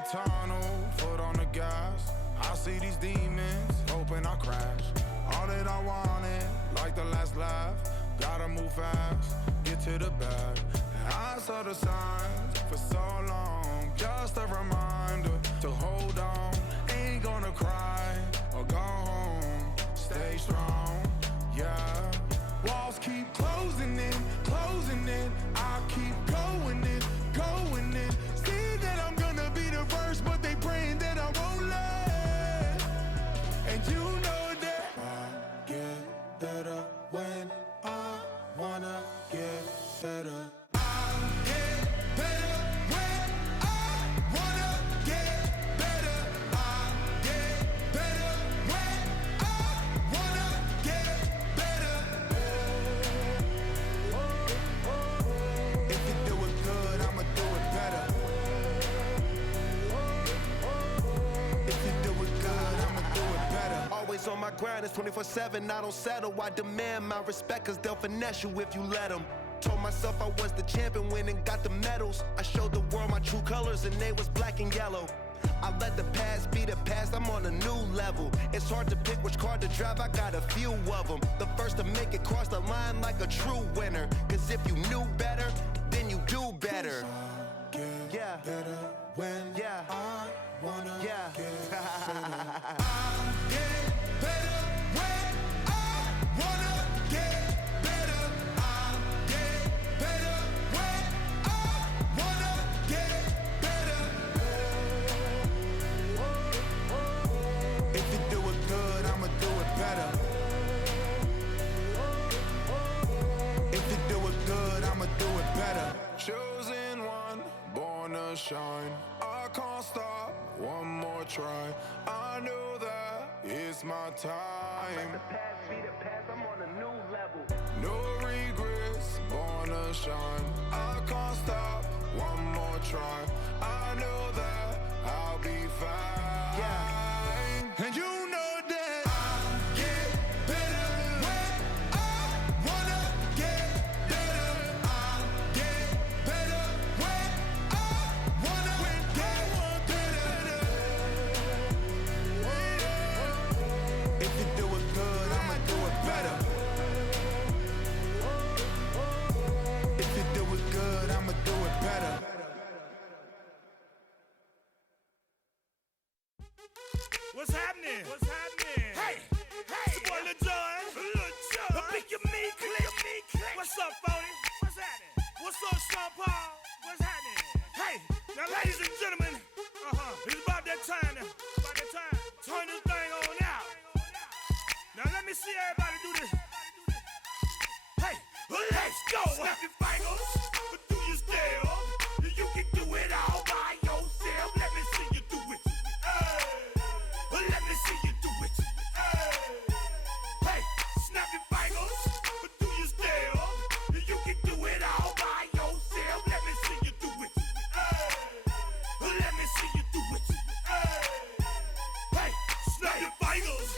the tunnel, foot on the gas. I see these demons, hoping I crash. All that I wanted, like the last laugh. Gotta move fast, get to the bag. I saw the signs for so long, just a reminder to hold on. Ain't gonna cry or go home, stay strong, yeah. Walls keep closing in, I keep going in. See that I'm gonna be the first, but they praying that I won't let. And you know that I get better when I wanna get better. On my grind, it's 24/7, I don't settle. I demand my respect, cause they'll finesse you if you let them. Told myself I was the champion, went and got the medals. I showed the world my true colors and they was black and yellow. I let the past be the past, I'm on a new level. It's hard to pick which car to drive, I got a few of them. The first to make it cross the line like a true winner. Cause if you knew better, then you do better. Get better when I wanna get better. I get better when I wanna get better. I get better when I wanna get better. If you do it good, I'ma do it better. If you do it good, I'ma do it better. Chosen one, born to shine. I can't stop, one more try. I know that it's my time. Let the past be the past, I'm on a new level. No regrets, born to shine. I can't stop, one more try. I know that I'll be fine. Yeah. And you know that I get better when I wanna get better. I get better when I wanna get better. If you do it good, I'ma do it better. If you do it good, I'ma do it better. What's happening? What's happening? Hey, it's your boy Lil Jon. The Pick Your Me Click. What's up, Phony? What's happening? What's up, Sean Paul? What's happening? Hey, now ladies and gentlemen, it's about that time. Turn this thing on out. Now let me see everybody do this. Hey, let's go. Snap your fingers, but do you still? You can do it all by yourself. Let me see you do it. Let me see you do it. Hey, snap your fingers, but do you still? You can do it all by yourself. Let me see you do it. Let me see you do it. Hey, snap your fingers,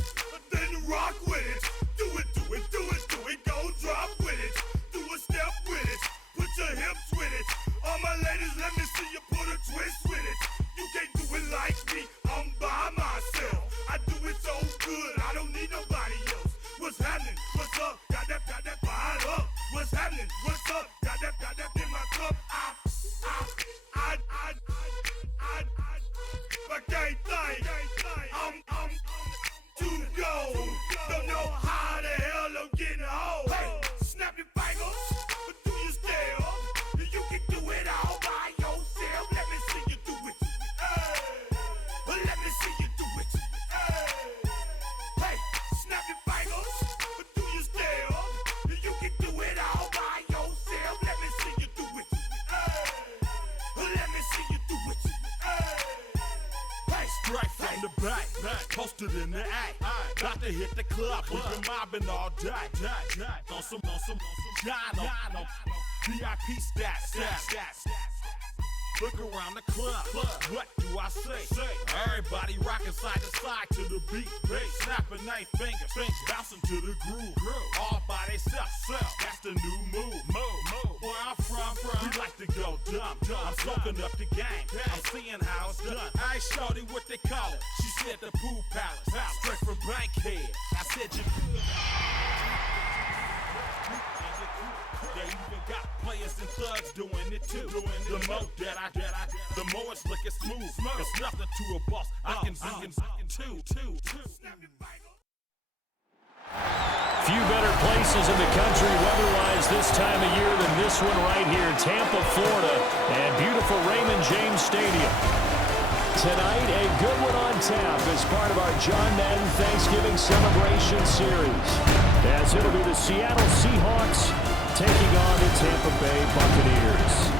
then rock with it. Do it, go drop with it. Do a step with it, put your hips with it. All my ladies, let me see you put a twist with it. You can't do it like me, I'm by myself. I do it so good, I don't need nobody else. What's happening? What's up? Got that fired up. What's happening? What's up? Got that in my cup. I can't think. I'm too go. Don't know how the hell I'm getting home. Hey, snap your fingers, but do you still? You can do it all by yourself. Let me see you do it. Let me see you do it. Hey, snap your fingers, but do you still? You can do it all by yourself. Let me see you do it. Let me see you do it. Hey, Straight from the back, posted in the act. About to hit the club, we've been mobbing all day. On some Jono, VIP stats. Look around the club, what do I say? Everybody rocking side to side to the beat. Snapping their fingers, bouncing to the groove. All by themselves, that's the new move. Where I'm from, we like to go dumb. I'm soaking up the game, I'm seeing how it's done. I ain't shorty what they call it. She said the pool palace. Straight from Bankhead. I said you could. They even got players and thugs doing it too. The more the more it's looking smooth. It's nothing to a boss. I can two. Few better places in the country weather-wise this time of year than this one right here, Tampa, Florida, and beautiful Raymond James Stadium. Tonight, a good one on tap as part of our John Madden Thanksgiving Celebration Series, as it'll be the Seattle Seahawks taking on the Tampa Bay Buccaneers.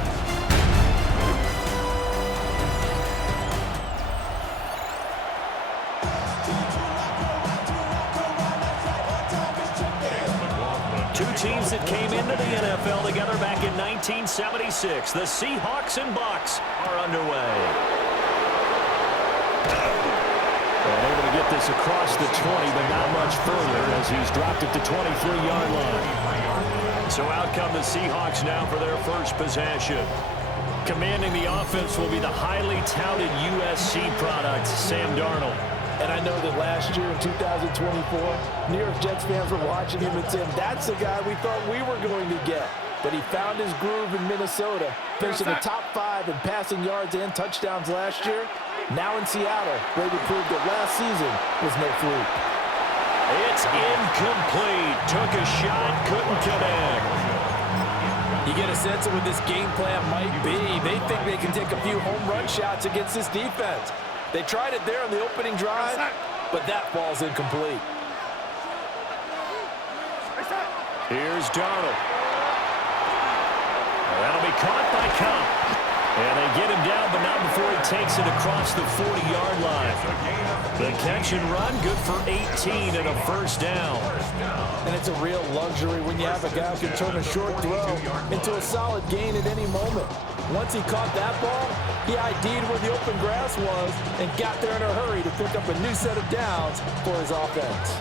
Two teams that came into the NFL together back in 1976. The Seahawks and Bucs are underway. And able to get this across the 20, but not much further as he's dropped it to 23-yard line. So out come the Seahawks now for their first possession. Commanding the offense will be the highly touted USC product, Sam Darnold. And I know that last year in 2024, New York Jets fans were watching him and saying, that's the guy we thought we were going to get. But he found his groove in Minnesota, finishing the top 5 in passing yards and touchdowns last year. Now in Seattle, ready to prove that last season was no fluke. It's incomplete. Took a shot, couldn't connect. You get a sense of what this game plan might be. They think they can take a few home run shots against this defense. They tried it there on the opening drive, but that ball's incomplete. Here's Darnold. That'll be caught by Cobb. And they get him down, but not before he takes it across the 40-yard line. The catch and run, good for 18 and a first down. And it's a real luxury when you have a guy who can turn a short throw into a solid gain at any moment. Once he caught that ball, he ID'd where the open grass was and got there in a hurry to pick up a new set of downs for his offense.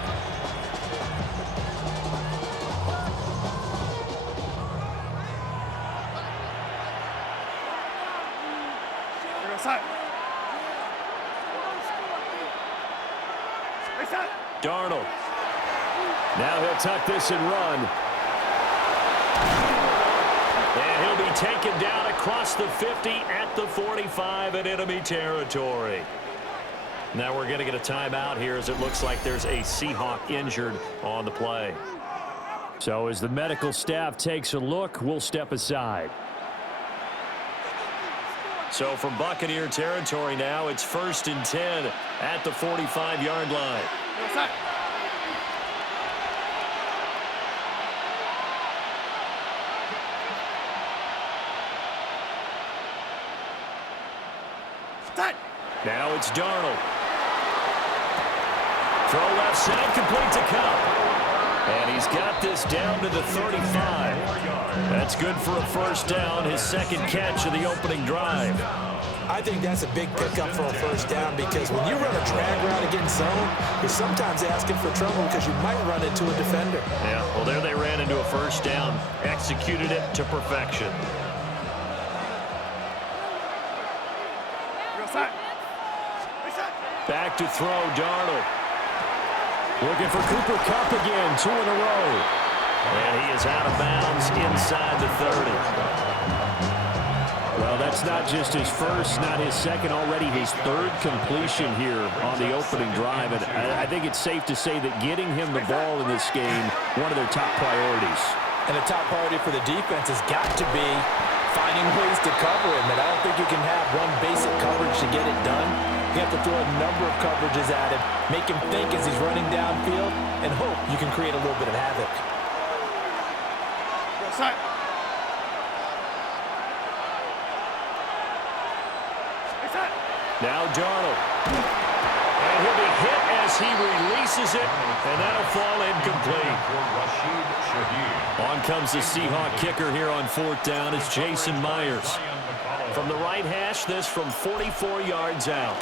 Darnold. Now he'll tuck this and run. And he'll be taken down across the 50 at the 45 in enemy territory. Now we're going to get a timeout here as it looks like there's a Seahawk injured on the play. So as the medical staff takes a look, we'll step aside. So from Buccaneer territory now, it's 1st and 10 at the 45-yard line. Now it's Darnold. Throw left side, complete to Cup. And he's got this down to the 35. That's good for a first down, his second catch of the opening drive. I think that's a big pickup for a first down because when you run a drag route against zone, you're sometimes asking for trouble because you might run into a defender. Yeah, well, there they ran into a first down, executed it to perfection. Back to throw, Darnold. Looking for Cooper Kupp again, 2 in a row. And he is out of bounds inside the 30. Well, that's not just his first, not his second, already his third completion here on the opening drive. And I think it's safe to say that getting him the ball in this game, one of their top priorities. And a top priority for the defense has got to be finding ways to cover him. And I don't think you can have one basic coverage to get it done. You have to throw a number of coverages at him, make him think as he's running downfield, and hope you can create a little bit of havoc. Now Darnold. And he'll be hit as he releases it, and that'll fall incomplete. On comes the Seahawk kicker here on 4th down. It's Jason Myers. From the right hash, this from 44 yards out.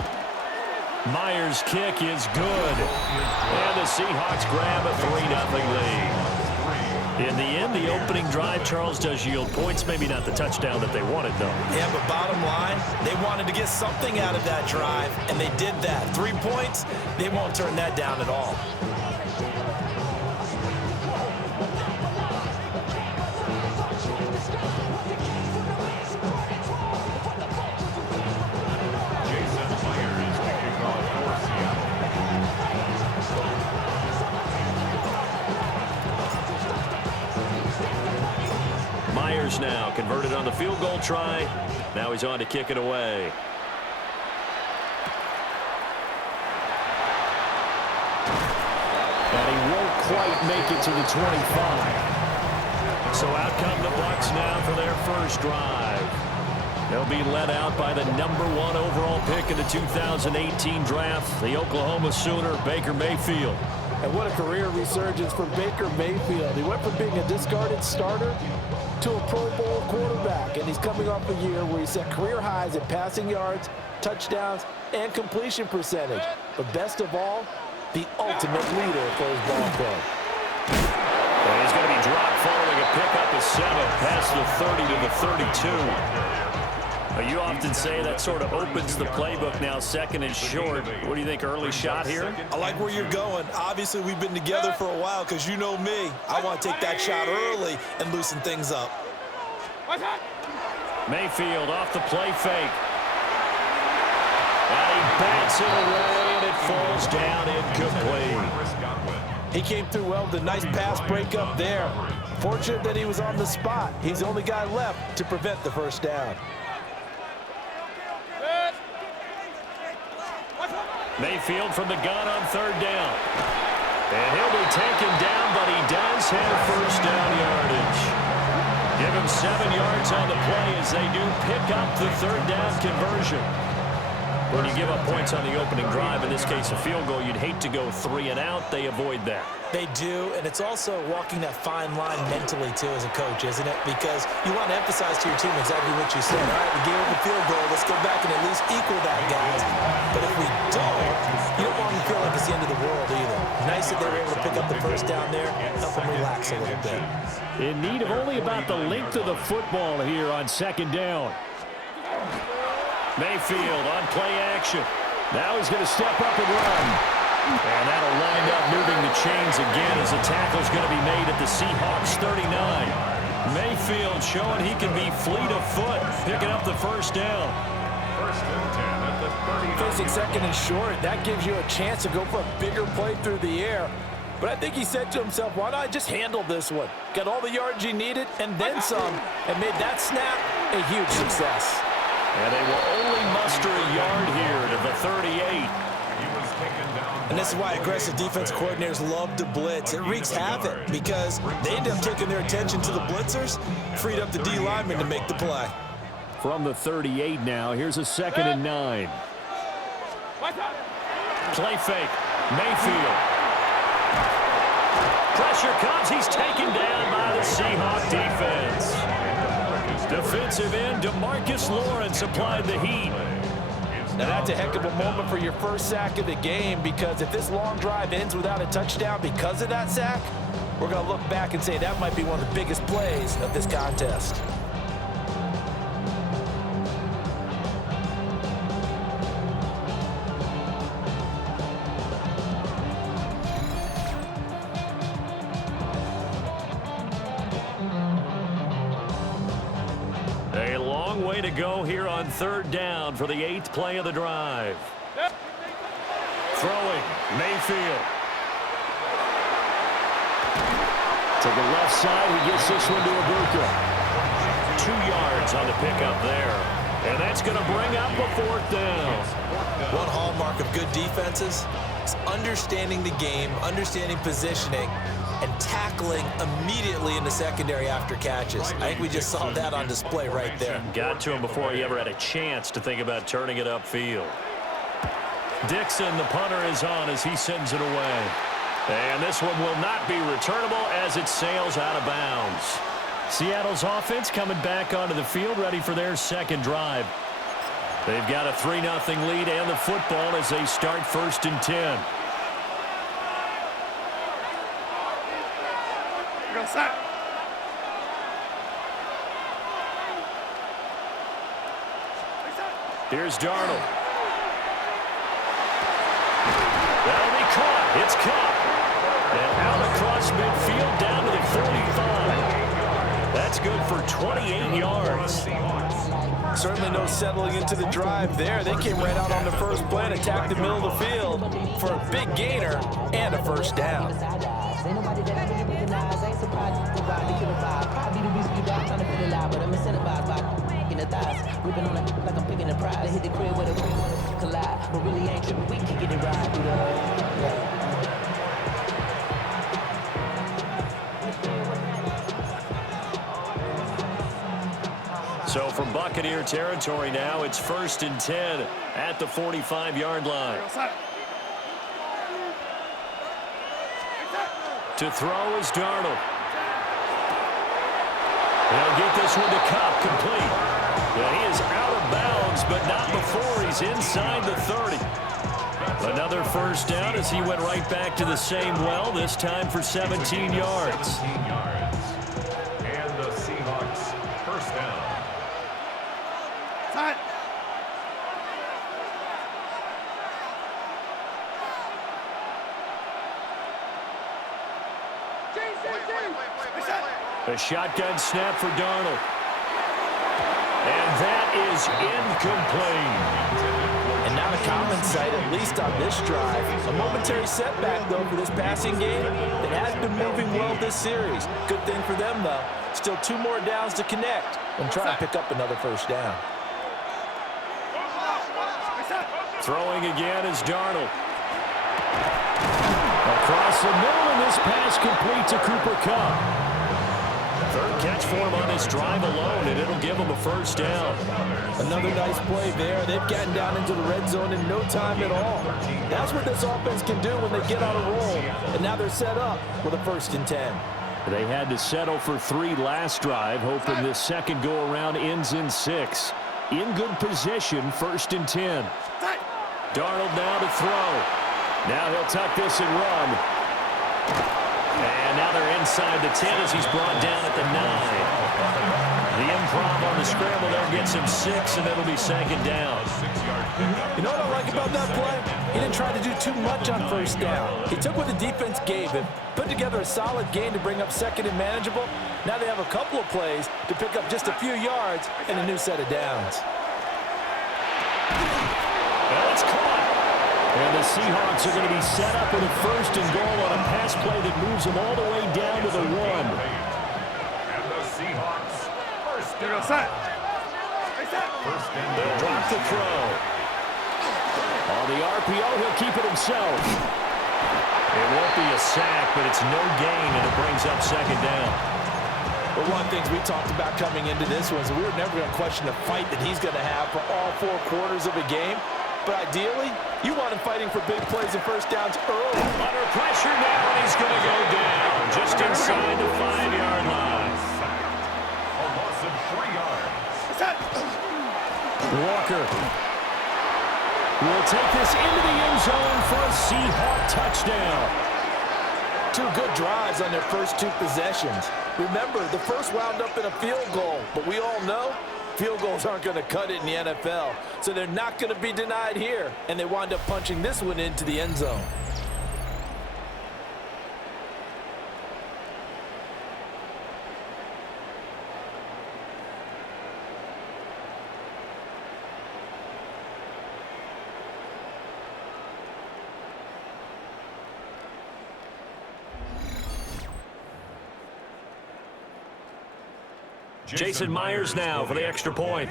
Myers' kick is good. And the Seahawks grab a 3-0 lead. In the end, the opening drive, Charles, does yield points. Maybe not the touchdown that they wanted, though. Yeah, but bottom line, they wanted to get something out of that drive, and they did that. 3 points, they won't turn that down at all. Now converted on the field goal try. Now he's on to kick it away. And he won't quite make it to the 25. So out come the Bucs now for their first drive. They'll be led out by the #1 overall pick in the 2018 draft, the Oklahoma Sooner, Baker Mayfield. And what a career resurgence for Baker Mayfield. He went from being a discarded starter to a Pro Bowl quarterback, and he's coming off a year where he set career highs in passing yards, touchdowns, and completion percentage. But best of all, the ultimate leader for his ball club. And he's going to be dropped following a pickup of 7 past the 30 to the 32. You often say that sort of opens the playbook now, second and short. What do you think, early shot here? I like where you're going. Obviously, we've been together for a while because you know me. I want to take that shot early and loosen things up. Mayfield off the play fake. And he bats it away, and it falls down incomplete. He came through well with a nice pass breakup there. Fortunate that he was on the spot. He's the only guy left to prevent the first down. Mayfield from the gun on third down. And he'll be taken down, but he does have first down yardage. Give him 7 yards on the play as they do pick up the third down conversion. When you give up points on the opening drive, in this case a field goal, you'd hate to go 3 and out. They avoid that. They do, and it's also walking that fine line mentally, too, as a coach, isn't it? Because you want to emphasize to your team exactly what you said. All right, we gave up the field goal. Let's go back and at least equal that, guys. But if we don't, you don't want them to feel like it's the end of the world either. Nice that they were able to pick up the first down there, help them relax a little bit. In need of only about the length of the football here on second down. Mayfield on play action. Now he's going to step up and run. And that'll wind up moving the chains again as the tackle's going to be made at the Seahawks 39. Mayfield showing he can be fleet of foot, picking up the first down. First and 10 at the 39. Facing second and short, that gives you a chance to go for a bigger play through the air. But I think he said to himself, why not just handle this one? Got all the yards he needed and then some, and made that snap a huge success. And they will only muster a yard here to the 38. And this is why aggressive defense coordinators love to blitz. It wreaks havoc because they end up taking their attention to the blitzers, freed up the D lineman to make the play. From the 38 now, here's a 2nd and 9. Play fake, Mayfield. Pressure comes, he's taken down by the Seahawks defense. Defensive end, DeMarcus Lawrence applied the heat. Now that's a heck of a moment for your first sack of the game, because if this long drive ends without a touchdown because of that sack, we're going to look back and say that might be one of the biggest plays of this contest. A long way to go here on third down for the 8th play of the drive. Throwing, Mayfield. To the left side, he gets this one to Ibuka. 2 yards on the pickup there. And that's going to bring up a 4th down. One hallmark of good defenses is understanding the game, understanding positioning, and tackling immediately in the secondary after catches. I think we just saw that on display right there. Got to him before he ever had a chance to think about turning it upfield. Dixon, the punter, is on as he sends it away. And this one will not be returnable as it sails out of bounds. Seattle's offense coming back onto the field, ready for their second drive. They've got a 3-0 lead and the football as they start 1st and 10. Go, set. Here's Darnold. That'll be caught. It's caught. And out across midfield down to the 45. That's good for 28 yards. Certainly no settling into the drive there. They came right out on the first play and attacked the middle of the field for a big gainer and a first down. So from Buccaneer territory now, it's 1st and 10 at the 45-yard line. To throw is Darnold. He'll get this one to Cup, complete. Yeah, he is out of bounds, but not before he's inside the 30. Another first down as he went right back to the same well, this time for 17 yards. 17 yards. And the Seahawks first down. A shotgun snap for Darnold. And that is incomplete. And not a common sight, at least on this drive. A momentary setback, though, for this passing game that has been moving well this series. Good thing for them, though. Still 2 more downs to connect and try and pick up another first down. Throwing again is Darnold. Across the middle, and this pass complete to Cooper Kupp. Third catch for him on this drive alone, and it'll give him a first down. Another nice play there. They've gotten down into the red zone in no time at all. That's what this offense can do when they get on a roll. And now they're set up with a 1st and 10. They had to settle for 3 last drive, hoping this second go-around ends in 6. In good position, 1st and 10. Darnold now to throw. Now he'll tuck this and run. And now they're inside the 10 as he's brought down at the 9. The improv on the scramble there gets him 6, and it'll be 2nd down. You know what I like about that play? He didn't try to do too much on first down. He took what the defense gave him, put together a solid game to bring up 2nd and manageable. Now they have a couple of plays to pick up just a few yards and a new set of downs. Well, it's caught. And the Seahawks are going to be set up with a 1st and goal on a pass play that moves them all the way down to the 1. And the Seahawks first down. They'll drop the throw. On the RPO, he'll keep it himself. It won't be a sack, but it's no gain, and it brings up 2nd down. But one of the things we talked about coming into this was we were never going to question the fight that he's going to have for all 4 quarters of a game. But ideally, you want him fighting for big plays and first downs early. Under pressure now, and he's going to go down just inside the 5-yard line. A loss of 3 yards. Walker will take this into the end zone for a Seahawk touchdown. 2 good drives on their first 2 possessions. Remember, the first wound up in a field goal, but we all know field goals aren't going to cut it in the NFL, so they're not going to be denied here, and they wind up punching this one into the end zone. Jason Myers now for the extra point.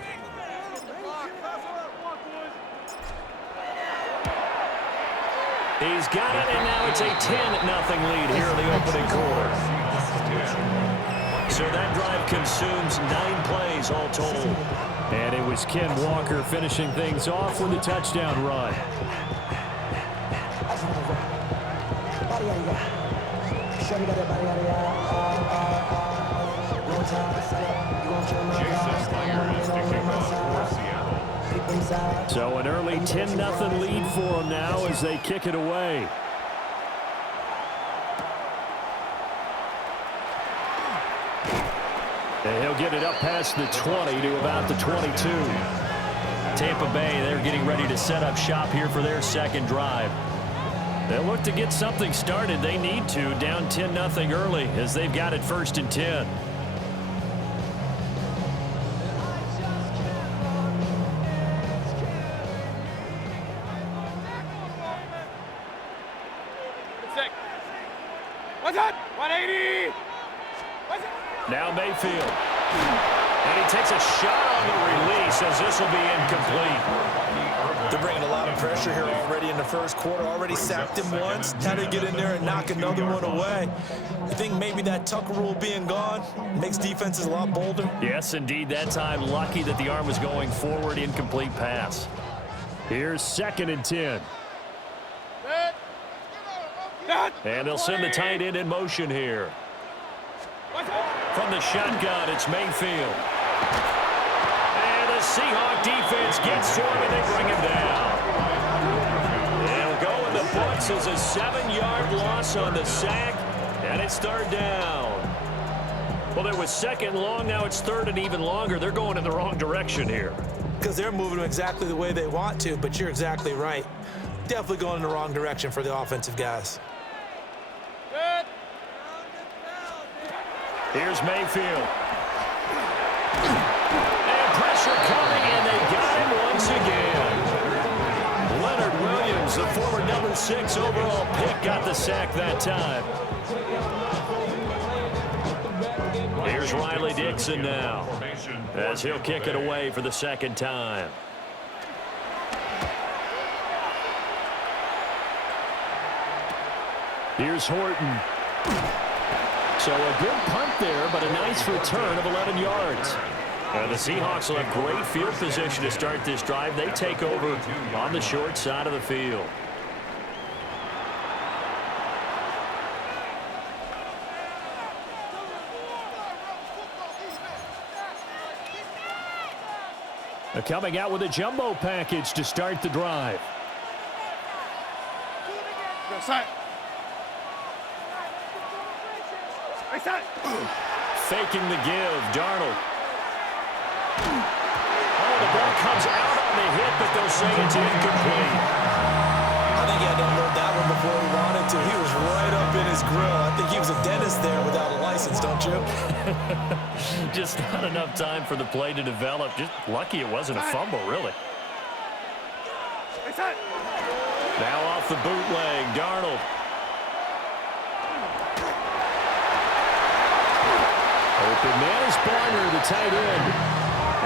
He's got it, and now it's a 10-0 lead here in the opening quarter. So that drive consumes 9 plays all total. And it was Ken Walker finishing things off with a touchdown run. So an early 10-0 lead for them now as they kick it away. And he'll get it up past the 20 to about the 22. Tampa Bay, they're getting ready to set up shop here for their second drive. They'll look to get something started. They need to, down 10-0 early as they've got it 1st and 10. What's that? 180! Now Mayfield. And he takes a shot on the release as this will be incomplete. They're bringing a lot of pressure here already in the first quarter. Already sacked him once. Had to get in there and knock another one away. I think maybe that Tucker rule being gone makes defenses a lot bolder. Yes, indeed. That time, lucky that the arm was going forward. Incomplete pass. Here's 2nd and 10. And they'll send the tight end in motion here. From the shotgun, it's Mayfield. And the Seahawks defense gets to him, and they bring him down. They'll go in the books as a 7-yard loss on the sack, and it's 3rd down. Well, there was 2nd long, now it's 3rd and even longer. They're going in the wrong direction here. Because they're moving exactly the way they want to, but you're exactly right. Definitely going in the wrong direction for the offensive guys. Here's Mayfield. And pressure coming, and they got him once again. Leonard Williams, the former number 6 overall pick, got the sack that time. Here's Riley Dixon now, as he'll kick it away for the 2nd time. Here's Horton. So a good punt there, but a nice return of 11 yards. And the Seahawks will have great field position to start this drive. They take over on the short side of the field. They're coming out with a jumbo package to start the drive. Go side. Faking the give, Darnold. Oh, the ball comes out on the hit, but they'll say it's incomplete. I think he had to unload that one before he wanted to. He was right up in his grill. I think he was a dentist there without a license, don't you? Just not enough time for the play to develop. Just lucky it wasn't a fumble, really. Now off the bootleg, Darnold. Open man is Barner, the tight end.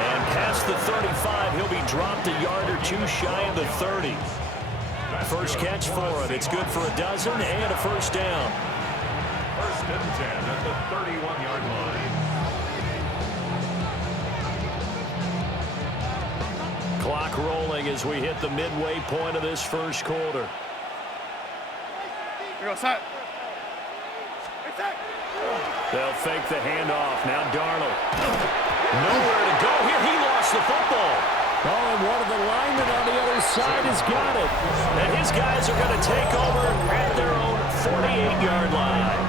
And past the 35, he'll be dropped a yard or two shy of the 30. First catch for him. It's good for a dozen and a 1st down. 1st and 10 at the 31-yard line. Clock rolling as we hit the midway point of this first quarter. Here goes set. They'll fake the handoff. Now Darnold. Nowhere to go here. He lost the football. Oh, and one of the linemen on the other side has got it. And his guys are going to take over at their own 48-yard line.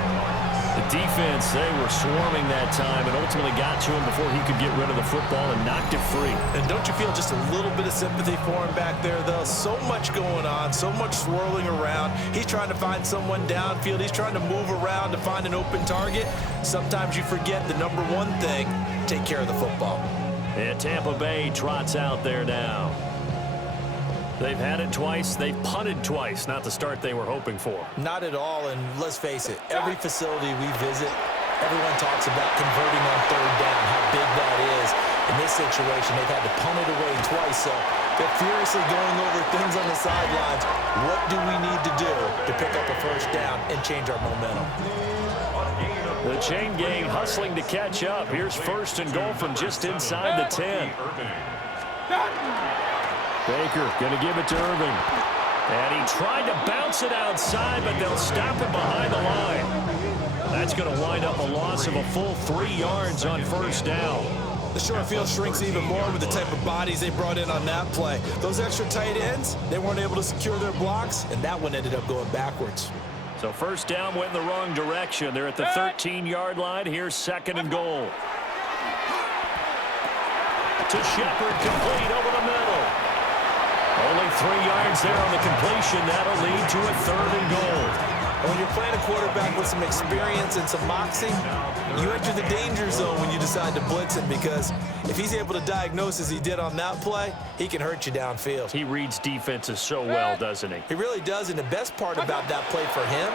The defense, they were swarming that time and ultimately got to him before he could get rid of the football and knocked it free. And don't you feel just a little bit of sympathy for him back there, though? So much going on, so much swirling around. He's trying to find someone downfield. He's trying to move around to find an open target. Sometimes you forget the number one thing, take care of the football. And Tampa Bay trots out there now. They've had it twice. They've punted twice. Not the start they were hoping for. Not at all, and let's face it, every facility we visit, everyone talks about converting on 3rd down, how big that is. In this situation, they've had to punt it away twice, so they're furiously going over things on the sidelines. What do we need to do to pick up a 1st down and change our momentum? The chain gang hustling to catch up. Here's 1st and goal from just inside the 10. Baker going to give it to Irving. And he tried to bounce it outside, but they'll stop him behind the line. That's going to wind up a loss of a full 3 yards on 1st down. The short field shrinks even more with the type of bodies they brought in on that play. Those extra tight ends, they weren't able to secure their blocks, and that one ended up going backwards. So 1st down went in the wrong direction. They're at the 13-yard line. Here's 2nd and goal. To Shepard, complete over the middle. 3 yards there on the completion. That'll lead to a 3rd and goal. When you're playing a quarterback with some experience and some moxie, you enter the danger zone when you decide to blitz him, because if he's able to diagnose as he did on that play, he can hurt you downfield. He reads defenses so well, doesn't he? He really does, and the best part about that play for him,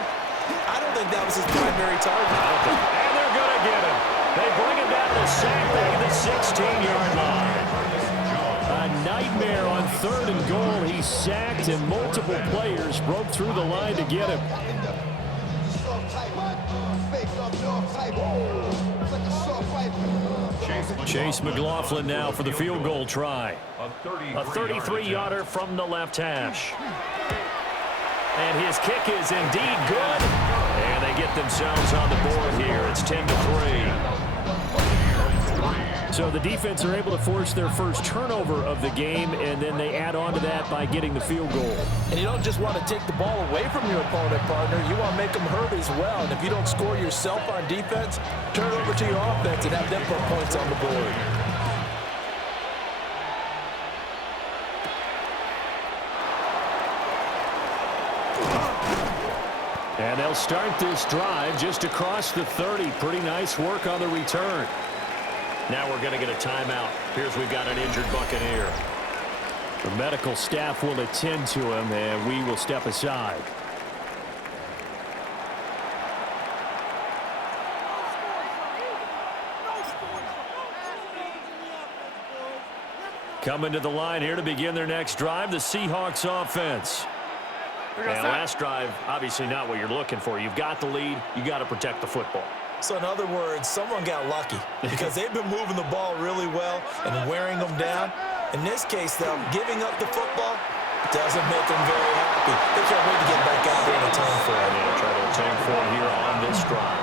I don't think that was his primary target. And they're going to get him. They bring him down to the sack back at the 16-yard line. A nightmare on 3rd and goal. He sacked, and multiple players broke through the line to get him. Chase McLaughlin now for the field goal try. A 33-yarder from the left hash. And his kick is indeed good. And they get themselves on the board here. It's 10-3. So the defense are able to force their first turnover of the game, and then they add on to that by getting the field goal. And you don't just want to take the ball away from your opponent, partner. You want to make them hurt as well. And if you don't score yourself on defense, turn it over to your offense and have them put points on the board. And they'll start this drive just across the 30. Pretty nice work on the return. Now we're going to get a timeout. Here's we've got an injured Buccaneer. The medical staff will attend to him, and we will step aside. Coming to the line here to begin their next drive, the Seahawks offense. And last drive, obviously not what you're looking for. You've got the lead. You got to protect the football. So in other words, someone got lucky because they've been moving the ball really well and wearing them down. In this case, though, giving up the football doesn't make them very happy. They can't wait to get back out there and atone for it. Yeah, try to atone for it here on this drive.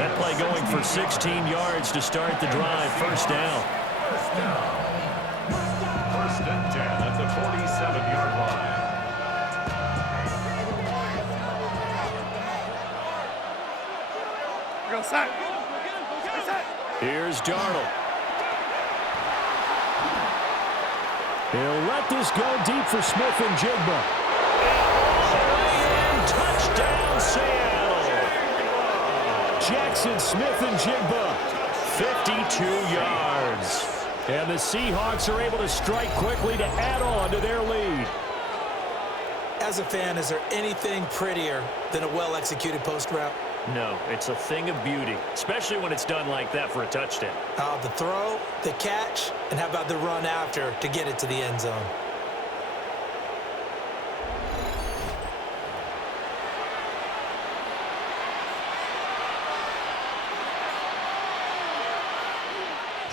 That play going for 16 yards to start the drive. First down. First and 10 at the 47-yard line. Here's Darnold. He'll let this go deep for Smith and Jigba. And touchdown, Seattle. Jackson Smith and Jigba, 52 yards. And the Seahawks are able to strike quickly to add on to their lead. As a fan, is there anything prettier than a well-executed post route? No, it's a thing of beauty, especially when it's done like that for a touchdown. The throw, the catch, and how about the run after to get it to the end zone?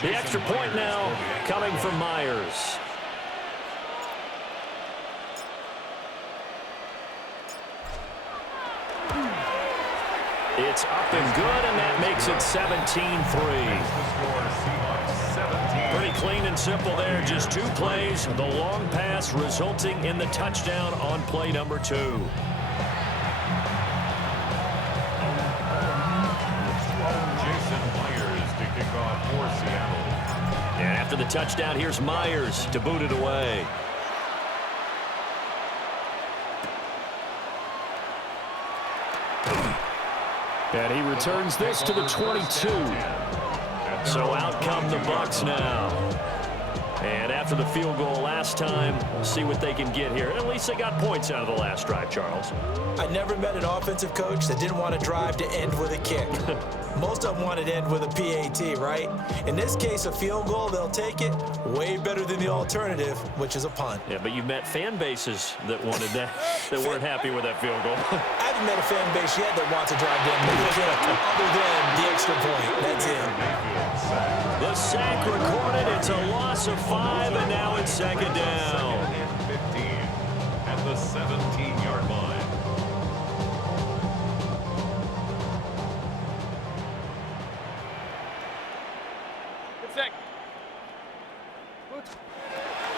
The extra point now coming from Myers. It's up and good, and that makes it 17-3. Pretty clean and simple there. Just 2 plays. The long pass resulting in the touchdown on play number 2. Jason Myers to kick off for Seattle. And after the touchdown, here's Myers to boot it away. And he returns this to the 22. So out come the Bucs now. And after the field goal last time, we'll see what they can get here. At least they got points out of the last drive, Charles. I never met an offensive coach that didn't want to drive to end with a kick. Most of them want it to end with a PAT, right? In this case, a field goal, they'll take it. Way better than the alternative, which is a punt. Yeah, but you met fan bases that wanted that, that weren't happy with that field goal. I haven't met a fan base yet that wants to drive to end with a kick, other than the extra point. That's it. The sack recorded. It's a loss of 5, and now it's second down. 15 at the 17-yard line.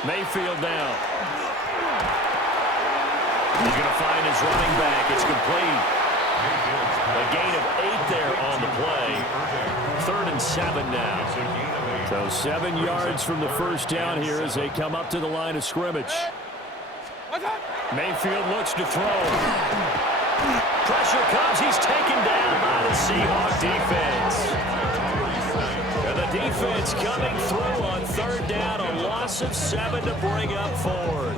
Mayfield now. He's going to find his running back. It's complete. A gain of 8 there on the play. 3rd and 7 now. So 7 yards from the first down here as they come up to the line of scrimmage. Mayfield looks to throw. Pressure comes. He's taken down by the Seahawks defense. And the defense coming through on third down. A loss of 7 to bring up fourth.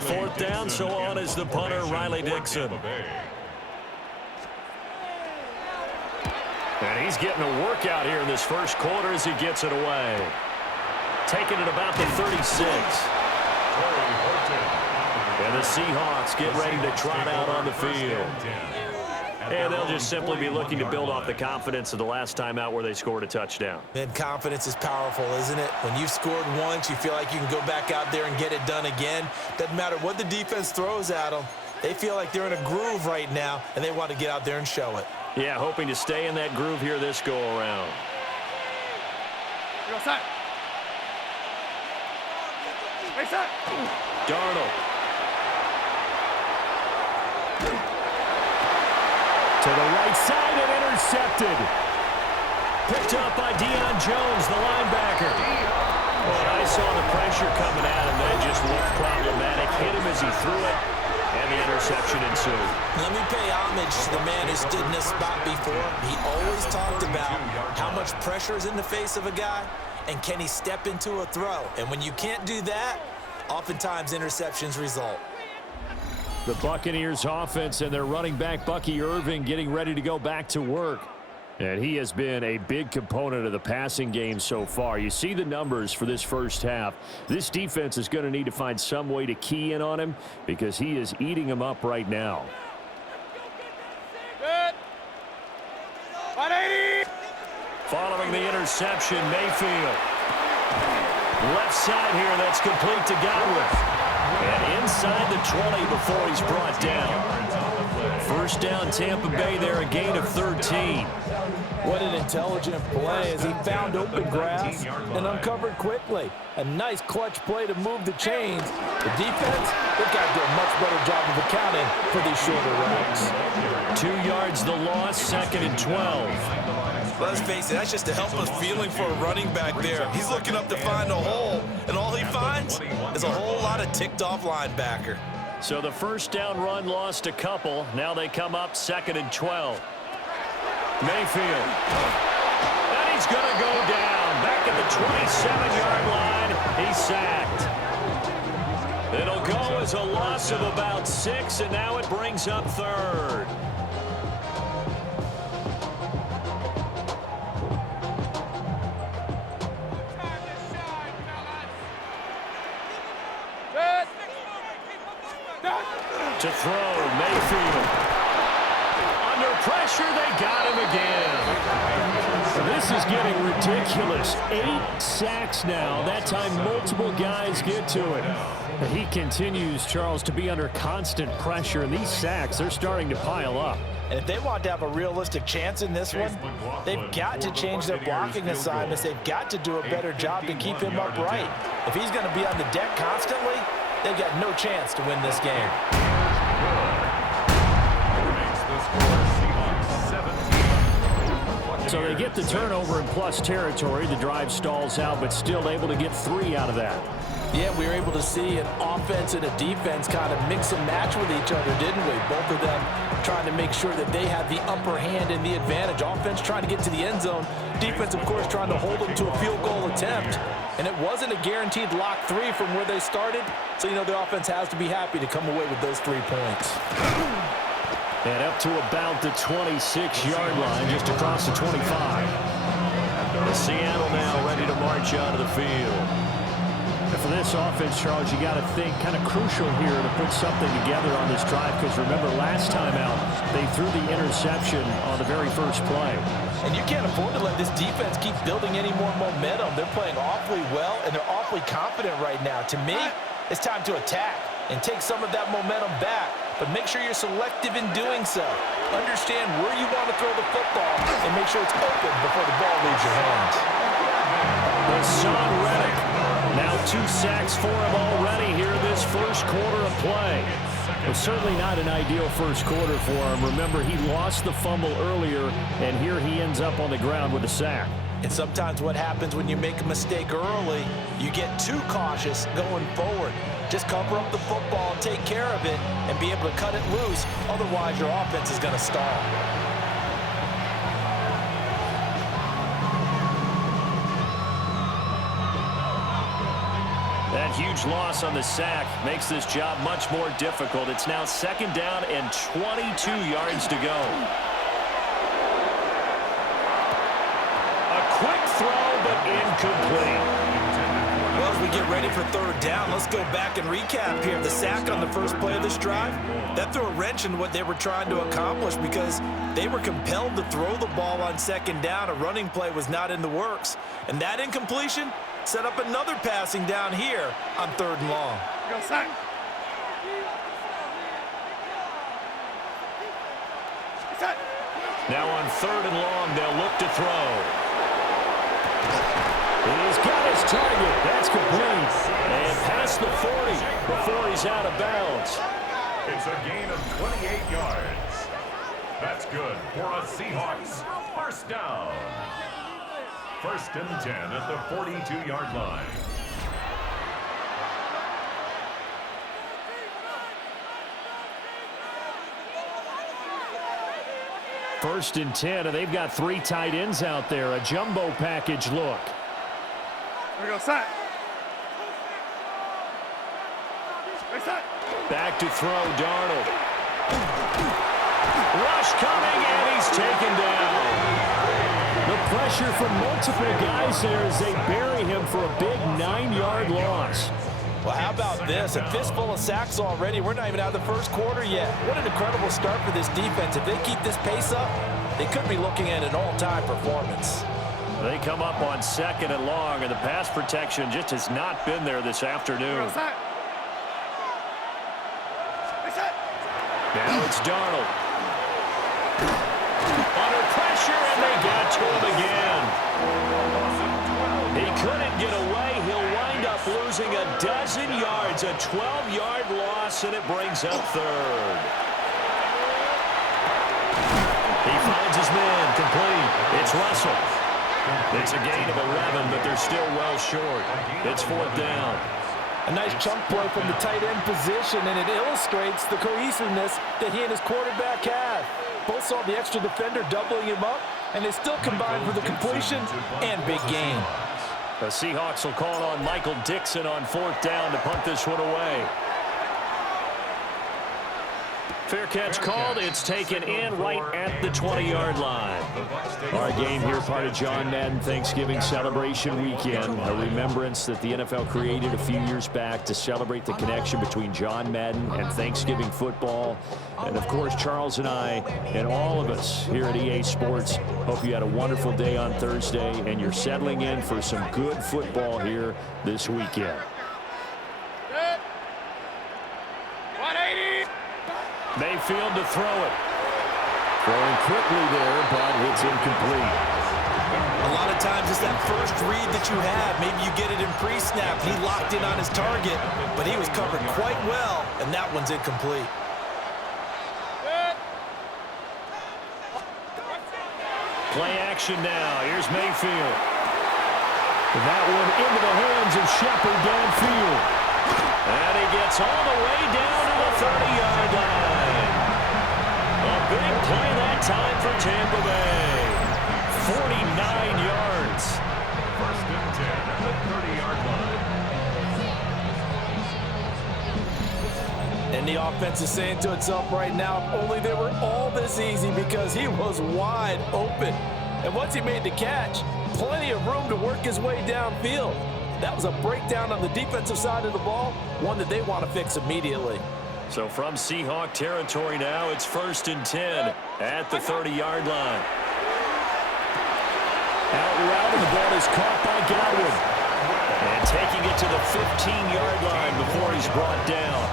Fourth down, so on is the punter, Riley Dixon. And he's getting a workout here in this first quarter as he gets it away. Taking it about the 36. And the Seahawks get ready to trot out on the field. And they'll just simply be looking to build off the confidence of the last time out where they scored a touchdown. And confidence is powerful, isn't it? When you've scored once, you feel like you can go back out there and get it done again. Doesn't matter what the defense throws at them. They feel like they're in a groove right now, and they want to get out there and show it. Yeah, hoping to stay in that groove here this go-around. Darnold. To the right side and intercepted. Picked up by Deion Jones, the linebacker. But I saw the pressure coming at him. That just looked problematic. Hit him as he threw it, and the interception ensued. Let me pay homage to the man who stood in this spot before. He always talked about how much pressure is in the face of a guy, and can he step into a throw. And when you can't do that, oftentimes interceptions result. The Buccaneers offense and their running back, Bucky Irving, getting ready to go back to work. And he has been a big component of the passing game so far. You see the numbers for this first half. This defense is going to need to find some way to key in on him because he is eating them up right now. Good. 180. Following the interception, Mayfield. Left side here, that's complete to Godwin. And inside the 20 before he's brought down. First down, Tampa Bay there, a gain of 13. What an intelligent play as he found open grass and uncovered quickly. A nice clutch play to move the chains. The defense, they've got to do a much better job of accounting for these shorter routes. 2 yards the loss, 2nd and 12. Let's face it, that's just a helpless feeling for a running back there. He's looking up to find a hole, and all he finds is a whole lot of ticked-off linebacker. So the first down run lost a couple. Now they come up 2nd and 12. Mayfield. And he's going to go down. Back at the 27-yard line. He's sacked. It'll go as a loss of about 6, and now it brings up 3rd. To throw, Mayfield. Under pressure, they got him again. This is getting ridiculous. 8 sacks now. That time, multiple guys get to it. And he continues, Charles, to be under constant pressure. And these sacks, they're starting to pile up. And if they want to have a realistic chance in this one, they've got to change their blocking assignments. They've got to do a better job to keep him upright. If he's going to be on the deck constantly, they've got no chance to win this game. So they get the turnover in plus territory. The drive stalls out, but still able to get 3 out of that. Yeah, we were able to see an offense and a defense kind of mix and match with each other, didn't we? Both of them trying to make sure that they had the upper hand and the advantage. Offense trying to get to the end zone. Defense, of course, trying to hold them to a field goal attempt. And it wasn't a guaranteed lock 3 from where they started. So, you know, the offense has to be happy to come away with those 3 points. And up to about the 26-yard line, just across the 25. Seattle now ready to march out of the field. And for this offense, Charles, you got to think kind of crucial here to put something together on this drive, because remember, last time out, they threw the interception on the very first play. And you can't afford to let this defense keep building any more momentum. They're playing awfully well, and they're awfully confident right now. To me, it's time to attack and take some of that momentum back, but make sure you're selective in doing so. Understand where you want to throw the football and make sure it's open before the ball leaves your hands. Hassan Reddick now 2 sacks for him already here in this first quarter of play. Well, certainly not an ideal first quarter for him. Remember, he lost the fumble earlier, and here he ends up on the ground with a sack. And sometimes what happens when you make a mistake early, you get too cautious going forward. Just cover up the football and take care of it and be able to cut it loose. Otherwise, your offense is going to stall. That huge loss on the sack makes this job much more difficult. It's now 2nd down and 22 yards to go. A quick throw, but incomplete. Well, as we get ready for 3rd down, let's go back and recap here. The sack on the first play of this drive, that threw a wrench in what they were trying to accomplish because they were compelled to throw the ball on 2nd down. A running play was not in the works. And that incompletion set up another passing down here on 3rd and long. Go, sack. Now on 3rd and long, they'll look to throw. He's got his target. That's complete. And past the 40 before he's out of bounds. It's a gain of 28 yards. That's good for a Seahawks first down. 1st and 10 at the 42-yard line. First and 10, and they've got 3 tight ends out there. A jumbo package look. There we go, sack. Back to throw, Darnold. Rush coming, and he's taken down. The pressure from multiple guys there as they bury him for a big 9-yard loss. Well, how about this? A fistful of sacks already. We're not even out of the first quarter yet. What an incredible start for this defense. If they keep this pace up, they could be looking at an all-time performance. They come up on 2nd and long, and the pass protection just has not been there this afternoon. Now it's Darnold. Under pressure, and they get to him again. He couldn't get away. He'll wind up losing a dozen yards, a 12-yard loss, and it brings up 3rd. He finds his man, complete. It's Russell. It's a gain of 11, but they're still well short. It's 4th down. A nice chunk play from the tight end position, and it illustrates the cohesiveness that he and his quarterback have. Both saw the extra defender doubling him up, and they still combined for the completion and big gain. The Seahawks will call on Michael Dixon on 4th down to punt this one away. Fair catch called. It's taken in right at the 20-yard line. Our game here, part of John Madden Thanksgiving Celebration Weekend, a remembrance that the NFL created a few years back to celebrate the connection between John Madden and Thanksgiving football. And, of course, Charles and I and all of us here at EA Sports hope you had a wonderful day on Thursday and you're settling in for some good football here this weekend. Mayfield to throw it. Throwing quickly there, but it's incomplete. A lot of times it's that first read that you have. Maybe you get it in pre-snap. He locked in on his target, but he was covered quite well, and that one's incomplete. Play action now. Here's Mayfield. That one into the hands of Shepard downfield. And he gets all the way down to the 30-yard line. A big play that time for Tampa Bay. 49 yards. 1st and 10 at the 30-yard line. And the offense is saying to itself right now, if only they were all this easy, because he was wide open. And once he made the catch, plenty of room to work his way downfield. That was a breakdown on the defensive side of the ball, one that they want to fix immediately. So from Seahawk territory now, it's 1st and 10 at the 30-yard line. Out route, and the ball is caught by Godwin. And taking it to the 15-yard line before he's brought down.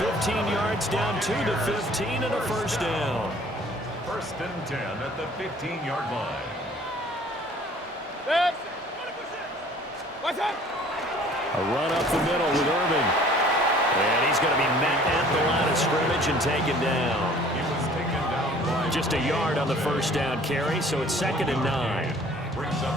15 yards down to the 15 and a first down. 1st and 10 at the 15-yard line. What's up? A run up the middle with Irving. And he's going to be met at the line of scrimmage and taken down. He was taken down by Just a yard on the first down carry, so it's 2nd and 9.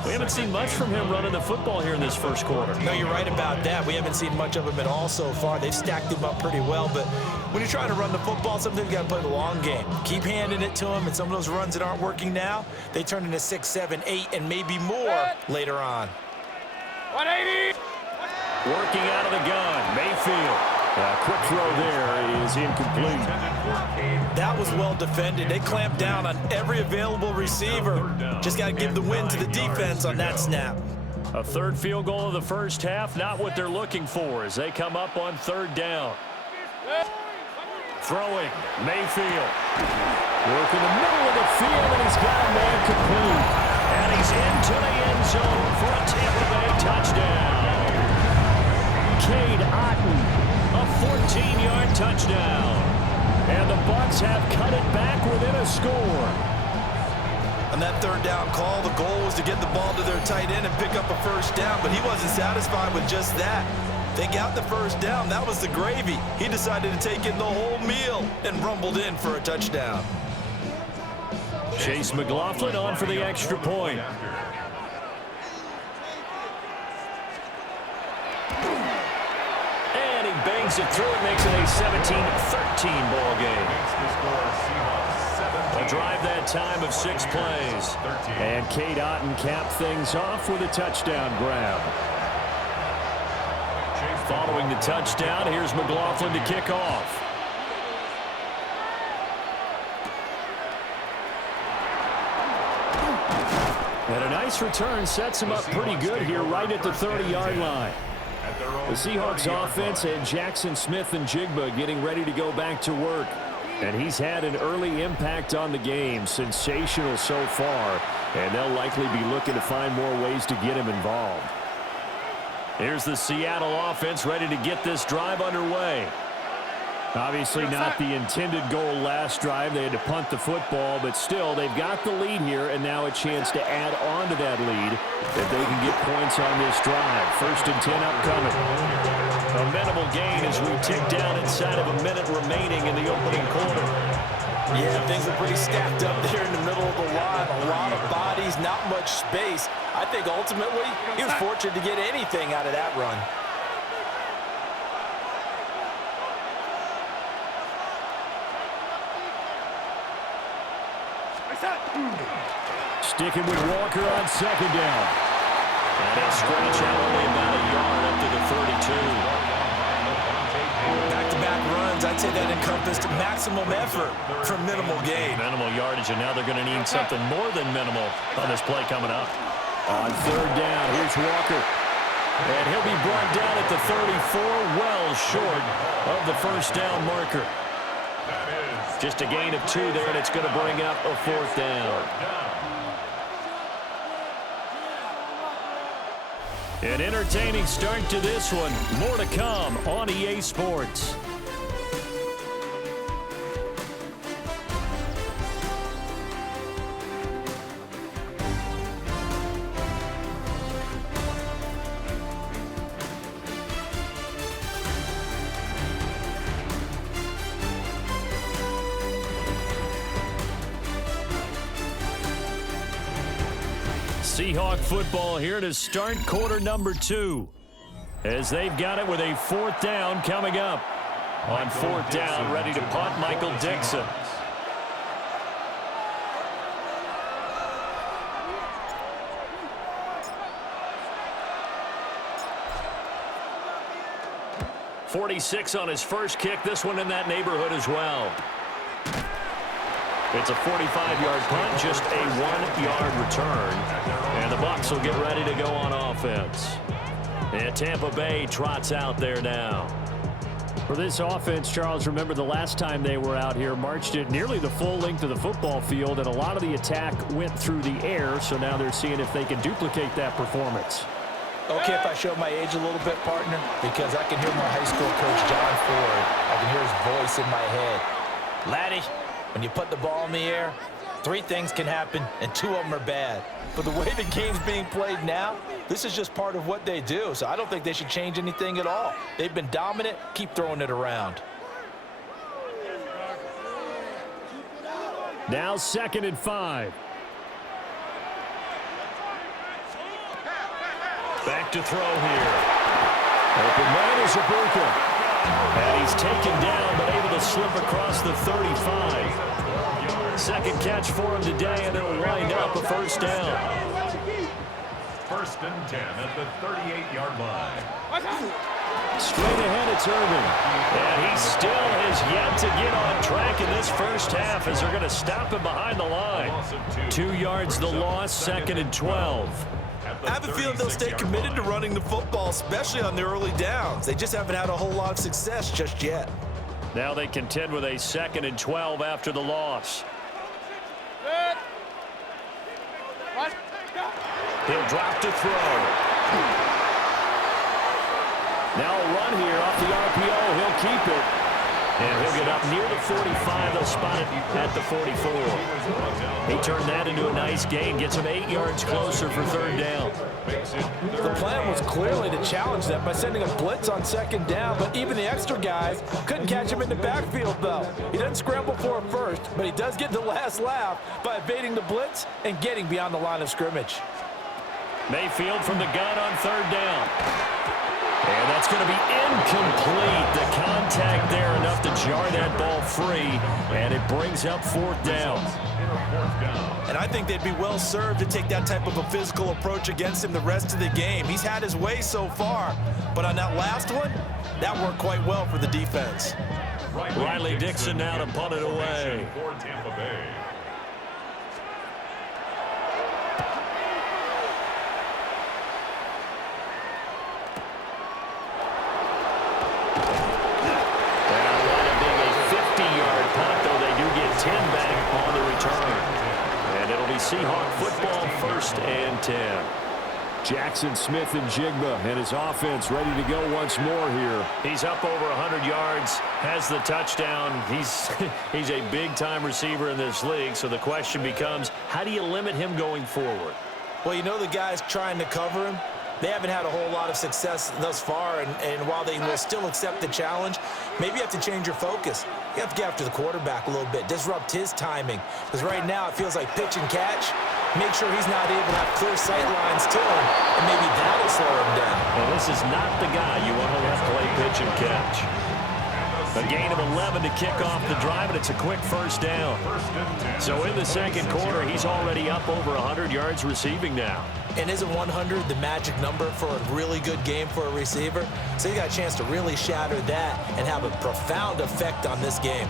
We haven't seen much from him running the football here in this first quarter. No, you're right about that. We haven't seen much of him at all so far. They've stacked him up pretty well, but when you're trying to run the football, sometimes you got to play the long game. Keep handing it to him, and some of those runs that aren't working now, they turn into 6, 7, 8, and maybe more later on. 180. Working out of the gun, Mayfield. A quick throw there is incomplete. That was well defended. They clamped down on every available receiver. Just got to give the win to the defense on that snap. A third field goal of the first half, not what they're looking for as they come up on 3rd down. Throwing, Mayfield. Working the middle of the field, and he's got a man complete. And he's into the end zone for a Tampa Bay touchdown. Cade Otton, a 14-yard touchdown. And the Bucs have cut it back within a score. On that 3rd down call, the goal was to get the ball to their tight end and pick up a first down, but he wasn't satisfied with just that. They got the first down. That was the gravy. He decided to take in the whole meal and rumbled in for a touchdown. Chase McLaughlin on for the extra point. And he bangs it through. It makes it a 17-13 ball game. A drive that time of 6 plays. And Cade Otton capped things off with a touchdown grab. Following the touchdown, here's McLaughlin to kick off. And a nice return sets him up pretty good here right at the 30-yard line. The Seahawks offense and Jackson Smith and Jigba getting ready to go back to work. And he's had an early impact on the game. Sensational so far. And they'll likely be looking to find more ways to get him involved. Here's the Seattle offense ready to get this drive underway. Obviously not the intended goal last drive. They had to punt the football, but still they've got the lead here, and now a chance to add on to that lead if they can get points on this drive. 1st and 10 upcoming. A minimal gain as we tick down inside of a minute remaining in the opening quarter. Yeah, things are pretty stacked up there in the middle of the line. A lot of bodies, not much space. I think ultimately he was fortunate to get anything out of that run. Sticking with Walker on 2nd down. And he'll stretch out only about a yard up to the 32. Back-to-back runs, I'd say that encompassed maximum effort for minimal gain. Minimal yardage, and now they're going to need something more than minimal on this play coming up. On 3rd down, here's Walker. And he'll be brought down at the 34, well short of the first down marker. Just a gain of 2 there, and it's going to bring up a 4th down. An entertaining start to this one. More to come on EA Sports. Seahawk football here to start quarter number 2. As they've got it with a 4th down coming up. On 4th down, ready to punt, Michael Dixon. .46 on his first kick. This one in that neighborhood as well. It's a 45-yard punt, just a 1-yard return. And the Bucs will get ready to go on offense. And Tampa Bay trots out there now. For this offense, Charles, remember the last time they were out here, marched it nearly the full length of the football field, and a lot of the attack went through the air, so now they're seeing if they can duplicate that performance. Okay, if I show my age a little bit, partner, because I can hear my high school coach, John Ford. I can hear his voice in my head. Laddie, when you put the ball in the air, Three things can happen, and two of them are bad. But the way the game's being played now, this is just part of what they do. So I don't think they should change anything at all. They've been dominant. Keep throwing it around. Now 2nd and 5. Back to throw here. Open man is Ibuka. And he's taken down, but able to slip across the 35. Second catch for him today, and it'll wind up a first down. 1st and 10 at the 38-yard line. Straight ahead, it's Irving. And he still has yet to get on track in this first half as they're going to stop him behind the line. 2 yards the loss, 2nd and 12. I have a feeling they'll stay committed to running the football, especially on the early downs. They just haven't had a whole lot of success just yet. Now they contend with a 2nd and 12 after the loss. He'll drop to throw. Now a run here off the RPO. He'll keep it. And he'll get up near the 45. They'll spot it at the 44. He turned that into a nice gain. Gets him 8 yards closer for 3rd down. The plan was clearly to challenge them by sending a blitz on 2nd down, but even the extra guys couldn't catch him in the backfield, though. He doesn't scramble for it first, but he does get the last laugh by evading the blitz and getting beyond the line of scrimmage. Mayfield from the gun on 3rd down. And that's going to be incomplete. The contact there enough to jar that ball free, and it brings up 4th down. And I think they'd be well served to take that type of a physical approach against him the rest of the game. He's had his way so far, but on that last one, that worked quite well for the defense. Riley Dixon now to punt it away. For Tampa Bay. Seahawk football, 1st and 10. Jackson Smith and Jigba and his offense ready to go once more here. He's up over 100 yards, has the touchdown. He's a big-time receiver in this league, so the question becomes, how do you limit him going forward? Well, you know the guys trying to cover him. They haven't had a whole lot of success thus far, and while they will still accept the challenge, maybe you have to change your focus. You have to get after the quarterback a little bit, disrupt his timing, because right now it feels like pitch and catch. Make sure he's not able to have clear sight lines to him, and maybe that'll slow him down. Well, this is not the guy you want to let play pitch and catch. A gain of 11 to kick off the drive, and it's a quick 1st down. So in the 2nd quarter, he's already up over 100 yards receiving now. And isn't 100 the magic number for a really good game for a receiver? So you got a chance to really shatter that and have a profound effect on this game.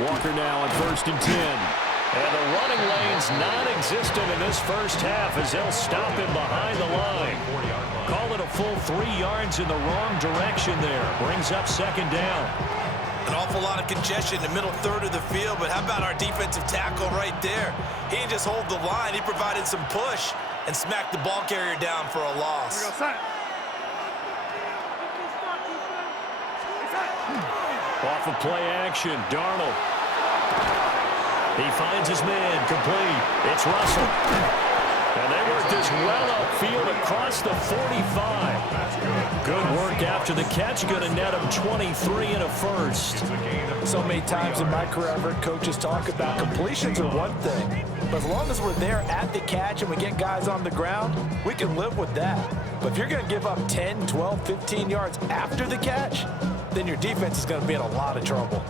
Walker now on 1st and 10. And the running lane's non-existent in this first half as they'll stop him behind the line. Call it a full 3 yards in the wrong direction there. Brings up 2nd down. An awful lot of congestion in the middle third of the field, but how about our defensive tackle right there? He didn't just hold the line, he provided some push and smacked the ball carrier down for a loss. Off of play action, Darnold. He finds his man, complete. It's Russell. And they work this well upfield across the 45. Good work after the catch. Going to net him 23 and a first. So many times in my career, I've heard coaches talk about completions are one thing. But as long as we're there at the catch and we get guys on the ground, we can live with that. But if you're going to give up 10, 12, 15 yards after the catch, then your defense is going to be in a lot of trouble.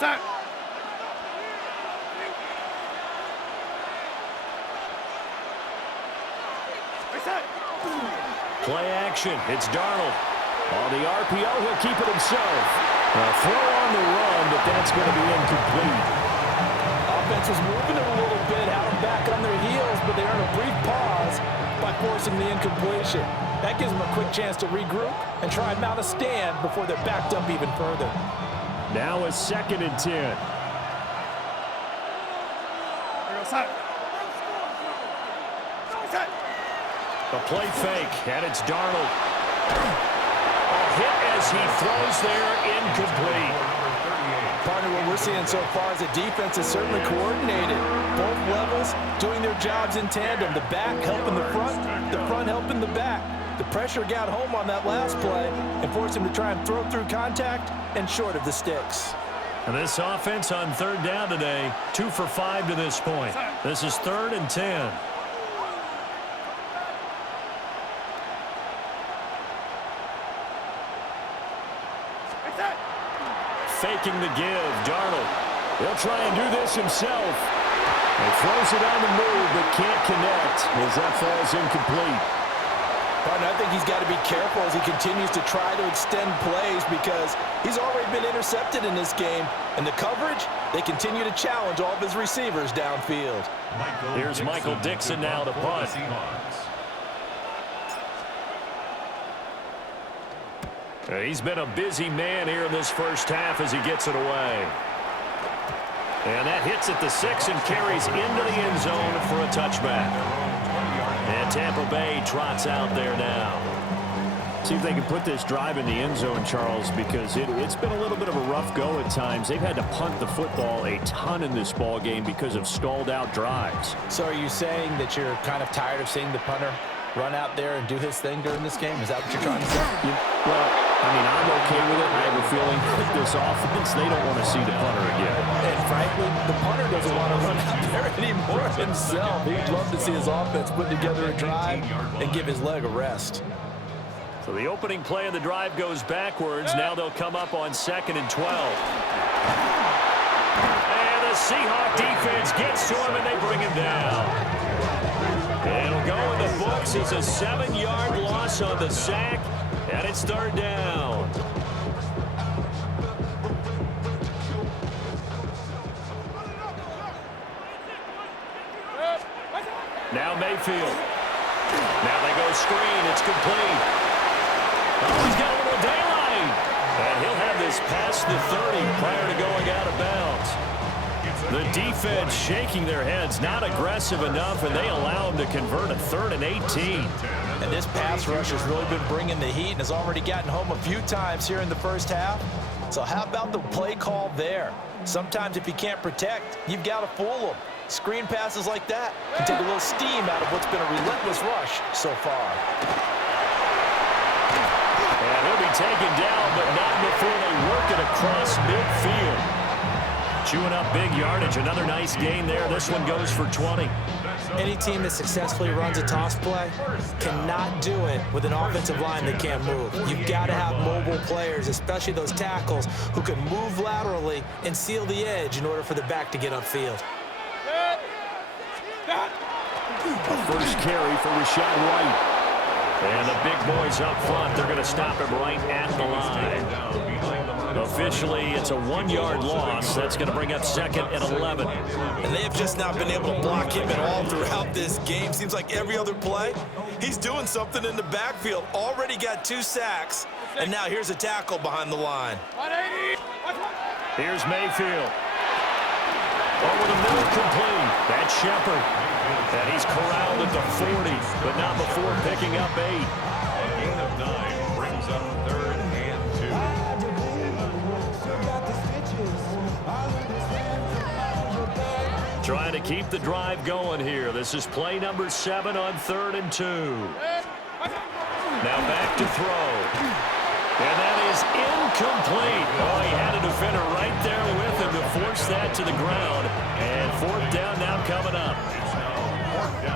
Set. Play action. It's Darnold. On the RPO, he'll keep it himself. A throw on the run, but that's going to be incomplete. Offense was moving it a little bit, had them back on their heels, but they earned a brief pause by forcing the incompletion. That gives them a quick chance to regroup and try and mount a stand before they're backed up even further. Now a 2nd and 10. The play fake, and it's Darnold. A hit as he throws there, incomplete. Partner, what we're seeing so far is the defense is certainly coordinated. Both levels doing their jobs in tandem. The back helping the front helping the back. The pressure got home on that last play and forced him to try and throw through contact and short of the sticks. And this offense on 3rd down today, 2 for 5 to this point. This is 3rd and 10. Faking the give, Darnold. He'll try and do this himself. He throws it on the move, but can't connect as that falls incomplete. Partner, I think he's got to be careful as he continues to try to extend plays because he's already been intercepted in this game. And the coverage, they continue to challenge all of his receivers downfield. Here's Michael Dixon now to punt. He's been a busy man here in this first half as he gets it away. And that hits at the 6 and carries into the end zone for a touchback. And Tampa Bay trots out there now. See if they can put this drive in the end zone, Charles, because it's been a little bit of a rough go at times. They've had to punt the football a ton in this ball game because of stalled out drives. So are you saying that you're kind of tired of seeing the punter run out there and do his thing during this game? Is that what you're trying to say? Well, I mean, I'm okay with it. I have a feeling that this offense, they don't want to see the punter again. And frankly, the punter doesn't want to run out there anymore himself. He'd love to see his offense put together a drive and give his leg a rest. So the opening play of the drive goes backwards. Now they'll come up on 2nd and 12. And the Seahawks defense gets to him, and they bring him down. It'll go in the books as a 7-yard loss on the sack, and it's 3rd down. Now Mayfield. Now they go screen. It's complete. Oh, he's got a little daylight. And he'll have this past the 30 prior to going out of bounds. The defense shaking their heads, not aggressive enough, and they allow him to convert a 3rd and 18. And this pass rush has really been bringing the heat and has already gotten home a few times here in the first half. So how about the play call there? Sometimes if you can't protect, you've got to fool them. Screen passes like that can take a little steam out of what's been a relentless rush so far. And he'll be taken down, but not before they work it across midfield. Chewing up big yardage. Another nice gain there. This one goes for 20. Any team that successfully runs a toss play cannot do it with an offensive line that can't move. You've got to have mobile players, especially those tackles, who can move laterally and seal the edge in order for the back to get upfield. A first carry for Rashad White. And the big boys up front, they're going to stop him right at the line. Officially, it's a 1-yard loss. That's going to bring up 2nd and 11. And they have just not been able to block him at all throughout this game. Seems like every other play, he's doing something in the backfield. Already got 2 sacks, and now here's a tackle behind the line. Here's Mayfield. Over the middle, complete. That's Shepard. And he's corralled at the 40, but not before picking up 8. A gain of 9 brings up 3rd and 2. Trying to keep the drive going here. This is play number 7 on 3rd and 2. Now back to throw. And that is incomplete. Oh, he had a defender right there with him to force that to the ground. And 4th down now coming up.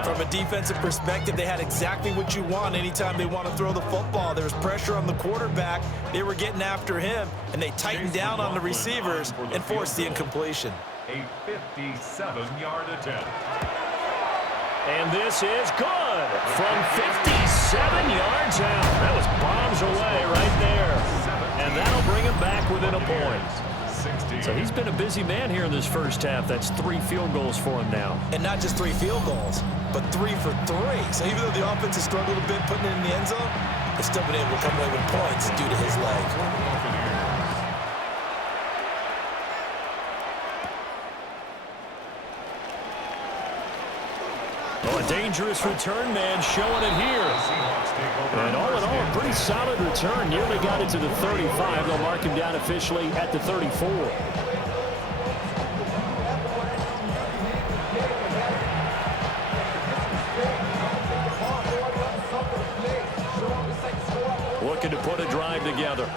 From a defensive perspective, they had exactly what you want anytime they want to throw the football. There was pressure on the quarterback. They were getting after him, and they tightened down on the receivers and forced the incompletion. A 57-yard attempt. And this is good from 57 yards out. That was bombs away right there. And that'll bring him back within a point. So he's been a busy man here in this first half. That's 3 field goals for him now. And not just 3 field goals, but 3 for 3. So even though the offense has struggled a bit putting it in the end zone, they've still been able to come away with points due to his leg. Oh, a dangerous return man showing it here. And all in all, a pretty solid return. Nearly got it to the 35. They'll mark him down officially at the 34. Looking to put a drive together.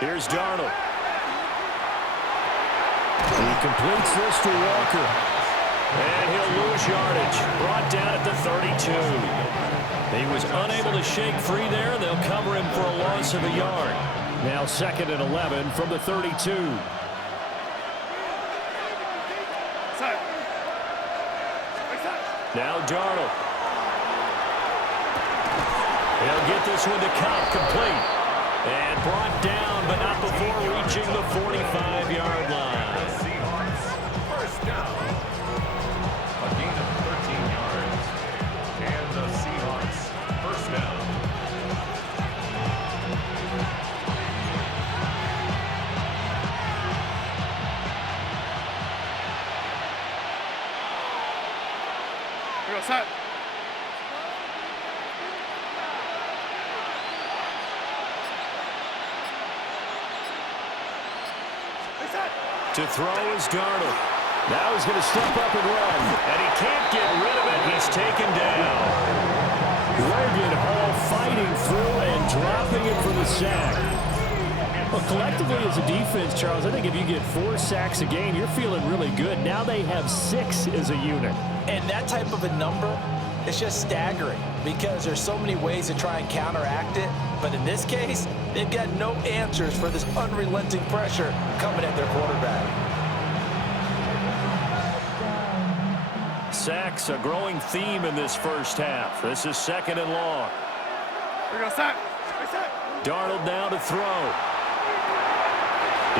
Here's Darnold. He completes this to Walker. And he'll lose yardage. Brought down at the 32. He was unable to shake free there. They'll cover him for a loss of a yard. Now 2nd and 11 from the 32. Now Darnold. He'll get this one to Cobb, complete. And brought down, but not before reaching the 45-yard line. The Seahawks, first down. A gain of 13 yards. And the Seahawks, first down. Here we go, set. To throw is Darnold. Now he's going to step up and run. And he can't get rid of it. He's taken down. Logan Hall fighting through and dropping it for the sack. Well, collectively as a defense, Charles, I think if you get 4 sacks a game, you're feeling really good. Now they have 6 as a unit. And that type of a number is just staggering because there's so many ways to try and counteract it. But in this case, they've got no answers for this unrelenting pressure coming at their quarterback. Sacks, a growing theme in this first half. This is 2nd and long. Here we go, set. Darnold now to throw.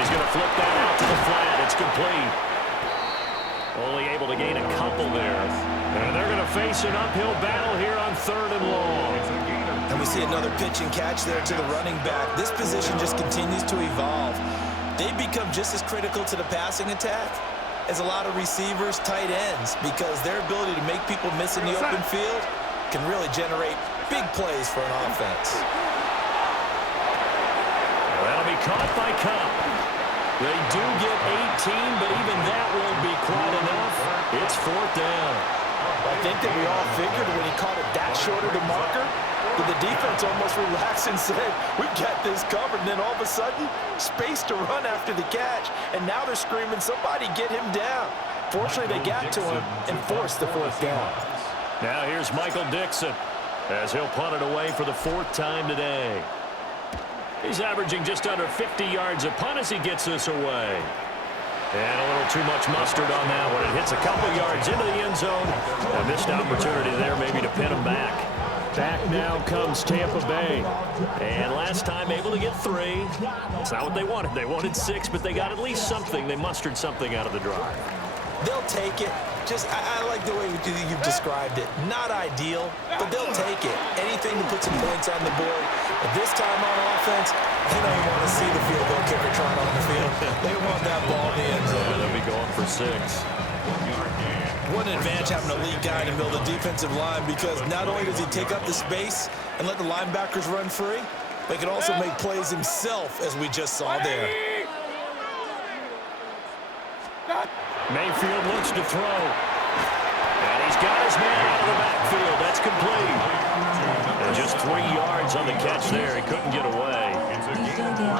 He's going to flip that out to the flat. It's complete. Only able to gain a couple there. And they're going to face an uphill battle here on 3rd and long. And we see another pitch and catch there to the running back. This position just continues to evolve. They become just as critical to the passing attack as a lot of receivers, tight ends, because their ability to make people miss in the open field can really generate big plays for an offense. That'll be caught by Cobb. They do get 18, but even that won't be quite enough. It's 4th down. I think that we all figured when he caught it that short of the marker, that the defense almost relaxed and said, we've got this covered. And then all of a sudden, space to run after the catch. And now they're screaming, somebody get him down. Fortunately, they got to him and forced the 4th down. Now here's Michael Dixon as he'll punt it away for the 4th time today. He's averaging just under 50 yards a punt as he gets this away. And a little too much mustard on that one. It hits a couple yards into the end zone. A missed opportunity there maybe to pin him back. Back now comes Tampa Bay. And last time able to get 3. It's not what they wanted. They wanted 6, but they got at least something. They mustered something out of the drive. They'll take it. I like the way you've described it. Not ideal, but they'll take it. Anything to put some points on the board. But this time on offense, they don't even want to see the field goal kicker trying on the field. They want that ball in the end zone. They'll be going for 6. What an advantage having a lead guy in the middle of the defensive line, because not only does he take up the space and let the linebackers run free, but he can also make plays himself, as we just saw there. Mayfield looks to throw. And he's got his man out of the backfield. That's complete. And just 3 yards on the catch there. He couldn't get away.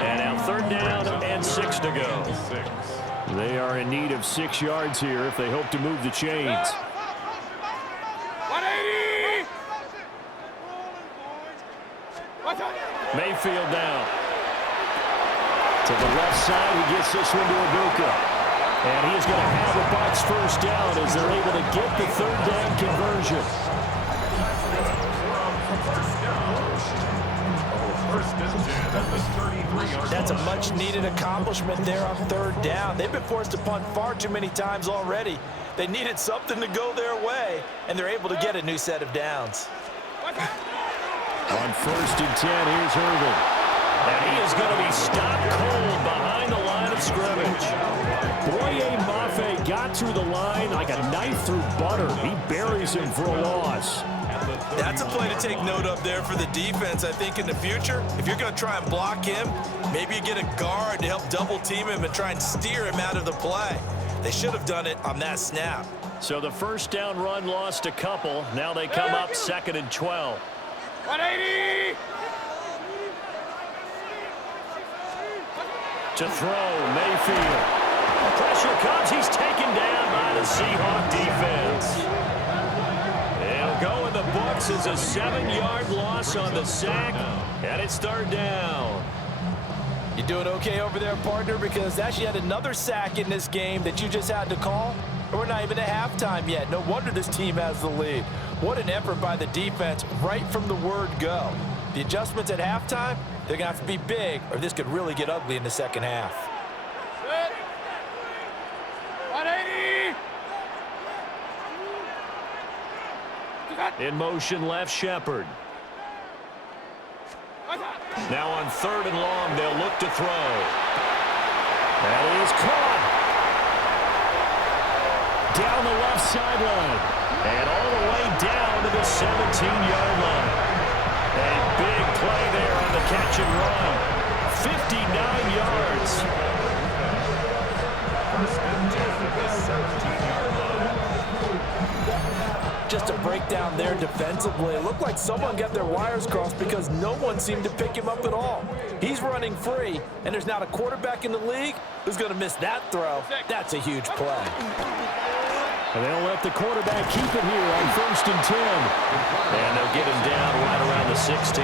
And now 3rd down and 6 to go. They are in need of 6 yards here if they hope to move the chains. 180! Mayfield down. To the left side, he gets this one to Ibuka. And he is going to have the Bucs first down as they're able to get the third down conversion. That's a much-needed accomplishment there on third down. They've been forced to punt far too many times already. They needed something to go their way, and they're able to get a new set of downs. On 1st and 10, here's Irvin. And he is going to be stopped cold behind the line of scrimmage. Boye Mafe got through the line like a knife through butter. He buries him for a loss. That's a play to take note of there for the defense, I think, in the future. If you're going to try and block him, maybe you get a guard to help double-team him and try and steer him out of the play. They should have done it on that snap. So the first down run lost a couple. Now they come up 2nd and 12. 180! To throw, Mayfield. Pressure comes. He's taken down by the Seahawks defense. It'll go in the books as a 7-yard loss on the sack, and it's third down. You doing okay over there, partner? Because that's yet another sack in this game that you just had to call. We're not even at halftime yet. No wonder this team has the lead. What an effort by the defense right from the word go. The adjustments at halftime, they're going to have to be big, or this could really get ugly in the second half. 180! In motion, left Shepard. Now on 3rd and long, they'll look to throw. And he's caught. Down the left sideline. And all the way down to the 17-yard line. A big play there on the catch and run. 59 yards. First and 10 at the 17-yard line. Just a breakdown there defensively. It looked like someone got their wires crossed because no one seemed to pick him up at all. He's running free, and there's not a quarterback in the league who's going to miss that throw. That's a huge play. And they'll let the quarterback keep it here on 1st and 10. And they'll get him down right around the 16.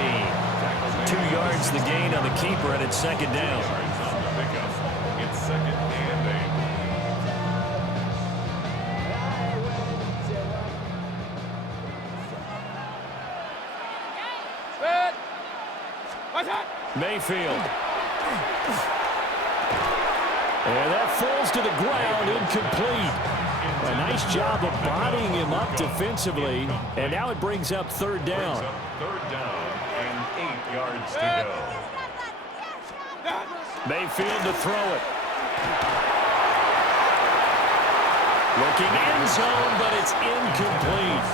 2 yards the gain on the keeper, and it's 2nd down. It's 2nd and 8. Mayfield. And that falls to the ground, incomplete. A nice job of bodying him up defensively. And now it brings up 3rd down. 3rd down and 8 yards to go. Mayfield to throw it. Looking end zone, but it's incomplete.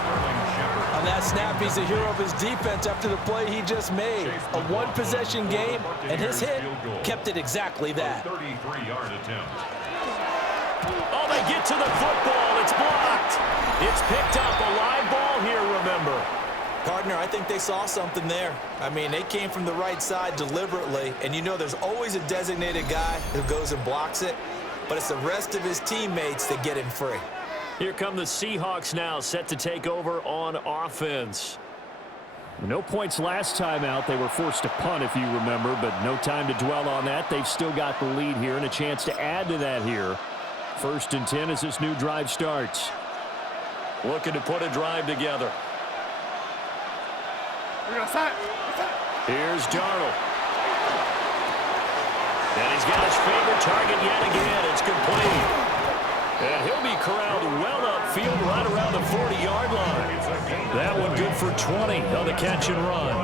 On that snap, he's a hero of his defense after the play he just made. A one-possession game, and his hit kept it exactly that. 33-yard attempt. Oh, they get to the football. It's blocked. It's picked up. A live ball here, remember. Partner, I think they saw something there. I mean, they came from the right side deliberately, and you know there's always a designated guy who goes and blocks it, but it's the rest of his teammates that get him free. Here come the Seahawks now, set to take over on offense. No points last time out. They were forced to punt, if you remember, but no time to dwell on that. They've still got the lead here and a chance to add to that here. 1st and 10 as this new drive starts. Looking to put a drive together. Here's Darnold. And he's got his favorite target yet again. It's complete. And he'll be corralled well upfield right around the 40-yard line. That one good for 20 on the catch and run.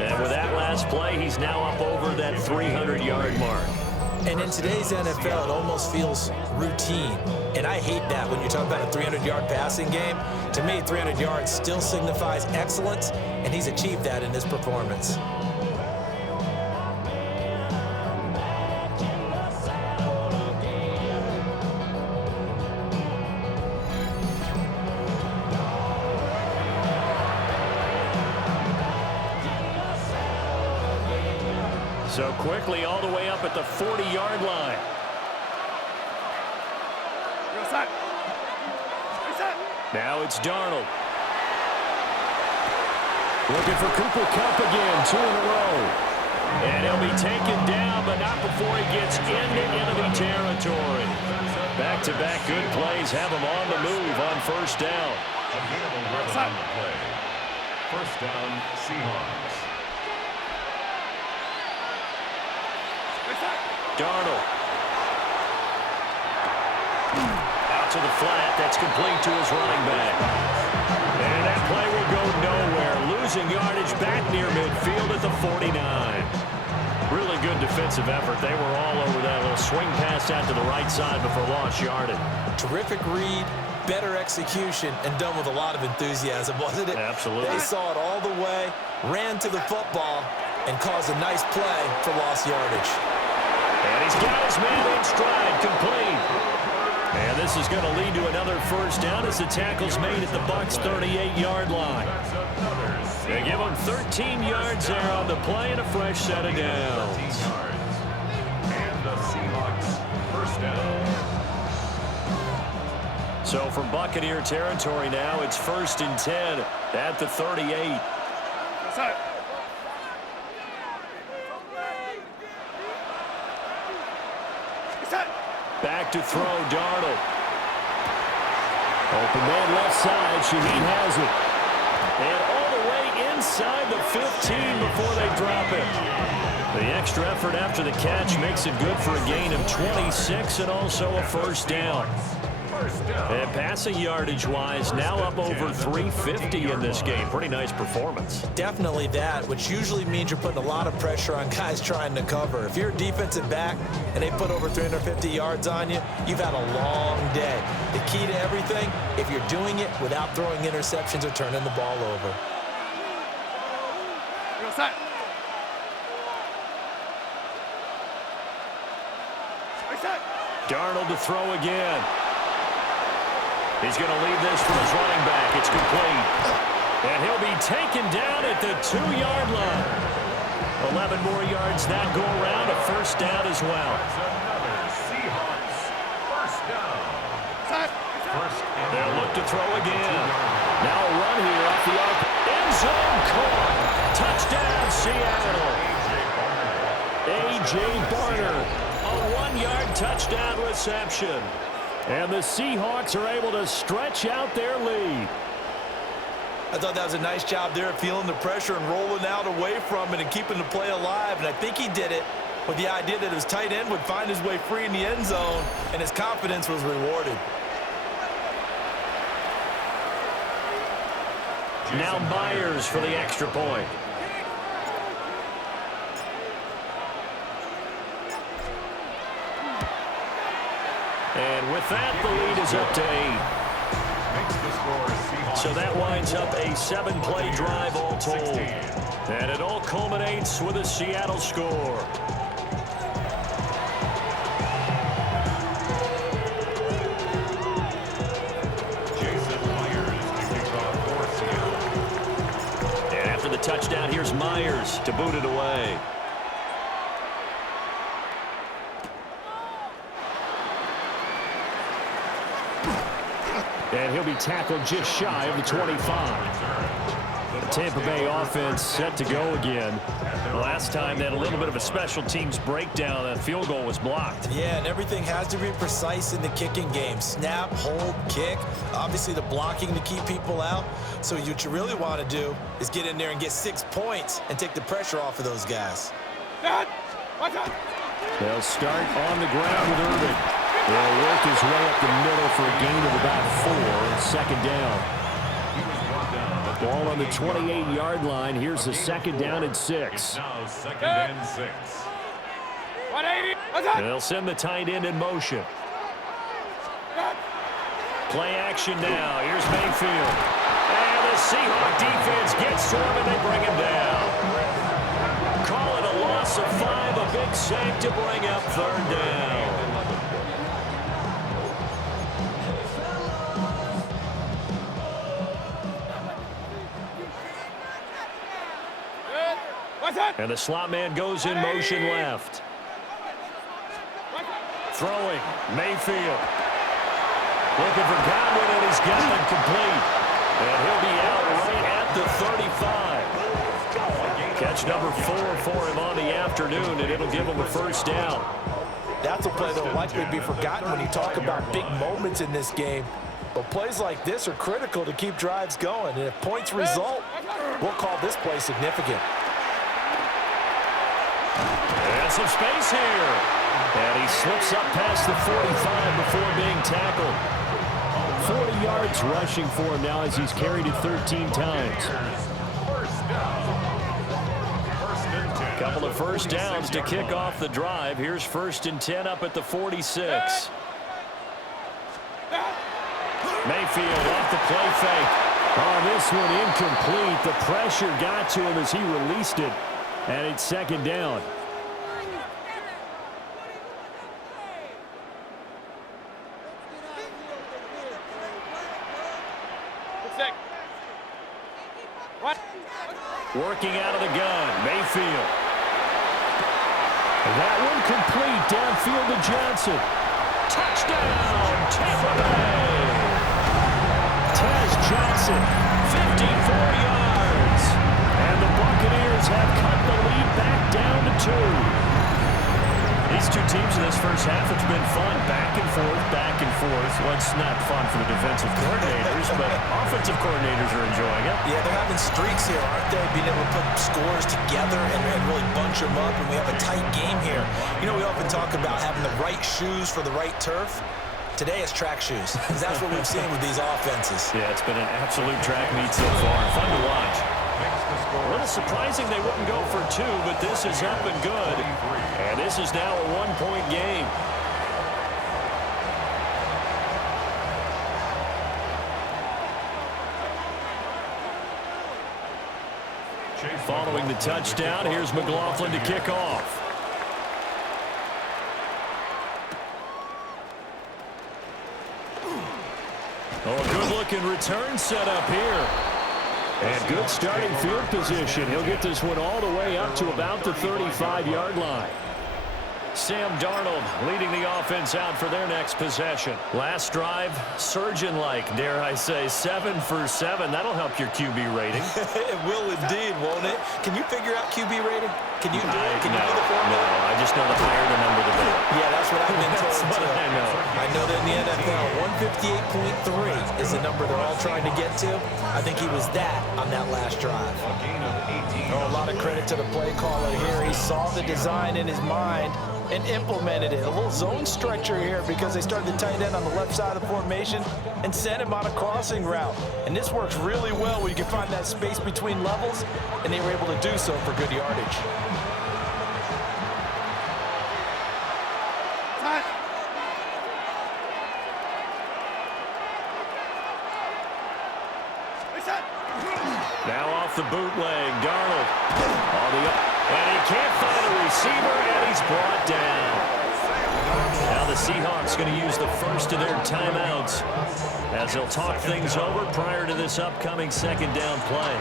And with that last play, he's now up over that 300-yard mark. And in today's NFL, it almost feels routine. And I hate that when you're talking about a 300-yard passing game. To me, 300 yards still signifies excellence, and he's achieved that in his performance. So quickly all the way up at the 40-yard line. Now it's Darnold. Looking for Cooper Kupp again, 2 in a row. And he'll be taken down, but not before he gets into enemy territory. Back-to-back good plays have him on the move on first down. First down, Seahawks. Darnold. Out to the flat. That's complete to his running back. And that play will go nowhere. Losing yardage back near midfield at the 49. Really good defensive effort. They were all over that little swing pass out to the right side before lost yardage. Terrific read, better execution, and done with a lot of enthusiasm, wasn't it? Absolutely. They saw it all the way, ran to the football, and caused a nice play for lost yardage. And he's got his man in stride, complete. And this is going to lead to another first down as the tackle's made at the Bucs' 38-yard line. They give him 13 yards there on the play and a fresh set of downs. And the Seahawks first down. So from Buccaneer territory now, it's 1st and 10 at the 38. That's it. Back to throw, Darnold. Open man left side, Shaheed has it. And all the way inside the 15 before they drop it. The extra effort after the catch makes it good for a gain of 26 and also a first down. And passing yardage-wise, now up over 350 in this game. Pretty nice performance. Definitely that, which usually means you're putting a lot of pressure on guys trying to cover. If you're a defensive back and they put over 350 yards on you, you've had a long day. The key to everything, if you're doing it without throwing interceptions or turning the ball over. Real set. Reset. Darnold to throw again. He's going to leave this for his running back. It's complete. And he'll be taken down at the 2-yard line. 11 more yards that go around. A first down as well. Another Seahawks first down. First and They'll look to throw again. Now a run here off the arc. End zone caught. Touchdown, Seattle. A.J. Barner. A 1-yard touchdown reception. And the Seahawks are able to stretch out their lead. I thought that was a nice job there of feeling the pressure and rolling out away from it and keeping the play alive. And I think he did it with the idea that his tight end would find his way free in the end zone, and his confidence was rewarded. Now Myers for the extra point. And with that, the lead is up to 8. So that winds up a 7-play drive all told. And it all culminates with a Seattle score. And after the touchdown, here's Myers to boot it away. And he'll be tackled just shy of the 25. The Tampa Bay offense set to go again. Last time they had a little bit of a special teams breakdown. That field goal was blocked. Yeah, and everything has to be precise in the kicking game. Snap, hold, kick. Obviously the blocking to keep people out. So what you really want to do is get in there and get 6 points and take the pressure off of those guys. They'll start on the ground with Irvin. They'll work his way up the middle for a gain of about 4. Second down. Ball on the 28-yard line. Here's the second down and 6. Now second and 6. 180. They'll send the tight end in motion. Play action now. Here's Mayfield. And the Seahawk defense gets to him and they bring him down. Call it a loss of 5. A big save to bring up third down. And the slot man goes in motion left. Throwing, Mayfield. Looking for Godwin, and he's got it complete. And he'll be out right at the 35. Catch number 4 for him on the afternoon, and it'll give him a first down. That's a play that will likely be forgotten when you talk about big moments in this game. But plays like this are critical to keep drives going. And if points result, we'll call this play significant. And some space here. And he slips up past the 45 before being tackled. 40 yards rushing for him now as he's carried it 13 times. A couple of first downs to kick off the drive. Here's 1st and 10 up at the 46. Mayfield off the play fake. Oh, this one incomplete. The pressure got to him as he released it. And it's 2nd down. Working out of the gun, Mayfield. That one complete, downfield to Johnson. Touchdown, Tampa Bay. Tez Johnson, 54 yards. And the Buccaneers have cut the lead back down to 2. These two teams in this first half, it's been fun. Back and forth, back and forth. Well, it's not fun for the defensive coordinators, but offensive coordinators are enjoying it. Yeah, they're having streaks here, aren't they? Being able to put scores together and really bunch them up, and we have a tight game here. You know, we often talk about having the right shoes for the right turf. Today it's track shoes, because that's what we've seen with these offenses. Yeah, it's been an absolute track meet so far. Fun to watch. A little surprising they wouldn't go for 2, but this is up and good. And this is now a 1-point game. Following the touchdown, here's McLaughlin to kick off. Oh, a good-looking return set up here. And good starting field position. He'll get this one all the way up to about the 35-yard line. Sam Darnold leading the offense out for their next possession. Last drive, surgeon-like, dare I say, 7 for 7. That'll help your QB rating. It will indeed, won't it? Can you figure out QB rating? Can you do it? Can you do the formula? No, I just know the higher the number, the better. Yeah, that's what I've been told, too. I know. I know that in the NFL, 158.3 is the number they're all trying to get to. I think he was that on that last drive. Oh, a lot of credit to the play caller here. He saw the design in his mind and implemented it. A little zone stretcher here because they started the tight end on the left side of the formation and sent him on a crossing route. And this works really well where you can find that space between levels, and they were able to do so for good yardage. Now off the bootleg, Darnold. And he can't find a receiver, and he's brought down. Now the Seahawks going to use the first of their timeouts as they'll talk things over prior to this upcoming 2nd down play.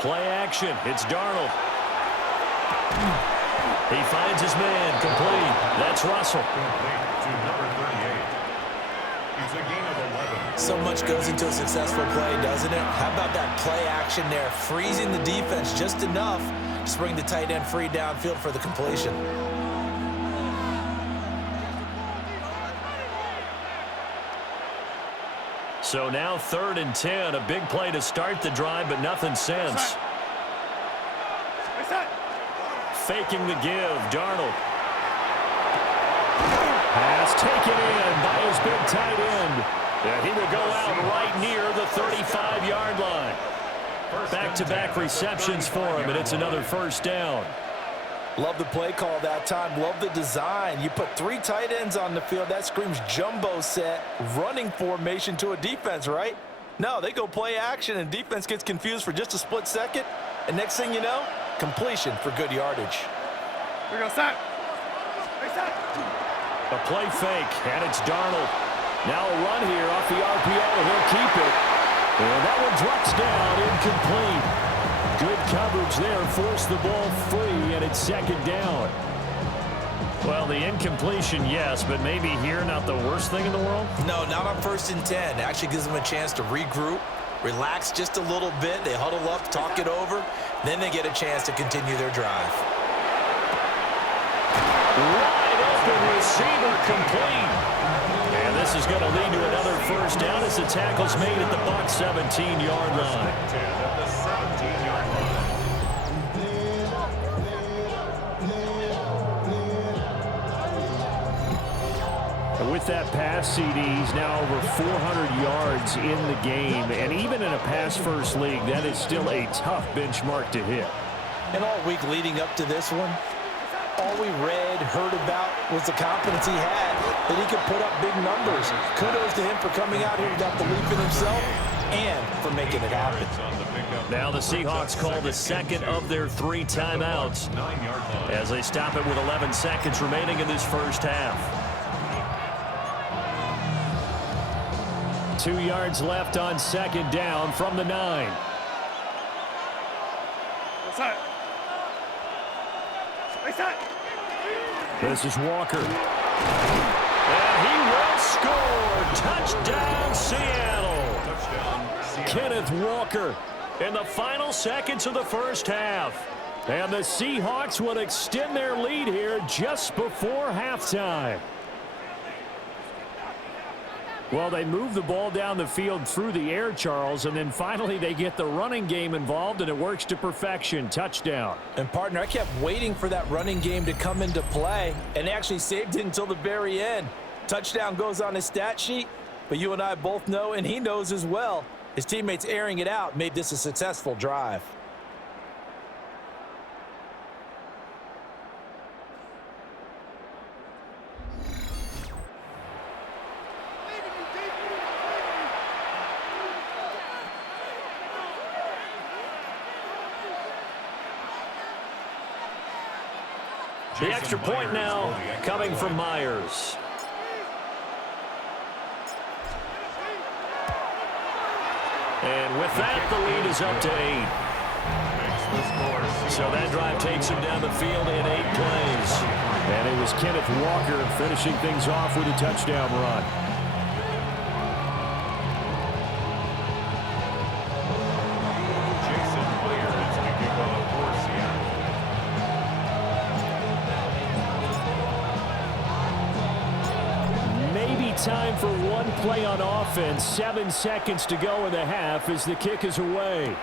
Play action. It's Darnold. He finds his man. Complete. That's Russell. Complete to number 38. It's a gain of 11. So much goes into a successful play, doesn't it? How about that play action there? Freezing the defense just enough to bring the tight end free downfield for the completion. So now 3rd and 10. A big play to start the drive, but nothing since. Faking the give, Darnold. Pass taken in by his big tight end. And he will go out right near the 35-yard line. Back-to-back receptions for him, and it's another first down. Love the play call that time. Love the design. You put 3 tight ends on the field. That screams jumbo set, running formation to a defense, right? No, they go play action, and defense gets confused for just a split second. And next thing you know, completion for good yardage. We go sack. A play fake, and it's Darnold. Now a run here off the RPO. He'll keep it. And that one drops down, incomplete. Good coverage there, forced the ball free, and it's 2nd down. Well, the incompletion, yes, but maybe here not the worst thing in the world? No, not on 1st and 10. It actually gives them a chance to regroup, relax just a little bit. They huddle up, talk it over. Then they get a chance to continue their drive. Wide open receiver complete. And this is going to lead to another first down as the tackle's made at the Bucs 17-yard line. At the 17-yard line. With that pass, CD, he's now over 400 yards in the game. And even in a pass-first league, that is still a tough benchmark to hit. And all week leading up to this one, all we read, heard about was the confidence he had that he could put up big numbers. Kudos to him for coming out here, got the leap in himself, and for making it happen. Now the Seahawks call the second of their 3 timeouts as they stop it with 11 seconds remaining in this first half. 2 yards left on 2nd down from the 9. What's that? This is Walker. And he will score. Touchdown, Seattle. Touchdown, Seattle. Kenneth Walker in the final seconds of the first half. And the Seahawks will extend their lead here just before halftime. Well, they move the ball down the field through the air, Charles, and then finally they get the running game involved, and it works to perfection. Touchdown. And, partner, I kept waiting for that running game to come into play and actually saved it until the very end. Touchdown goes on his stat sheet, but you and I both know, and he knows as well, his teammates airing it out made this a successful drive. The extra point now coming from Myers. And with that, the lead is up to 8. So that drive takes him down the field in 8 plays. And it was Kenneth Walker finishing things off with a touchdown run. Time for one play on offense. 7 seconds to go in the half as the kick is away.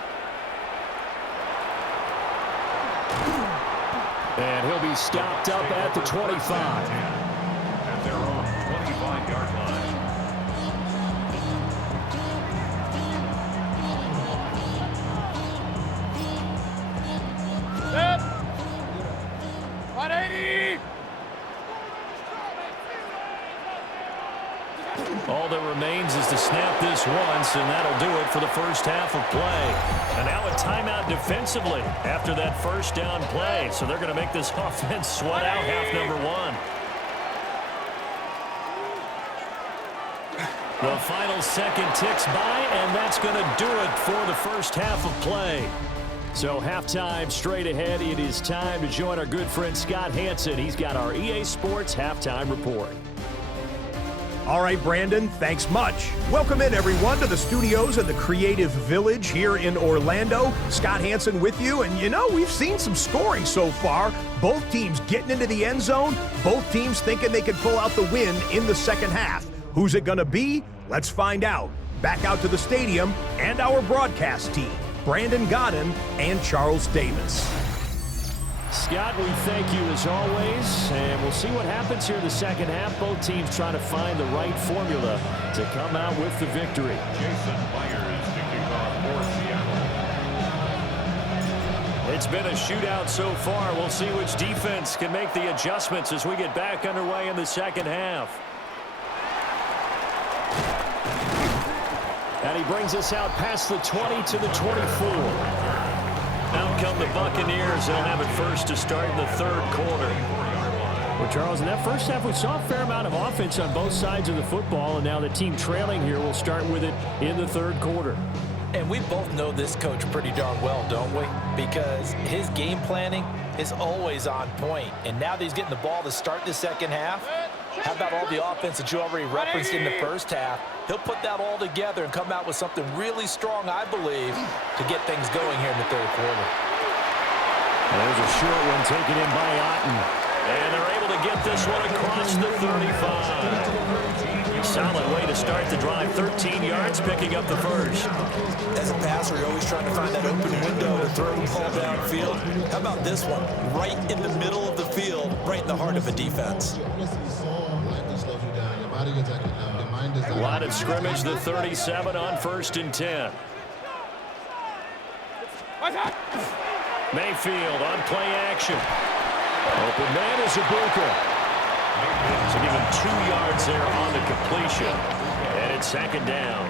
And he'll be stopped up at the 25. At their own 25-yard line. Set. 180. All that remains is to snap this once, and that'll do it for the first half of play. And now a timeout defensively after that first down play. So they're going to make this offense sweat out half number 1. The final second ticks by, and that's going to do it for the first half of play. So halftime straight ahead. It is time to join our good friend Scott Hansen. He's got our EA Sports halftime report. All right, Brandon, thanks much. Welcome in, everyone, to the studios of the Creative Village here in Orlando. Scott Hansen with you, and you know, we've seen some scoring so far. Both teams getting into the end zone, both teams thinking they could pull out the win in the second half. Who's it gonna be? Let's find out. Back out to the stadium and our broadcast team, Brandon Godden and Charles Davis. Scott, we thank you as always, and we'll see what happens here in the second half. Both teams trying to find the right formula to come out with the victory. Jason Myers to kick off for Seattle. It's been a shootout so far. We'll see which defense can make the adjustments as we get back underway in the second half. And he brings us out past the 20 to the 24. Out come the Buccaneers. They'll have it first to start in the third quarter. Well, Charles, in that first half, we saw a fair amount of offense on both sides of the football, and now the team trailing here will start with it in the third quarter. And we both know this coach pretty darn well, don't we? Because his game planning is always on point. And now that he's getting the ball to start the second half, how about all the offense that you already referenced in the first half? He'll put that all together and come out with something really strong, I believe, to get things going here in the third quarter. And there's a short one taken in by Otten. And they're able to get this one across the 35. Solid way to start the drive. 13 yards, picking up the first. As a passer, you're always trying to find that open window to throw the ball downfield. How about this one? Right in the middle of the field, right in the heart of a defense. Line of scrimmage, the 37 on 1st and 10. Mayfield on play action. Open man is Ibuka. So give him 2 yards there on the completion. And it's second down.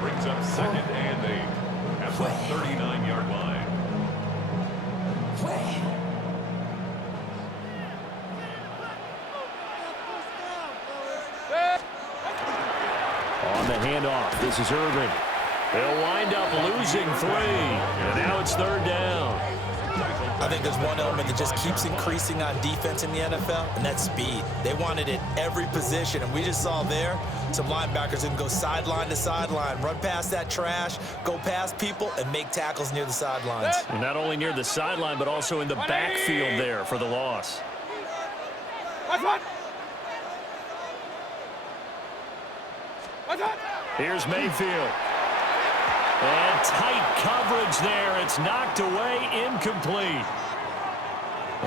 Brings up 2nd and 8 at the 39-yard line. On the handoff, this is Irvin. They'll wind up losing 3. And now it's 3rd down. I think there's one element that just keeps increasing on defense in the NFL, and that's speed. They want it at every position, and we just saw there some linebackers that can go sideline to sideline, run past that trash, go past people, and make tackles near the sidelines. And not only near the sideline, but also in the backfield there for the loss. Here's Mayfield. And tight coverage there. It's knocked away, incomplete.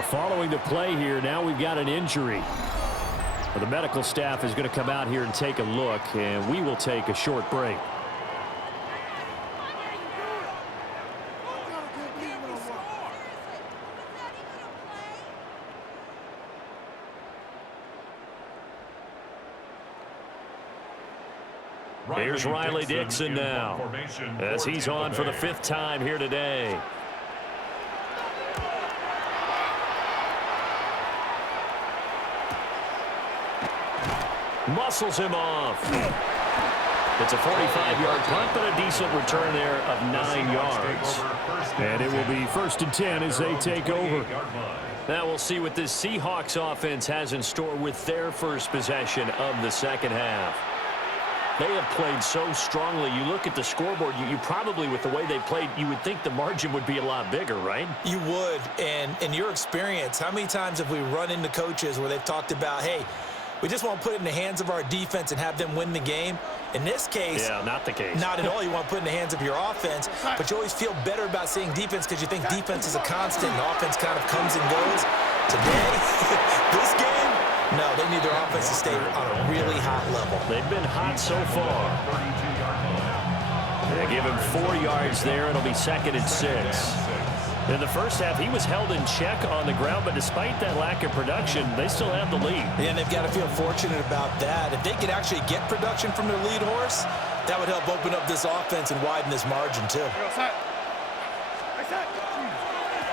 Following the play here, now we've got an injury. Well, the medical staff is going to come out here and take a look, and we will take a short break. Here's Riley Dixon now, as he's on for the 5th time here today. Muscles him off. It's a 45-yard punt, but a decent return there of 9 yards. And it will be 1st and 10 as they take over. Now we'll see what this Seahawks offense has in store with their first possession of the second half. They have played so strongly. You look at the scoreboard, you probably, with the way they played, you would think the margin would be a lot bigger, right? You would. And in your experience, how many times have we run into coaches where they've talked about, hey, we just want to put it in the hands of our defense and have them win the game? In this case, yeah, not the case. Not at all. You want to put it in the hands of your offense, but you always feel better about saying defense because you think defense is a constant and offense kind of comes and goes. Today, this game, no, they need their offense to stay on a really hot level. They've been hot so far. They give him 4 yards there. It'll be 2nd and 6. In the first half, he was held in check on the ground, but despite that lack of production, they still have the lead. Yeah, and they've got to feel fortunate about that. If they could actually get production from their lead horse, that would help open up this offense and widen this margin, too.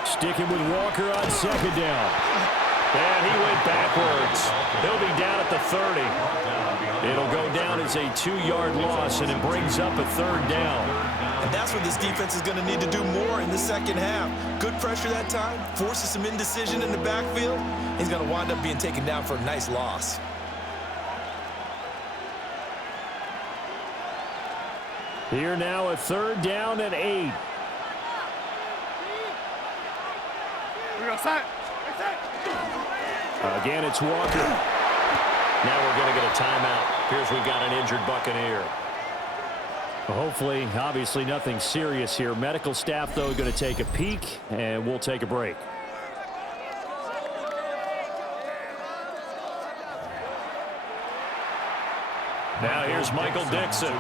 Sticking with Walker on 2nd down. And he went backwards. He'll be down at the 30. It'll go down as a 2-yard loss, and it brings up a 3rd down. And that's what this defense is going to need to do more in the second half. Good pressure that time, forces some indecision in the backfield. He's going to wind up being taken down for a nice loss. Here now a 3rd down and 8. Again, it's Walker. Now we're going to get a timeout. Here's we've got an injured Buccaneer. Hopefully, obviously nothing serious here. Medical staff, though, going to take a peek, and we'll take a break. Now here's Michael Dixon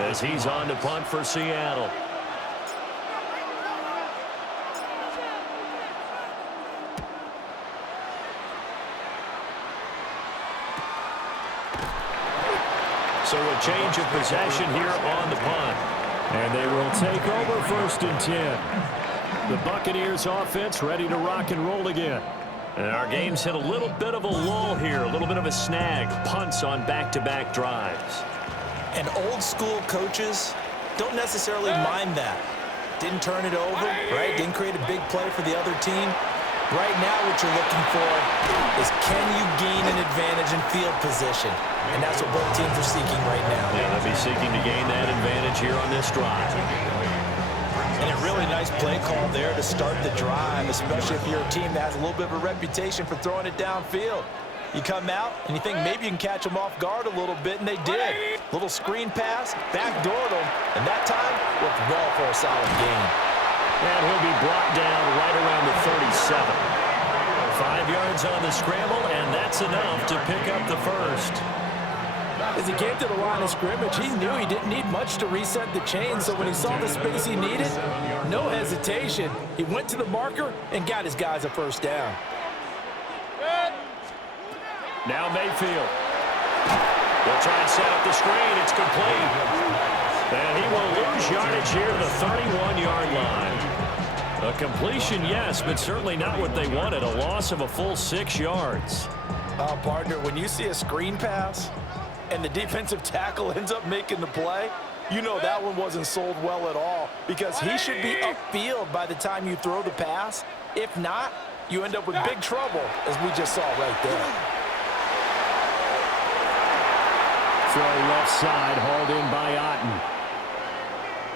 as he's on to punt for Seattle. So a change of possession here on the punt. And they will take over 1st and 10. The Buccaneers offense ready to rock and roll again. And our game's hit a little bit of a lull here, a little bit of a snag. Punts on back-to-back drives. And old school coaches don't necessarily mind that. Didn't turn it over, right? Didn't create a big play for the other team. Right now what you're looking for is can you gain an advantage in field position? And that's what both teams are seeking right now. Yeah, they'll be seeking to gain that advantage here on this drive. And a really nice play call there to start the drive, especially if you're a team that has a little bit of a reputation for throwing it downfield. You come out and you think maybe you can catch them off guard a little bit, and they did. Little screen pass, backdoored them, and that time worked well for a solid gain. And he'll be brought down right around the 37. 5 yards on the scramble, and that's enough to pick up the first. As he came to the line of scrimmage, he knew he didn't need much to reset the chain, so when he saw the space he needed, no hesitation. He went to the marker and got his guys a first down. Now Mayfield. They'll try and set up the screen. It's complete. And he will lose yardage here to the 31-yard line. A completion, yes, but certainly not what they wanted. A loss of a full 6 yards. Partner, when you see a screen pass and the defensive tackle ends up making the play, you know that one wasn't sold well at all, because he should be upfield by the time you throw the pass. If not, you end up with big trouble, as we just saw right there. Throw left side, hauled in by Otten.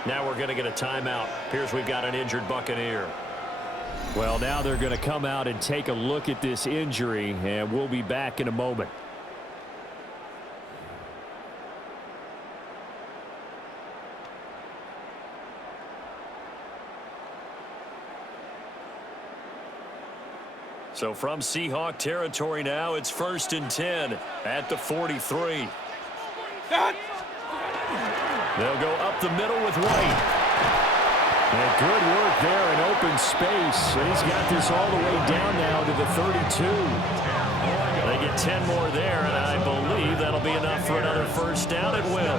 Now we're going to get a timeout. Appears we've got an injured Buccaneer. Well, now they're going to come out and take a look at this injury, and we'll be back in a moment. So from Seahawk territory now, it's 1st and 10 at the 43. They'll go up the middle with White. And good work there in open space. And he's got this all the way down now to the 32. They get 10 more there, and I believe that'll be enough for another first down. It will.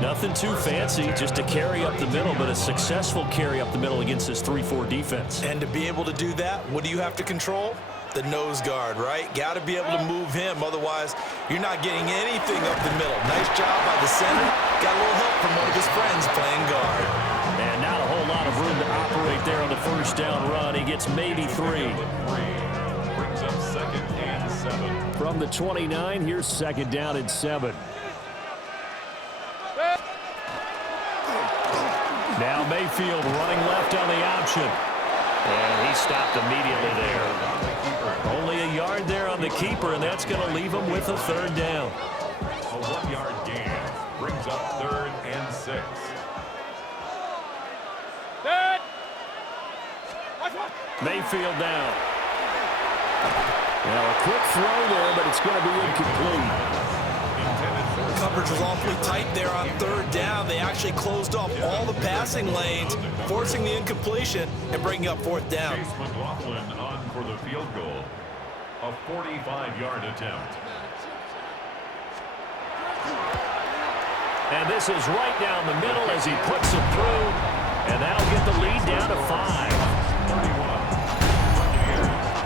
Nothing too fancy, just a carry up the middle, but a successful carry up the middle against this 3-4 defense. And to be able to do that, what do you have to control? The nose guard, right? Got to be able to move him. Otherwise, you're not getting anything up the middle. Nice job by the center. Got a little help from one of his friends playing guard. And not a whole lot of room to operate there on the first down run. He gets maybe 3. Brings up 2nd and 7. From the 29, here's 2nd down and 7. Now Mayfield running left on the option. And he stopped immediately there. Only a yard there on the keeper, and that's going to leave him with a 3rd down. A 1-yard gain brings up 3rd and 6. Mayfield down. Now a quick throw there, but it's going to be incomplete. Coverage was awfully tight there on 3rd down. They actually closed off all the passing lanes, forcing the incompletion and bringing up 4th down. Chase McLaughlin on for the field goal. A 45-yard attempt. And this is right down the middle as he puts it through. And that'll get the lead down to 5. 31.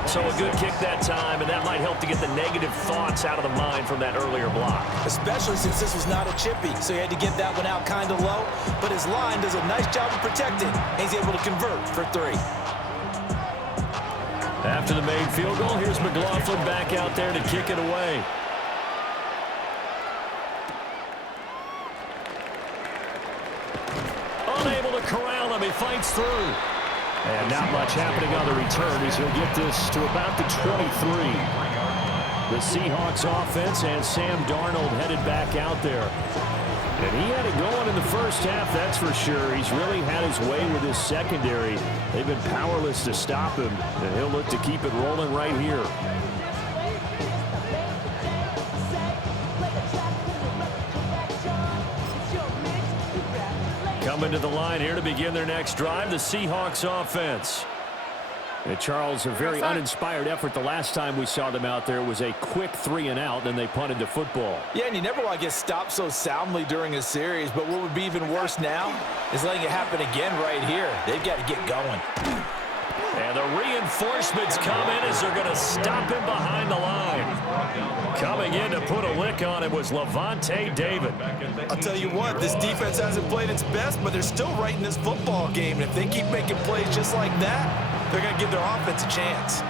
So a good kick that time, and that might help to get the negative thoughts out of the mind from that earlier block. Especially since this was not a chippy, so he had to get that one out kind of low. But his line does a nice job of protecting, and he's able to convert for 3. After the made field goal, here's McLaughlin back out there to kick it away. Unable to corral him, he fights through. And not much happening on the return as he'll get this to about the 23. The Seahawks offense and Sam Darnold headed back out there. And he had it going in the first half, that's for sure. He's really had his way with his secondary. They've been powerless to stop him, and he'll look to keep it rolling right here. Coming to the line here to begin their next drive, the Seahawks offense. And Charles, a very uninspired effort the last time we saw them out there. It was a quick 3-and-out, then they punted the football. Yeah, and you never want to get stopped so soundly during a series, but what would be even worse now is letting it happen again right here. They've got to get going. And the reinforcements come in as they're going to stop him behind the line. Coming in to put a lick on it was Levante David. I'll tell you what, this defense hasn't played its best, but they're still right in this football game. And if they keep making plays just like that, they're going to give their offense a chance.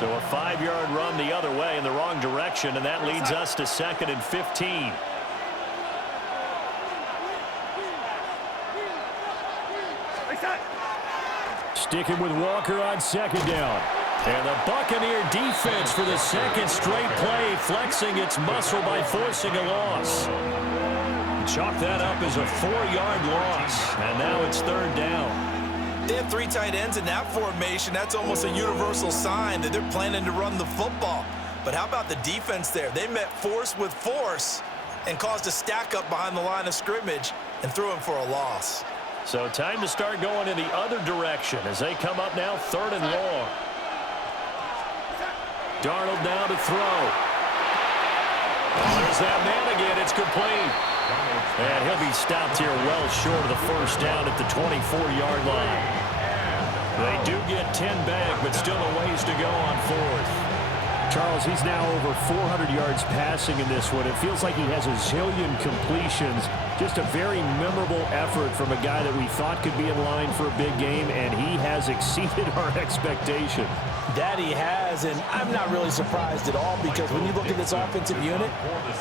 So a 5-yard run the other way in the wrong direction, and that leads us to 2nd and 15. Sticking with Walker on 2nd down. And the Buccaneer defense for the 2nd straight play, flexing its muscle by forcing a loss. Chalk that up as a 4-yard loss, and now it's 3rd down. They have 3 tight ends in that formation. That's almost a universal sign that they're planning to run the football. But how about the defense there? They met force with force and caused a stack up behind the line of scrimmage and threw him for a loss. So time to start going in the other direction as they come up now 3rd and long. Darnold now to throw. There's that man again. It's complete. And he'll be stopped here well short of the 1st down at the 24-yard line. They do get 10 back, but still a ways to go on 4th. Charles, he's now over 400 yards passing in this one. It feels like he has a zillion completions. Just a very memorable effort from a guy that we thought could be in line for a big game, and he has exceeded our expectation. That he has, and I'm not really surprised at all because when you look at this offensive unit,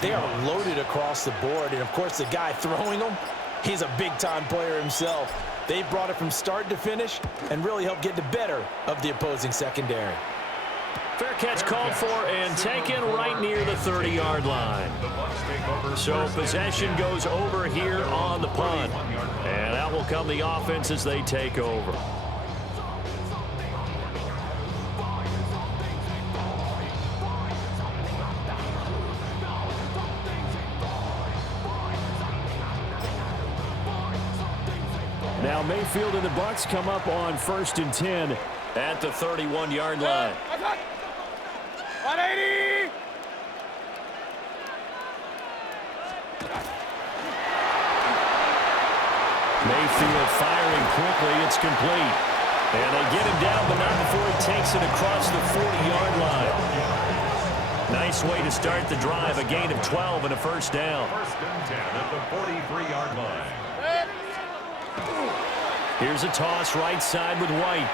they are loaded across the board. And, of course, the guy throwing them, he's a big-time player himself. They brought it from start to finish and really helped get the better of the opposing secondary. Fair catch called for and taken right near the 30-yard line. So possession goes over here on the punt. And out will come the offense as they take over. Now Mayfield and the Bucs come up on 1st and 10 at the 31-yard line. 180! Mayfield firing quickly. It's complete. And they get him down, but not before he takes it across the 40-yard line. Nice way to start the drive. A gain of 12 and a 1st down. 1st and 10 at the 43-yard line. Here's a toss right side with White.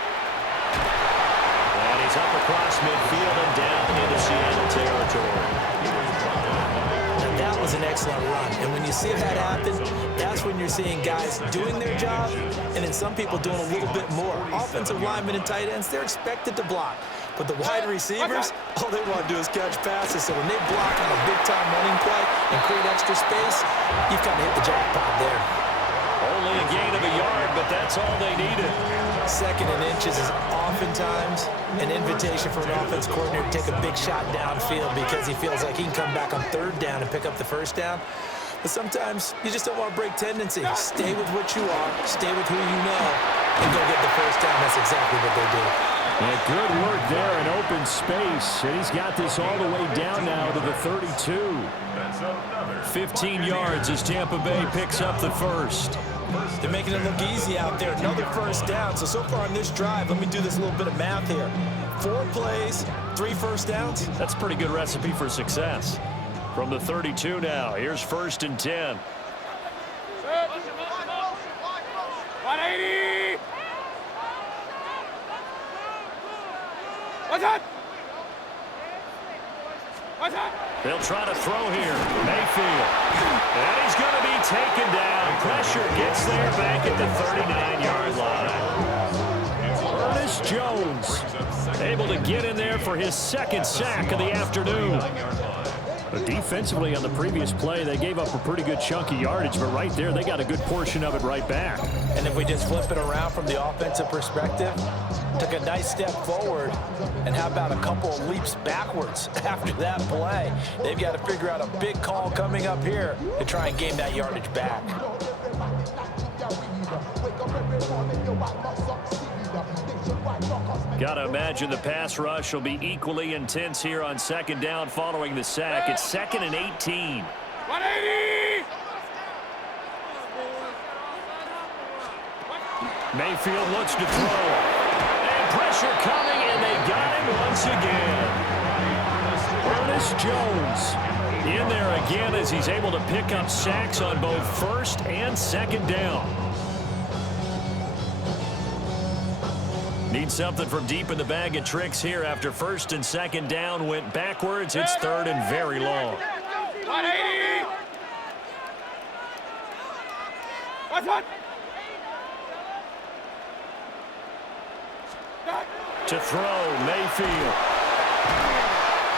And he's up across midfield and down into Seattle territory. And that was an excellent run. And when you see that happen, that's when you're seeing guys doing their job and then some people doing a little bit more. Offensive linemen and tight ends, they're expected to block. But the wide receivers, all they want to do is catch passes. So when they block on a big-time running play and create extra space, you've kind of hit the jackpot there. Only a gain of a yard, but that's all they needed. 2nd and inches is oftentimes an invitation for an offense coordinator to take a big shot downfield because he feels like he can come back on 3rd down and pick up the 1st down. But sometimes you just don't want to break tendency. Stay with what you are, stay with who you know, and go get the 1st down. That's exactly what they do. And good work there in open space. And he's got this all the way down now to the 32. 15 yards as Tampa Bay picks up the 1st. They're making it look easy out there. Another 1st down. So far on this drive, let me do this little bit of math here. 4 plays, 3 1st downs. That's a pretty good recipe for success. From the 32 now, here's 1st and 10. 180! What's that? What's that? They'll try to throw here. Mayfield. And he's going to be taken down. Pressure gets there back at the 39-yard line. Ernest Jones able to get in there for his 2nd sack of the afternoon. But defensively on the previous play, they gave up a pretty good chunk of yardage, but right there, they got a good portion of it right back. And if we just flip it around from the offensive perspective, took a nice step forward, and how about a couple of leaps backwards after that play? They've got to figure out a big call coming up here to try and gain that yardage back. Got to imagine the pass rush will be equally intense here on 2nd down following the sack. It's 2nd and 18. 180! Mayfield looks to throw. And pressure coming, and they got him once again. Ernest Jones in there again as he's able to pick up sacks on both first and second down. Need something from deep in the bag of tricks here after first and second down went backwards. It's third and very long. 180. What's up? To throw, Mayfield.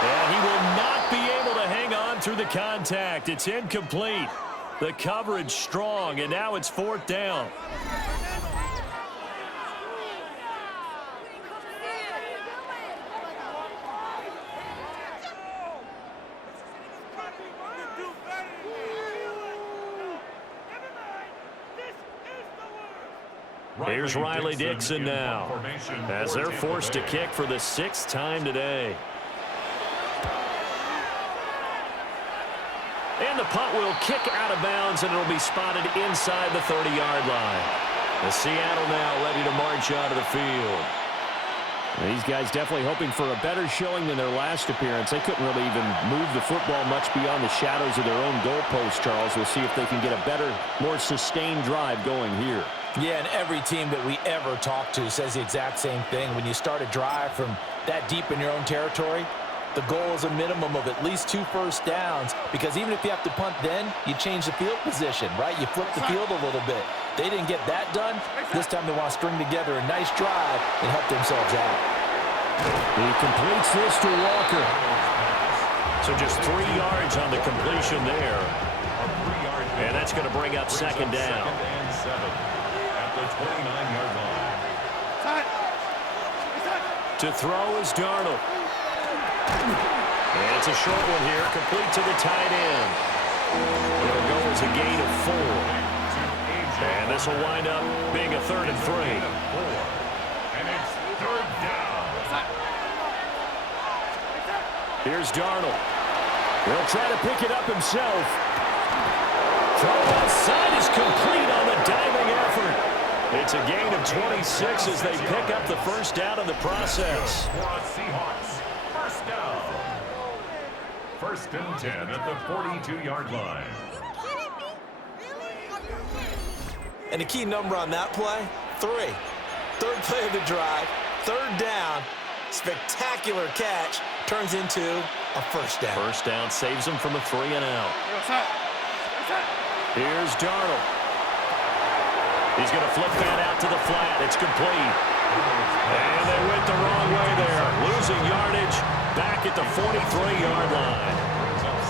And he will not be able to hang on through the contact. It's incomplete. The coverage strong, and now it's fourth down. Here's Riley Dixon now as they're forced to kick for the 6th time today. And the punt will kick out of bounds, and it'll be spotted inside the 30-yard line. The Seattle now ready to march out of the field. These guys definitely hoping for a better showing than their last appearance. They couldn't really even move the football much beyond the shadows of their own goalpost, Charles. We'll see if they can get a better, more sustained drive going here. Yeah, and every team that we ever talk to says the exact same thing. When you start a drive from that deep in your own territory, the goal is a minimum of at least 2 first downs, because even if you have to punt then, you change the field position, right? You flip the field a little bit. They didn't get that done. This time they want to string together a nice drive and help themselves out. He completes this to Walker. So just 3 yards on the completion there. And that's going to bring up second down. At the 29-yard line. To throw is Darnold. And it's a short one here, complete to the tight end. It'll go as a gain of 4. And this will wind up being a 3rd and 3. And it's 3rd down. Here's Darnold. He'll try to pick it up himself. Throw outside is complete on the diving effort. It's a gain of 26 as they pick up the first down in the process. For a Seahawks, first down. 1st and 10 at the 42-yard line. And the key number on that play, 3. 3rd play of the drive, 3rd down, spectacular catch, turns into a first down. First down saves him from a 3 and out. Here's Darnold. He's going to flip that out to the flat. It's complete. And they went the wrong way there. Losing yardage back at the 43-yard line.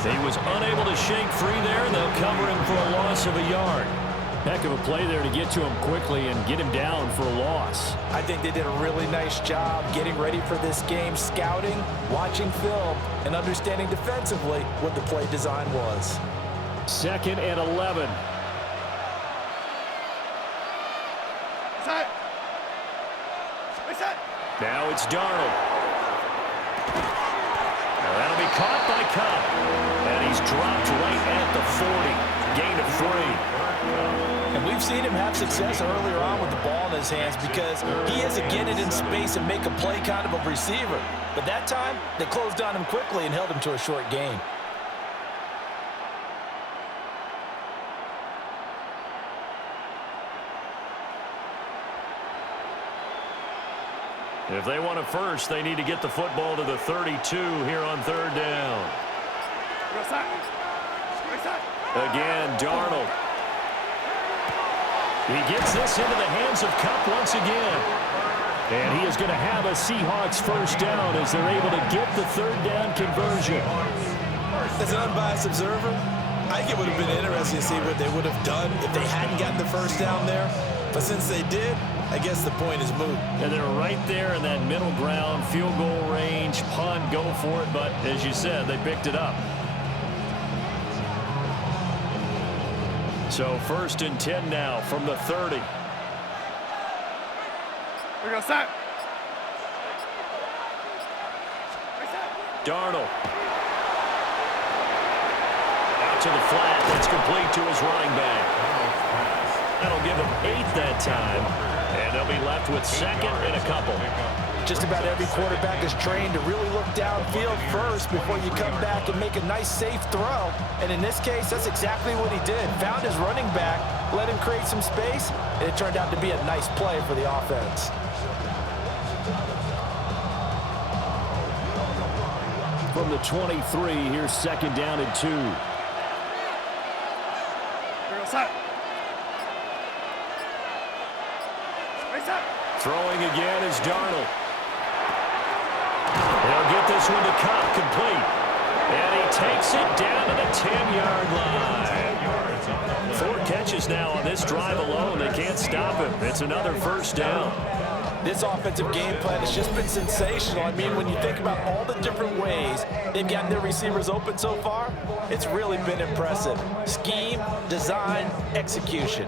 He was unable to shake free there, and they'll cover him for a loss of a yard. Heck of a play there to get to him quickly and get him down for a loss. I think they did a really nice job getting ready for this game, scouting, watching film, and understanding defensively what the play design was. 2nd and 11. Now it's Darnold. Now that'll be caught by Cup. And he's dropped right at the 40. Gain of 3. And we've seen him have success earlier on with the ball in his hands because he is a get it in space and make a play kind of a receiver. But that time, they closed on him quickly and held him to a short gain. If they want a first, they need to get the football to the 32 here on 3rd down. Again, Darnold. He gets this into the hands of Cup once again. And he is going to have a Seahawks first down as they're able to get the 3rd down conversion. As an unbiased observer, I think it would have been interesting to see what they would have done if they hadn't gotten the first down there. But since they did, I guess the point is moot. And they're right there in that middle ground, field goal range, punt, go for it. But as you said, they picked it up. So 1st and 10 now from the 30. We're going to start. Darnold. Out to the flat. That's complete to his running back. That'll give them 8 that time, and they'll be left with second and a couple. Just about every quarterback is trained to really look downfield first before you come back and make a nice, safe throw. And in this case, that's exactly what he did. Found his running back, let him create some space, and it turned out to be a nice play for the offense. From the 23, here's second down and 2. Throwing again is Darnold. He'll get this one to Cobb, complete. And he takes it down to the 10-yard line. 4 catches now on this drive alone. They can't stop him. It's another first down. This offensive game plan has just been sensational. I mean, when you think about all the different ways they've gotten their receivers open so far, it's really been impressive. Scheme, design, execution.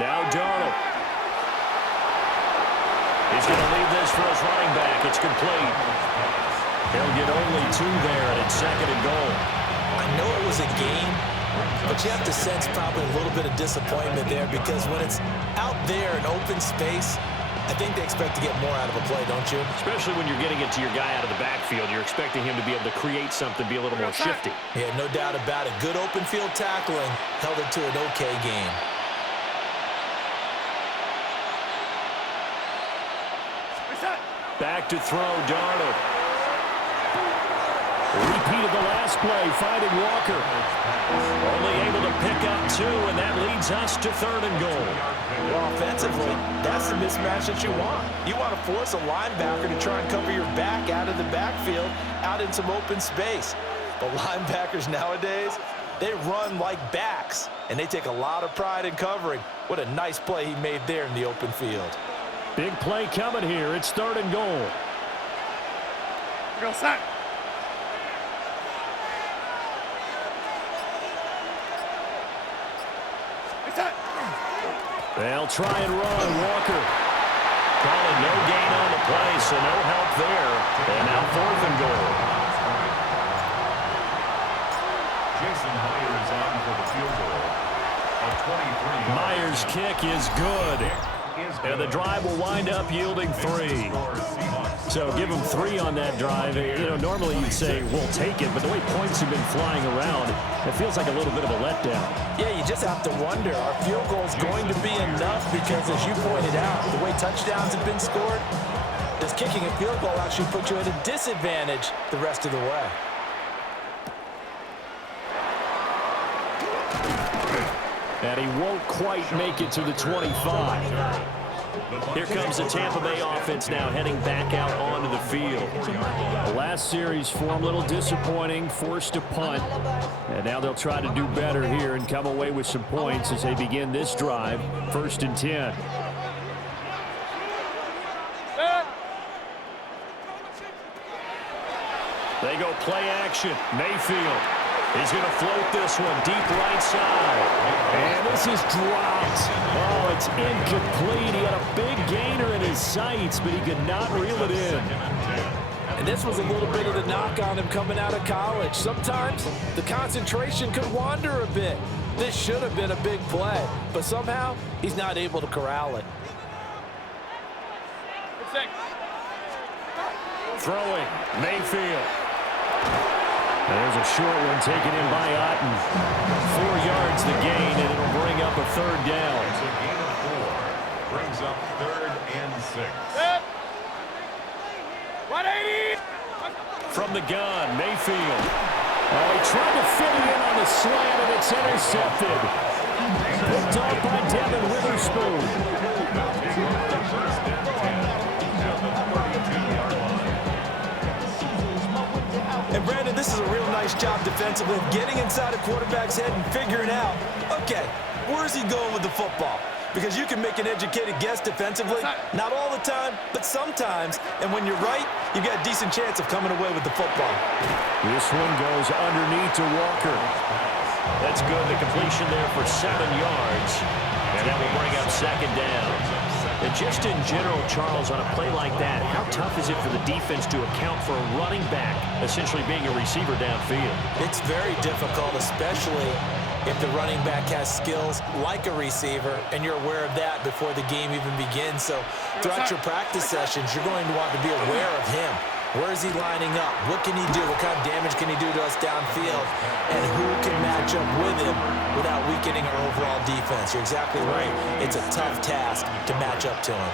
Now Darnold. He's going to leave this for his running back. It's complete. He'll get only 2 there, and it's second and goal. I know it was a game, but you have to sense probably a little bit of disappointment there because when it's out there in open space, I think they expect to get more out of a play, don't you? Especially when you're getting it to your guy out of the backfield. You're expecting him to be able to create something, be a little more shifty. Yeah, no doubt about it. Good open field tackling held it to an okay game. Back to throw, Darnold. Repeat of the last play, finding Walker. Only able to pick up 2, and that leads us to third and goal. Well, offensively, that's the mismatch that you want. You want to force a linebacker to try and cover your back out of the backfield, out in some open space. But linebackers nowadays, they run like backs, and they take a lot of pride in covering. What a nice play he made there in the open field. Big play coming here. It's third and goal. Go sack. They'll try and run. Walker calling no gain on the play, so no help there. And now fourth and goal. Jason Myers on for the field goal. A 23. Myers' kick is good. And the drive will wind up yielding 3. So give them 3 on that drive. You know, normally you'd say, we'll take it, but the way points have been flying around, it feels like a little bit of a letdown. Yeah, you just have to wonder, are field goals going to be enough? Because as you pointed out, the way touchdowns have been scored, does kicking a field goal actually put you at a disadvantage the rest of the way? And he won't quite make it to the 25. Here comes the Tampa Bay offense now heading back out onto the field. The last series for them a little disappointing, forced to punt. And now they'll try to do better here and come away with some points as they begin this drive, 1st and 10. They go play action. Mayfield. He's going to float this one deep right side. And this is dropped. Oh, it's incomplete. He had a big gainer in his sights, but he could not reel it in. And this was a little bit of the knock on him coming out of college. Sometimes the concentration could wander a bit. This should have been a big play, but somehow he's not able to corral it. Throwing, Mayfield. There's a short one taken in by Otten. 4 yards the gain, and it'll bring up a third down. It's a gain of 4. Brings up 3rd and 6. 180. From the gun, Mayfield. Oh, he tried to fit it in on the slant, and it's intercepted. Picked off by Devin Witherspoon. And Brandon, misses a real nice job defensively of getting inside a quarterback's head and figuring out, okay, where's he going with the football? Because you can make an educated guess defensively, not all the time, but sometimes. And when you're right, you've got a decent chance of coming away with the football. This one goes underneath to Walker. That's good. The completion there for 7 yards. And that will bring up second down. And just in general, Charles, on a play like that, how tough is it for the defense to account for a running back essentially being a receiver downfield? It's very difficult, especially if the running back has skills like a receiver, and you're aware of that before the game even begins. So throughout your practice sessions, you're going to want to be aware of him. Where is he lining up? What can he do? What kind of damage can he do to us downfield? And who can match up with him without weakening our overall defense? You're exactly right. It's a tough task to match up to him.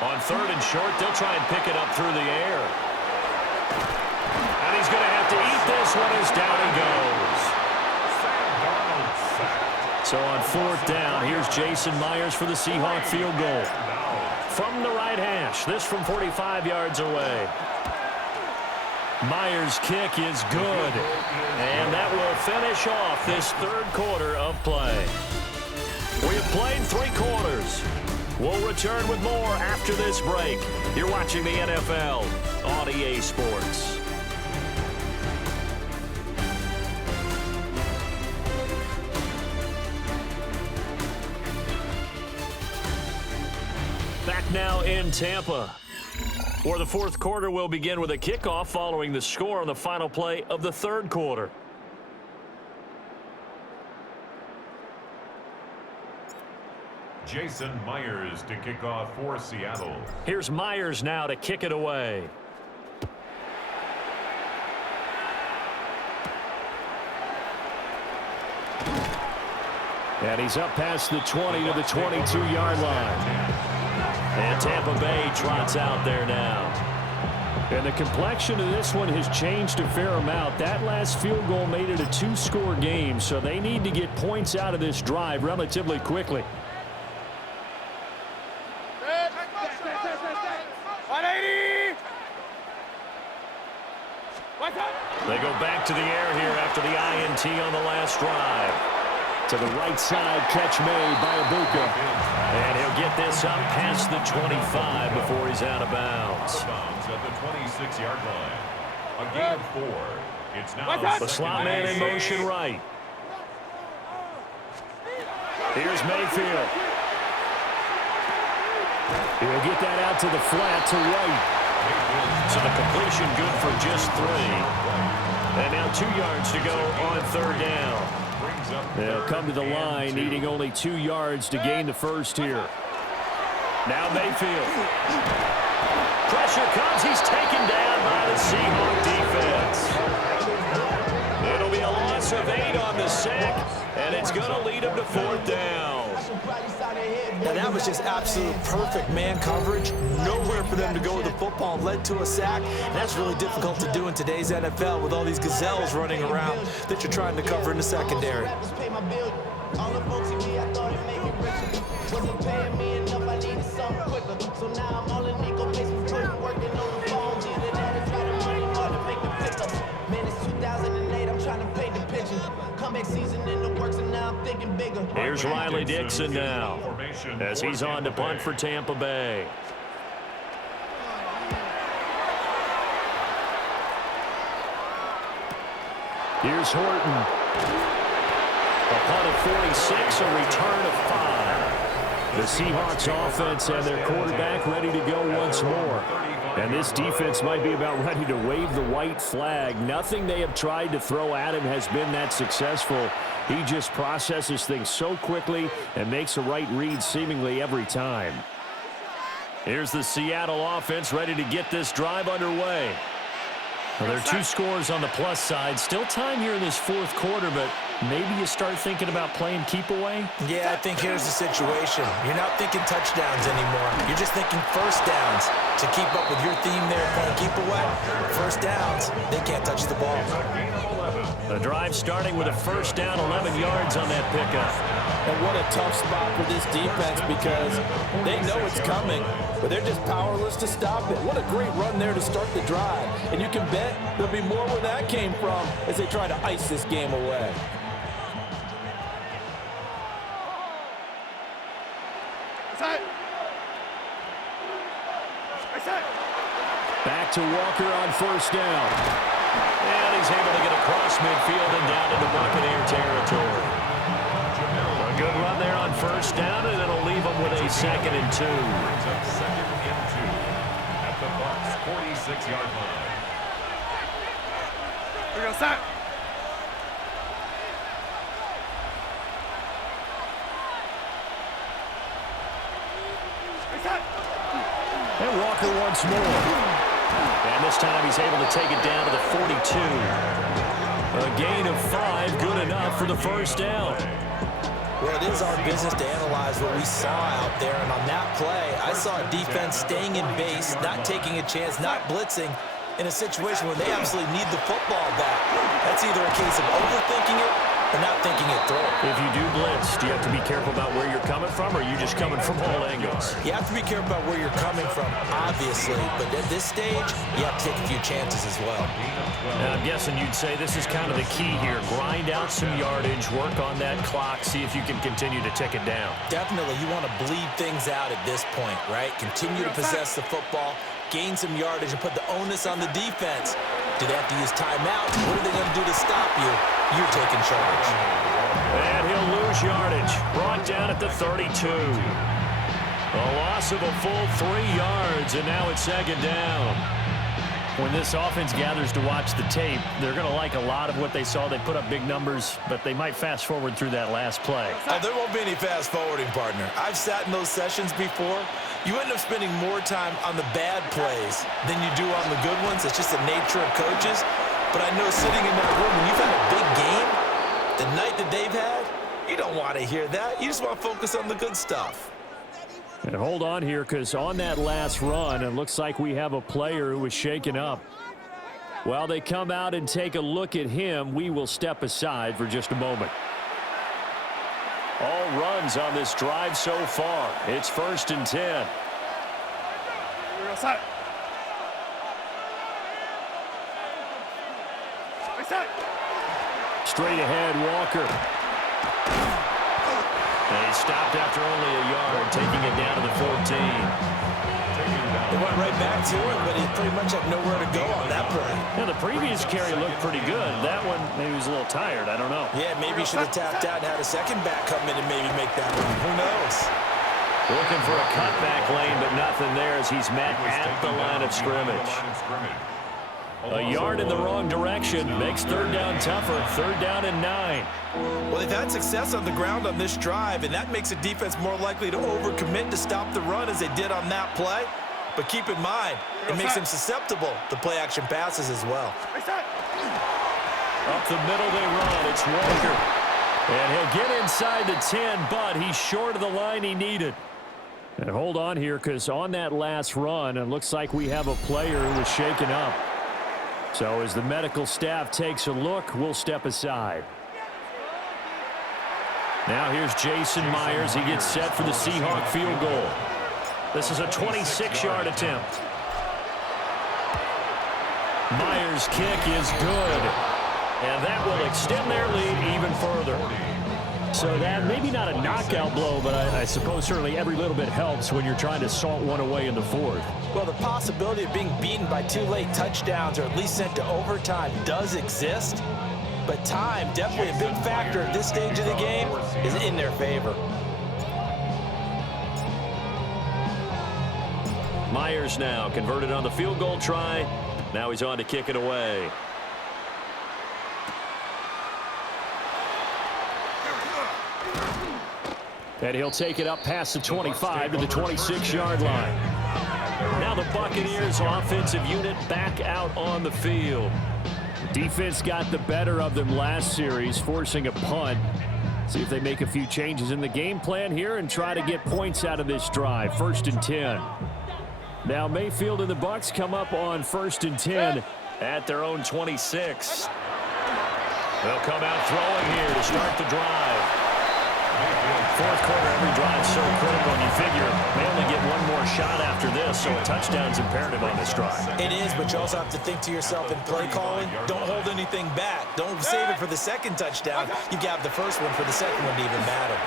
On 3rd and short, they'll try and pick it up through the air. And he's going to have to eat this one as down he goes. So on 4th down, here's Jason Myers for the Seahawks field goal. From the right hash, this from 45 yards away. Myers' kick is good. And that will finish off this 3rd quarter of play. We have played 3 quarters. We'll return with more after this break. You're watching the NFL on EA Sports. Back now in Tampa, where the 4th quarter will begin with a kickoff following the score on the final play of the 3rd quarter. Jason Myers to kick off for Seattle. Here's Myers now to kick it away. And he's up past the 20 to the 22-yard line. And Tampa Bay trots out there now. And the complexion of this one has changed a fair amount. That last field goal made it a 2-score game, so they need to get points out of this drive relatively quickly. They go back to the air here after the INT on the last drive. To the right side, catch made by Ibuka. And he'll get this up past the 25 before he's out of bounds. At the 26-yard line. A gain of 4. It's now the slot man in motion right. Here's Mayfield. He'll get that out to the flat to right. So the completion good for just 3. And now 2 yards to go on 3rd down. They'll come to the line, needing only 2 yards to gain the first here. Now Mayfield. Pressure comes. He's taken down by the Seahawks defense. It'll be a loss of 8 on the sack, and it's going to lead him to 4th down. Now that was just absolute perfect man coverage. Nowhere for them to go with the football, led to a sack. And that's really difficult to do in today's NFL with all these gazelles running around that you're trying to cover in the secondary. Here's Riley Dixon now as he's on to punt for Tampa Bay. Here's Horton. A punt of 46, a return of 5. The Seahawks offense and their quarterback ready to go once more. And this defense might be about ready to wave the white flag. Nothing they have tried to throw at him has been that successful. He just processes things so quickly and makes a right read seemingly every time. Here's the Seattle offense ready to get this drive underway. Well, there are 2 scores on the plus side. Still time here in this 4th quarter, but maybe you start thinking about playing keep away? Yeah, I think here's the situation. You're not thinking touchdowns anymore. You're just thinking first downs. To keep up with your theme there, playing keep away, first downs, they can't touch the ball. The drive starting with a first down, 11 yards on that pickup. And what a tough spot for this defense because they know it's coming, but they're just powerless to stop it. What a great run there to start the drive. And you can bet there'll be more where that came from as they try to ice this game away. Back to Walker on first down. And he's able to get across midfield and down into Buccaneer territory. A good run there on first down, and it'll leave him with a 2nd and 2. Brings up 2nd and 2 at the Bucs' 46-yard line. We're going to sack. And Walker once more. And this time he's able to take it down to the 42. A gain of 5, good enough for the first down. Well, it is our business to analyze what we saw out there, and on that play, I saw a defense staying in base, not taking a chance, not blitzing, in a situation where they absolutely need the football back. That's either a case of overthinking it or not thinking it through. If you do blitz, do you have to be careful about where you're coming from, or are you just coming from all angles? You have to be careful about where you're coming from, obviously, but at this stage, you have to take a few chances as well. And I'm guessing you'd say this is kind of the key here. Grind out some yardage, work on that clock, see if you can continue to tick it down. Definitely, you want to bleed things out at this point, right? Continue to possess the football, gain some yardage, and put the onus on the defense. Do they have to use timeouts? What are they going to do to stop you? You're taking charge. And he'll lose yardage. Brought down at the 32. A loss of a full 3 yards, and now it's 2nd down. When this offense gathers to watch the tape, they're going to like a lot of what they saw. They put up big numbers, but they might fast forward through that last play. Oh, there won't be any fast forwarding, partner. I've sat in those sessions before. You end up spending more time on the bad plays than you do on the good ones. It's just the nature of coaches. But I know sitting in that room, when you've had a big game, the night that they've had, you don't want to hear that. You just want to focus on the good stuff. And hold on here, because on that last run, it looks like we have a player who was shaken up. While they come out and take a look at him, we will step aside for just a moment. All runs on this drive so far. It's 1st and 10. Straight ahead, Walker. And he stopped after only a yard, taking it down to the 14. They went right back to him, but he pretty much had nowhere to go on that play. Yeah, the previous carry looked pretty good. That one, maybe he was a little tired. I don't know. Yeah, maybe he should have tapped out and had a second back come in and maybe make that run. Who knows? Looking for a cutback lane, but nothing there as he's met at the line of scrimmage. A yard in the wrong direction makes 3rd down tougher. 3rd down and 9. Well, they've had success on the ground on this drive, and that makes the defense more likely to overcommit to stop the run as they did on that play. But keep in mind, it makes them susceptible to play-action passes as well. Up the middle they run. It's Walker. And he'll get inside the 10, but he's short of the line he needed. And hold on here, because on that last run, it looks like we have a player who was shaken up. So as the medical staff takes a look, we'll step aside. Now here's Jason Myers. He gets set for the Seahawks field goal. This is a 26-yard attempt. Myers' kick is good. And that will extend their lead even further. So that, maybe not a knockout blow, but I suppose certainly every little bit helps when you're trying to salt one away in the 4th. Well, the possibility of being beaten by 2 late touchdowns or at least sent to overtime does exist. But time, definitely a big factor at this stage of the game, is in their favor. Myers now converted on the field goal try. Now he's on to kick it away. And he'll take it up past the 25 to the 26-yard line. Now the Buccaneers offensive unit back out on the field. Defense got the better of them last series, forcing a punt. See if they make a few changes in the game plan here and try to get points out of this drive. 1st and 10. Now Mayfield and the Bucs come up on 1st and 10 at their own 26. They'll come out throwing here to start the drive. Fourth quarter, every drive so critical, and you figure they only get one more shot after this, so a touchdown's imperative on this drive. It is, but you also have to think to yourself in play calling, don't hold anything back. Don't save it for the second touchdown. You've got the first one for the second one to even matter.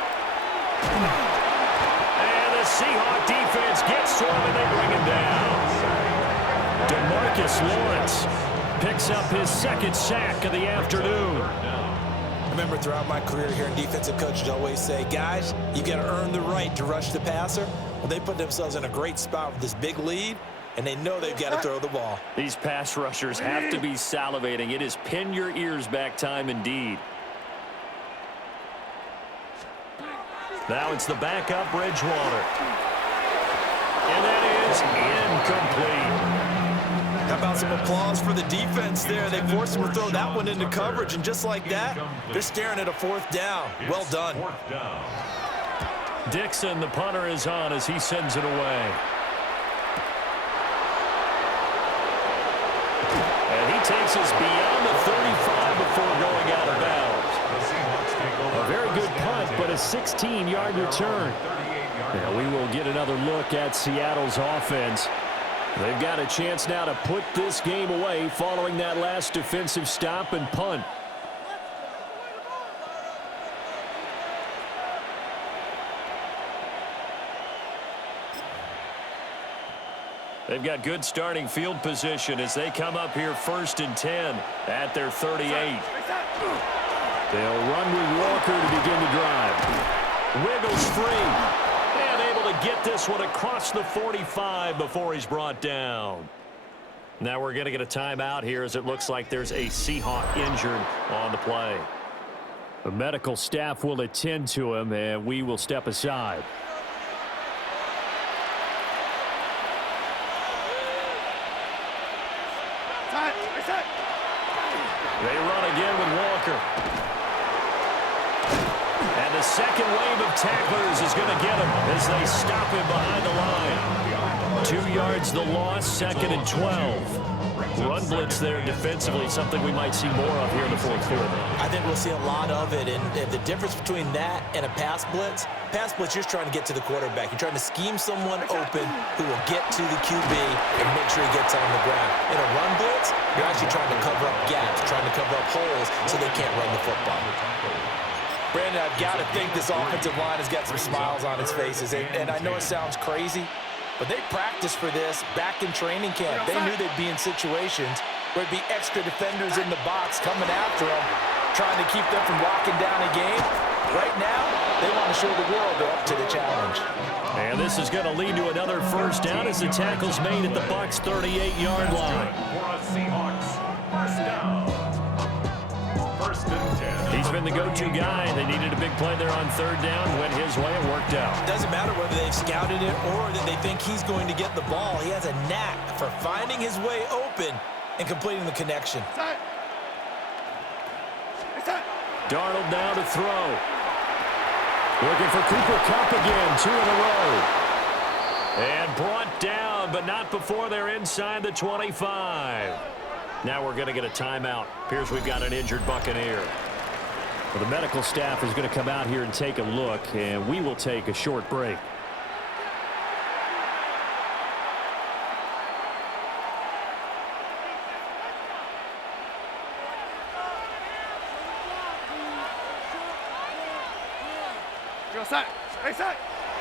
And the Seahawk defense gets to him, and they bring him down. DeMarcus Lawrence picks up his second sack of the afternoon. I remember throughout my career here in defensive coaches always say, guys, you got to earn the right to rush the passer. Well, they put themselves in a great spot with this big lead, and they know they've got to throw the ball. These pass rushers have to be salivating. It is pin your ears back time indeed. Now it's the backup Bridgewater. And that is incomplete. How about some applause for the defense there? They forced him to throw that one into coverage, and just like that, they're staring at a 4th down. Well done. Dixon, the punter, is on as he sends it away. And he takes us beyond the 35 before going out of bounds. A very good punt, but a 16-yard return. Now we will get another look at Seattle's offense. They've got a chance now to put this game away following that last defensive stop and punt. They've got good starting field position as they come up here 1st and 10 at their 38. They'll run with Walker to begin the drive. Wiggles free. And able to get this one across the 45 before he's brought down. Now we're going to get a timeout here as it looks like there's a Seahawk injured on the play. The medical staff will attend to him, and we will step aside. They run again with Walker. And the second wave of tacklers is going to get him as they stop him behind the line. 2 yards the loss, 2nd and 12. Run blitz there defensively, something we might see more of here in the fourth quarter. I think we'll see a lot of it, and the difference between that and a pass blitz, you're just trying to get to the quarterback. You're trying to scheme someone open who will get to the QB and make sure he gets on the ground. In a run blitz, you're actually trying to cover up gaps, trying to cover up holes so they can't run the football. Brandon, I've got to think this offensive line has got some smiles on its faces, and I know it sounds crazy, but they practiced for this back in training camp. They knew they'd be in situations where there'd be extra defenders in the box coming after them, trying to keep them from locking down a game. Right now, they want to show the world they're up to the challenge. And this is going to lead to another first down as the tackle's made at the Bucs' 38-yard line. First down. 1st and 10. He's been the go-to guy. They needed a big play there on 3rd down. Went his way and worked out. It doesn't matter whether they've scouted it or that they think he's going to get the ball. He has a knack for finding his way open and completing the connection. Darnold now to throw. Looking for Cooper Kupp again, 2 in a row. And brought down, but not before they're inside the 25. Now we're going to get a timeout. Appears we've got an injured Buccaneer. Well, the medical staff is going to come out here and take a look, and we will take a short break.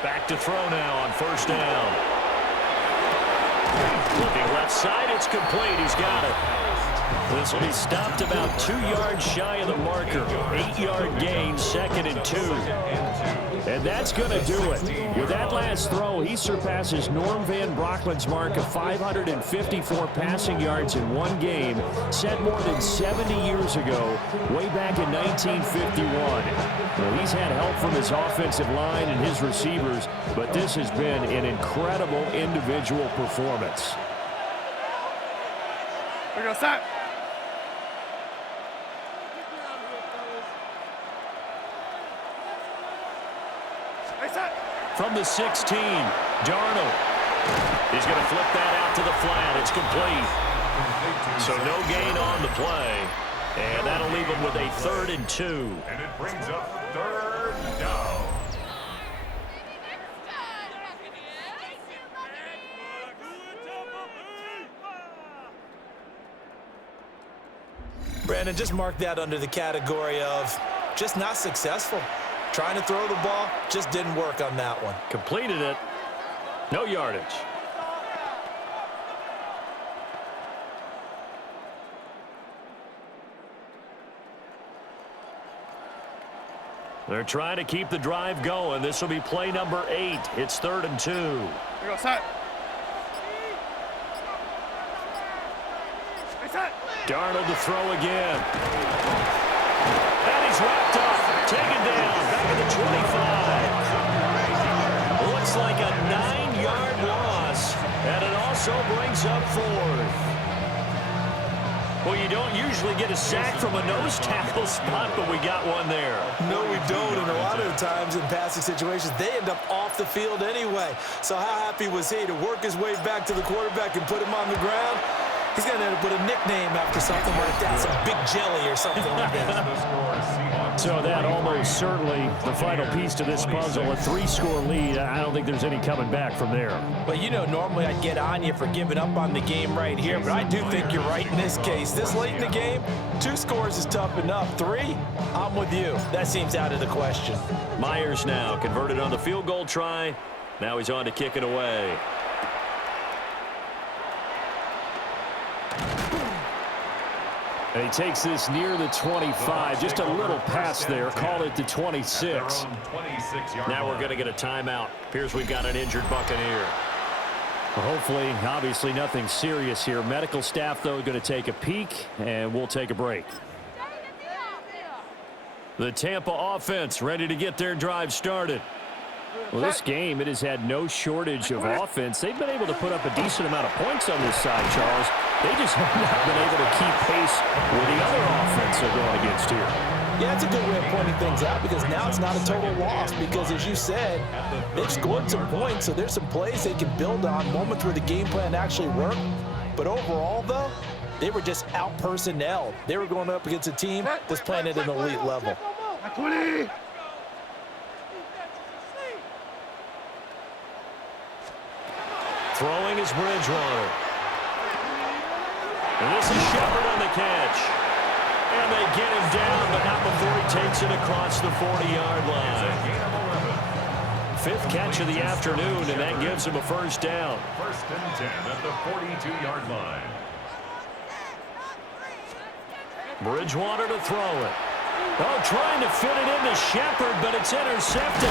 Back to throw now on 1st down. Looking left side, it's complete. He's got it. This will be stopped about 2 yards shy of the marker. 8-yard gain, 2nd and 2. And that's going to do it. With that last throw, he surpasses Norm Van Brocklin's mark of 554 passing yards in one game, set more than 70 years ago, way back in 1951. Well, he's had help from his offensive line and his receivers, but this has been an incredible individual performance. We're going to stop. From the 16, Darnold. He's going to flip that out to the flat. It's complete. So no gain on the play. And that'll leave him with a 3rd and 2. And it brings up 3rd down. Brandon, just mark that under the category of just not successful. Trying to throw the ball, just didn't work on that one. Completed it. No yardage. They're trying to keep the drive going. This will be play number 8. It's 3rd and 2. Here we go, set. Darnold to throw again. And he's wrapped up. Taken down. Back at the 25. Looks like a 9-yard loss. And it also brings up 4th. Well, you don't usually get a sack from a nose tackle spot, but we got one there. No, we don't, and a lot of the times in passing situations, they end up off the field anyway. So how happy was he to work his way back to the quarterback and put him on the ground? He's going to end up with a nickname after something like that, some Big Jelly or something like that. So that almost certainly the final piece to this puzzle, a 3-score lead. I don't think there's any coming back from there. But, you know, normally I'd get on you for giving up on the game right here, but I do think you're right in this case. This late in the game, 2 scores is tough enough. 3, I'm with you. That seems out of the question. Myers now converted on the field goal try. Now he's on to kick it away. And he takes this near the 25. Just a little pass there. Call it the 26. Now we're going to get a timeout. Appears we've got an injured Buccaneer. Well, hopefully, obviously, nothing serious here. Medical staff, though, going to take a peek, and we'll take a break. The Tampa offense ready to get their drive started. Well, this game, it has had no shortage of offense. They've been able to put up a decent amount of points on this side, Charles. They just have not been able to keep pace with the other offense they're going against here. Yeah, it's a good way of pointing things out because now it's not a total loss because, as you said, they've scored some points, so there's some plays they can build on, moments where the game plan actually worked. But overall, though, they were just out-personnel. They were going up against a team that's playing at an elite level. Throwing is Bridgewater. And this is Shepard on the catch. And they get him down, but not before he takes it across the 40-yard line. 5th catch of the afternoon, and that gives him a 1st down. 1st and 10 at the 42-yard line. Bridgewater to throw it. Oh, trying to fit it into Shepard, but it's intercepted.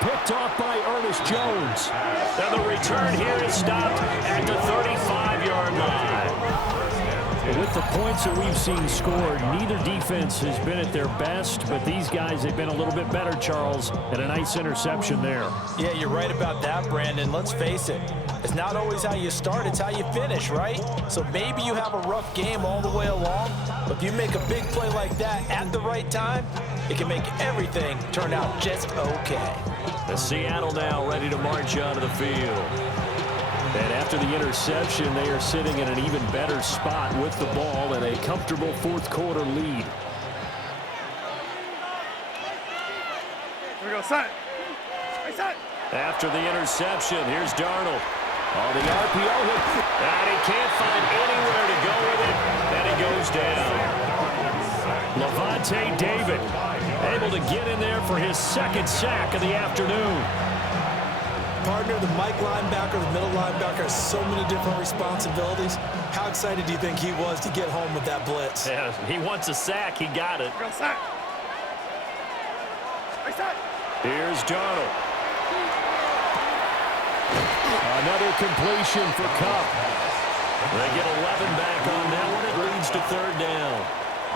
Picked off by Ernest Jones. And the return here is stopped at the 35-yard line. With the points that we've seen scored, neither defense has been at their best, but these guys have been a little bit better, Charles, and a nice interception there. Yeah, you're right about that, Brandon. Let's face it. It's not always how you start, it's how you finish, right? So maybe you have a rough game all the way along, but if you make a big play like that at the right time, it can make everything turn out just okay. The Seattle now ready to march onto the field. And after the interception, they are sitting in an even better spot with the ball and a comfortable 4th quarter lead. Here we go, set. Hey, set. After the interception, here's Darnold. On the RPO, and he can't find anywhere to go with it, and he goes down. Levante David able to get in there for his 2nd sack of the afternoon. Partner, the Mike linebacker, the middle linebacker has so many different responsibilities. How excited do you think he was to get home with that blitz? Yeah, he wants a sack. He got it. Here we go, set. Hey, set. Here's Darnold. Another completion for Cup. They get 11 back on that one. It leads to 3rd down.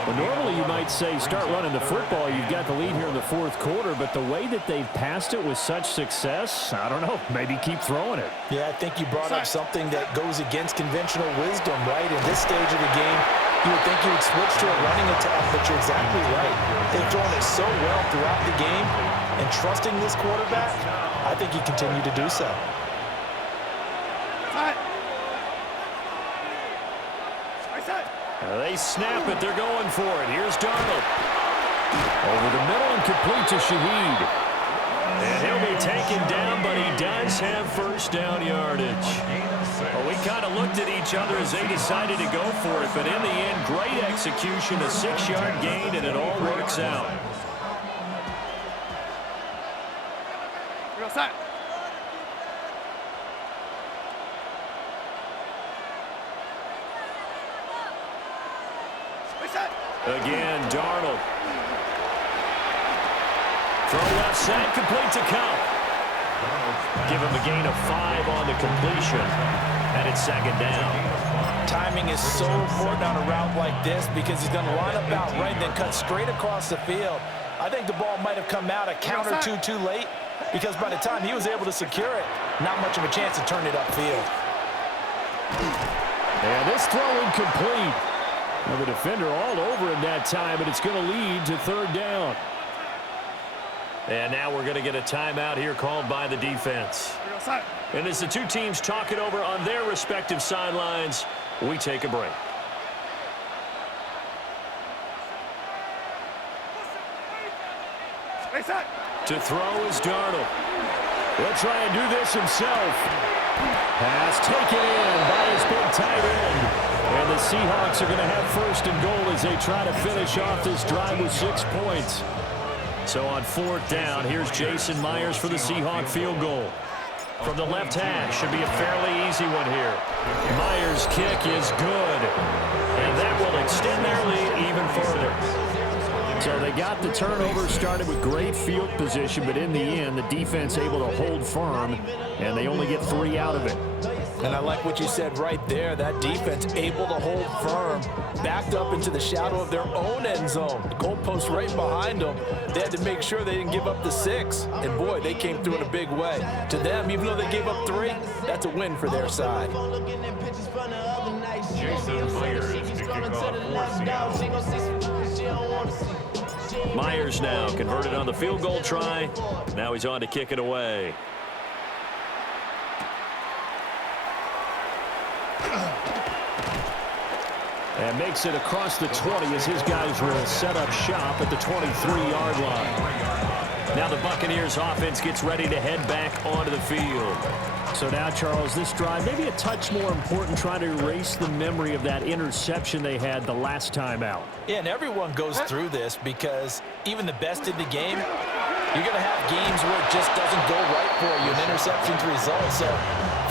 Well, normally you might say start running the football. You've got the lead here in the 4th quarter, but the way that they've passed it with such success, I don't know, maybe keep throwing it. Yeah, I think you brought up something that goes against conventional wisdom, right? In this stage of the game, You would think you would switch to a running attack, but you're exactly right. They've thrown it so well throughout the game, and trusting this quarterback, I think you continue to do so. They snap it. They're going for it. Here's Darnold. Over the middle and complete to Shaheed. And he'll be taken down, but he does have first down yardage. Well, we kind of looked at each other as they decided to go for it, but in the end, great execution, a 6-yard gain, and it all works out. Again, Darnold. Throw left side, complete to Cup. Give him a gain of 5 on the completion, and it's second down. Timing is so important on a route like this because he's going to line up out right and then cut straight across the field. I think the ball might have come out a count or two too late because by the time he was able to secure it, not much of a chance to turn it upfield. And this throw incomplete. Well, the defender all over him that time, and it's going to lead to third down. And now we're going to get a timeout here called by the defense. And as the two teams talk it over on their respective sidelines, we take a break. To throw is Darnold. He'll try and do this himself. Pass taken in by his big tight end. And the Seahawks are going to have first and goal as they try to finish off this drive with 6 points. So on fourth down, here's Jason Myers for the Seahawk field goal. From the left hash, should be a fairly easy one here. Myers' kick is good. And that will extend their lead even further. So they got the turnover, started with great field position, but in the end, the defense able to hold firm, and they only get 3 out of it. And I like what you said right there. That defense able to hold firm, backed up into the shadow of their own end zone. The goalpost right behind them. They had to make sure they didn't give up the 6. And, boy, they came through in a big way. To them, even though they gave up 3, that's a win for their side. Jason Myers to kick off for Seattle. Myers now converted on the field goal try. Now he's on to kick it away. And makes it across the 20 as his guys will set up shop at the 23-yard line. Now the Buccaneers offense gets ready to head back onto the field. So now, Charles, this drive maybe a touch more important, trying to erase the memory of that interception they had the last time out. Yeah, and everyone goes through this because even the best in the game, you're going to have games where it just doesn't go right for you, and interceptions result. So,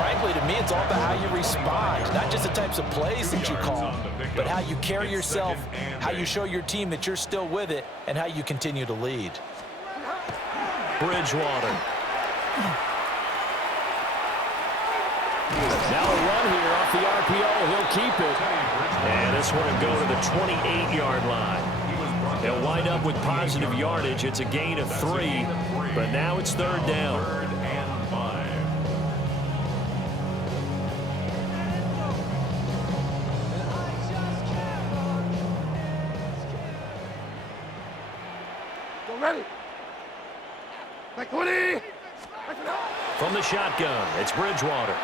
frankly, to me, it's all about how you respond, not just the types of plays that you call, but how you carry yourself, how you show your team that you're still with it, and how you continue to lead. Bridgewater. Now a run here off the RPO. He'll keep it. And this one will go to the 28-yard line. They'll wind up with positive yardage. It's a gain of 3, but now it's third down. Ready. Back 20. From the shotgun, it's Bridgewater.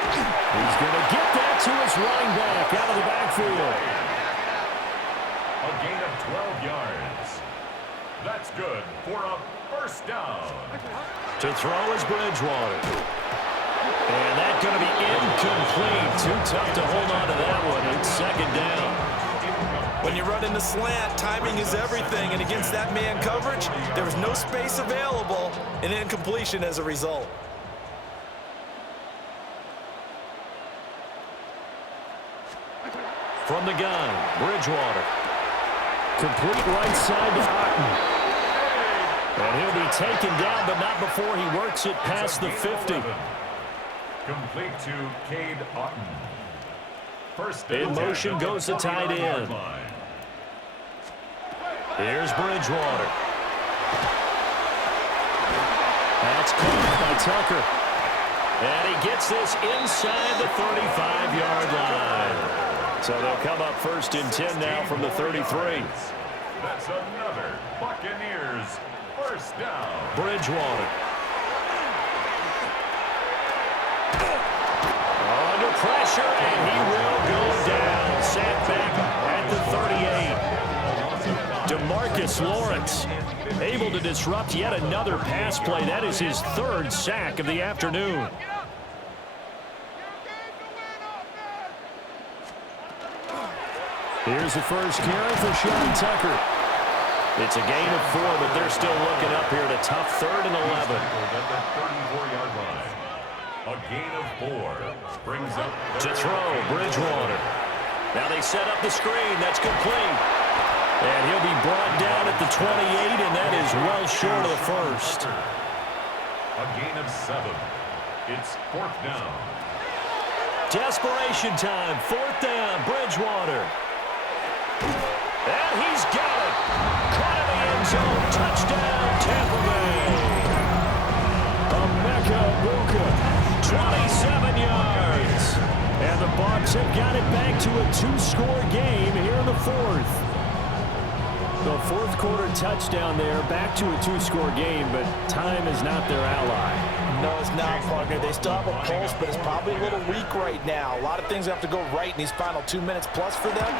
He's going to get that to his running back out of the backfield. A gain of 12 yards. That's good for a first down. To throw is Bridgewater. And that's going to be incomplete. Too tough to hold on to that one. It's second down. When you run in the slant, timing is everything, and against that man coverage, there was no space available, and incompletion as a result. From the gun, Bridgewater. Complete right side to Otten. And he'll be taken down, but not before he works it past the 50. Complete to Cade Otten. First in motion goes the tight end. Here's Bridgewater. That's caught by Tucker. And he gets this inside the 35-yard line. So they'll come up 1st and 10 now from the 33. That's another Buccaneers first down. Bridgewater. Under pressure, and he will go down. Sat back at the 38. DeMarcus Lawrence able to disrupt yet another pass play. That is his 3rd sack of the afternoon. Here's the first carry for Sean Tucker. It's a gain of 4, but they're still looking up here at a tough 3rd and 11. At the 34-yard line. A gain of 4 brings up to throw Bridgewater. Now they set up the screen. That's complete. And he'll be brought down at the 28, and that is well short of the 1st. A gain of 7. It's 4th down. Desperation time. 4th down. Bridgewater. And he's got it. Caught in the end zone. Touchdown, Tampa Bay. Emeka Buka, 27 yards. And the Bucs have got it back to a 2-score game here in the 4th. The 4th quarter touchdown there, back to a 2-score game, but time is not their ally. No, it's not, partner. They still have a pulse, but it's probably a little weak right now. A lot of things have to go right in these final 2 minutes plus for them.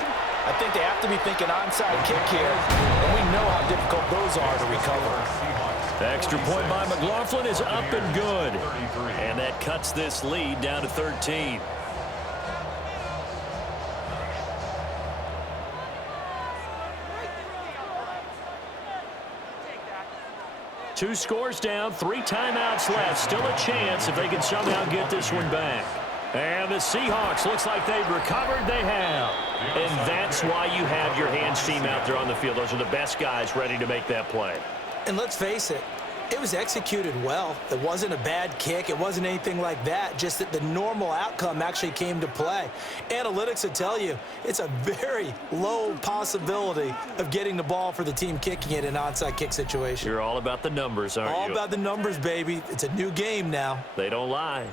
I think they have to be thinking onside kick here, and we know how difficult those are to recover. The extra point by McLaughlin is up and good, and that cuts this lead down to 13. Two scores down, 3 timeouts left. Still a chance if they can somehow get this one back. And the Seahawks, looks like they've recovered. They have. And that's why you have your hands team out there on the field. Those are the best guys ready to make that play. And let's face it, it was executed well. It wasn't a bad kick. It wasn't anything like that. Just that the normal outcome actually came to play. Analytics will tell you it's a very low possibility of getting the ball for the team kicking it in an onside kick situation. You're all about the numbers, aren't you? All about the numbers, baby. It's a new game now. They don't lie.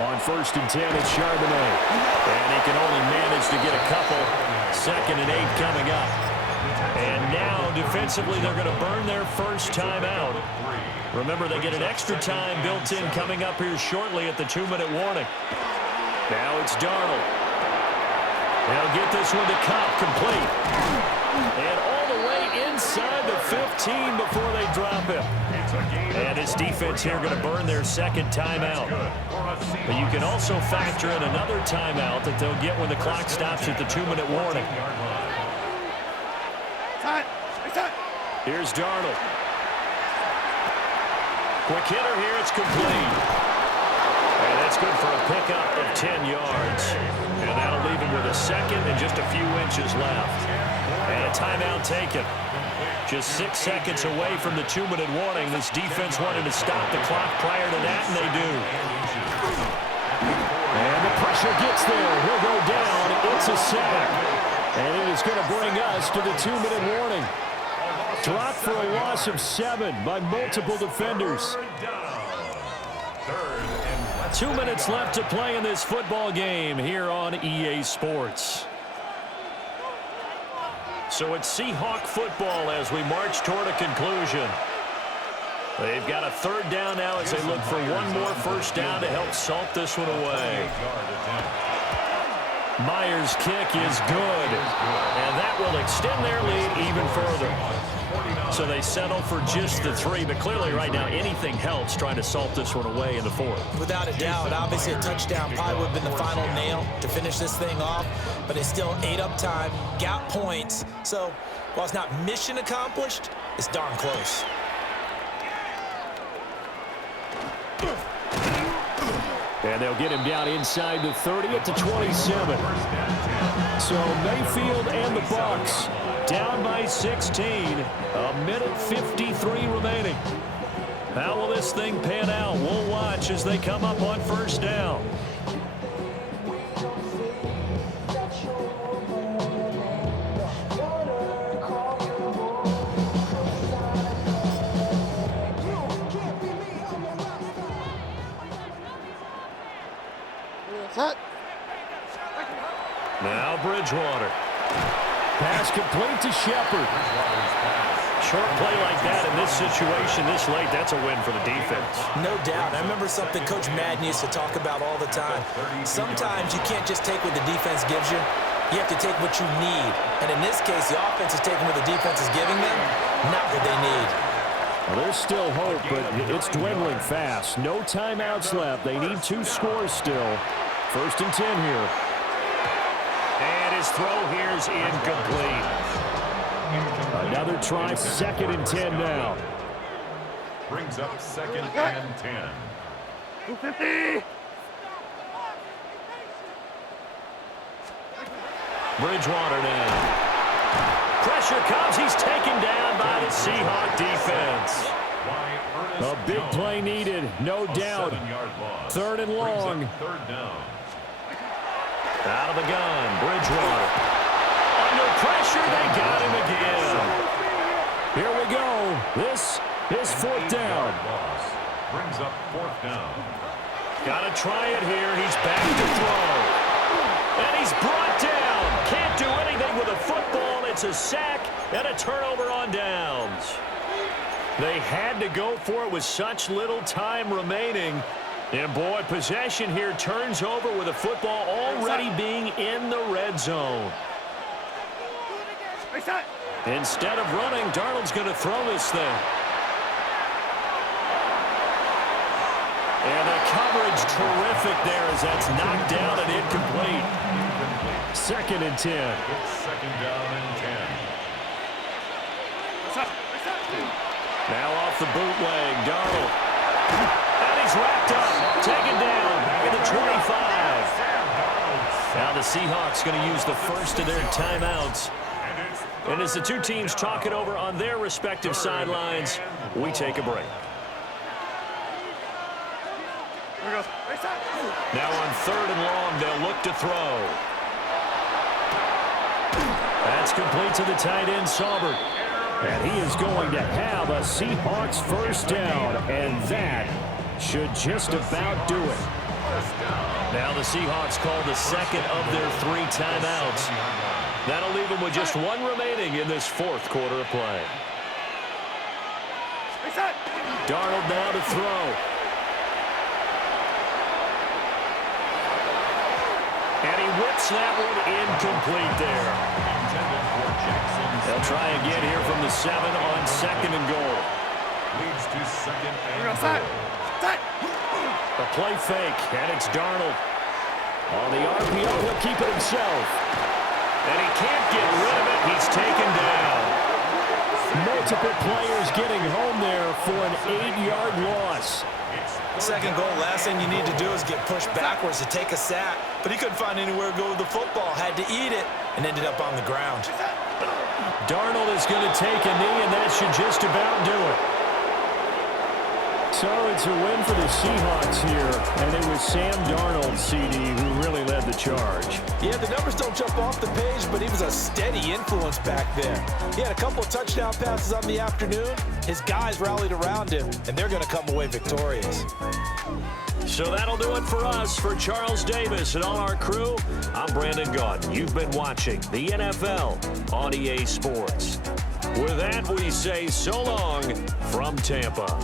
On 1st and 10, it's Charbonnet. And he can only manage to get a couple. 2nd and 8 coming up. And now, defensively, they're going to burn their first timeout. Remember, they get an extra time built in coming up here shortly at the 2-minute warning. Now it's Darnold. They'll get this one to Cobb, complete. And all the way inside the 15 before they drop him. And his defense here going to burn their 2nd timeout. But you can also factor in another timeout that they'll get when the clock stops at the 2-minute warning. Here's Darnold. Quick hitter here, it's complete. And that's good for a pickup of 10 yards. And that'll leave him with a 2nd and just a few inches left. And a timeout taken. Just 6 seconds away from the 2-minute warning. This defense wanted to stop the clock prior to that, and they do. And the pressure gets there. He'll go down. It's a sack. And it is going to bring us to the 2-minute warning. Dropped for a loss of 7 by multiple defenders. 2 minutes left to play in this football game here on EA Sports. So it's Seahawk football as we march toward a conclusion. They've got a 3rd down now as they look for one more first down to help salt this one away. Myers' kick is good, and that will extend their lead even further. So they settle for just the 3, but clearly right now anything helps trying to salt this one away in the 4th. Without a doubt, obviously a touchdown probably would have been the final nail to finish this thing off, but it's still ate up time, got points. So while it's not mission accomplished, it's darn close. And they'll get him down inside the 30 at the 27. So Mayfield and the Bucs down by 16. A minute 53 remaining. How will this thing pan out? We'll watch as they come up on first down. Now Bridgewater. Pass complete to Shepard. Short play like that in this situation this late, that's a win for the defense. No doubt. I remember something Coach Madden used to talk about all the time. Sometimes you can't just take what the defense gives you. You have to take what you need. And in this case, the offense is taking what the defense is giving them, not what they need. Well, there's still hope, but it's dwindling fast. No timeouts left. They need 2 scores still. 1st and 10 here. And his throw here is incomplete. Another try, 2nd and 10 now. Brings up 2nd and 10. 250. Bridgewater now. Pressure comes. He's taken down by the Seahawks defense. A big play needed, no doubt. 3rd and long. 3rd down. Out of the gun, Bridgewater. Under pressure, they got him again. Here we go. This is 4th down. Brings up 4th down. Got to try it here. He's back to throw. And he's brought down. Can't do anything with a football. It's a sack and a turnover on downs. They had to go for it with such little time remaining. And, boy, possession here turns over with a football already being in the red zone. Instead of running, Darnold's going to throw this thing. And the coverage terrific there as that's knocked down and incomplete. 2nd and 10. It's 2nd down and 10. Now off the bootleg, Darnold. And he's wrapped up, taken down, back at the 25. Now the Seahawks going to use the first of their timeouts. And as the 2 teams talk it over on their respective sidelines, we take a break. Now on 3rd and long, they'll look to throw. That's complete to the tight end, Saubert. And he is going to have a Seahawks 1st down, and that should just about do it. Now the Seahawks call the 2nd of their 3 timeouts. That'll leave them with just 1 remaining in this 4th quarter of play. Darnold now to throw. And he whips that one incomplete there. They'll try again here from the 7 on 2nd and goal. Leads to 2nd and goal. A play fake, and it's Darnold. On the RPO, he'll keep it himself. And he can't get rid of it. He's taken down. Multiple players getting home there for an 8-yard loss. 2nd goal, last thing you need to do is get pushed backwards to take a sack. But he couldn't find anywhere to go with the football. Had to eat it and ended up on the ground. Darnold is going to take a knee, and that should just about do it. So it's a win for the Seahawks here, and it was Sam Darnold, CD, who really led the charge. Yeah, the numbers don't jump off the page, but he was a steady influence back there. He had a couple of touchdown passes on the afternoon. His guys rallied around him, and they're going to come away victorious. So that'll do it for us. For Charles Davis and all our crew, I'm Brandon Gaudin. You've been watching the NFL on EA Sports. With that, we say so long from Tampa.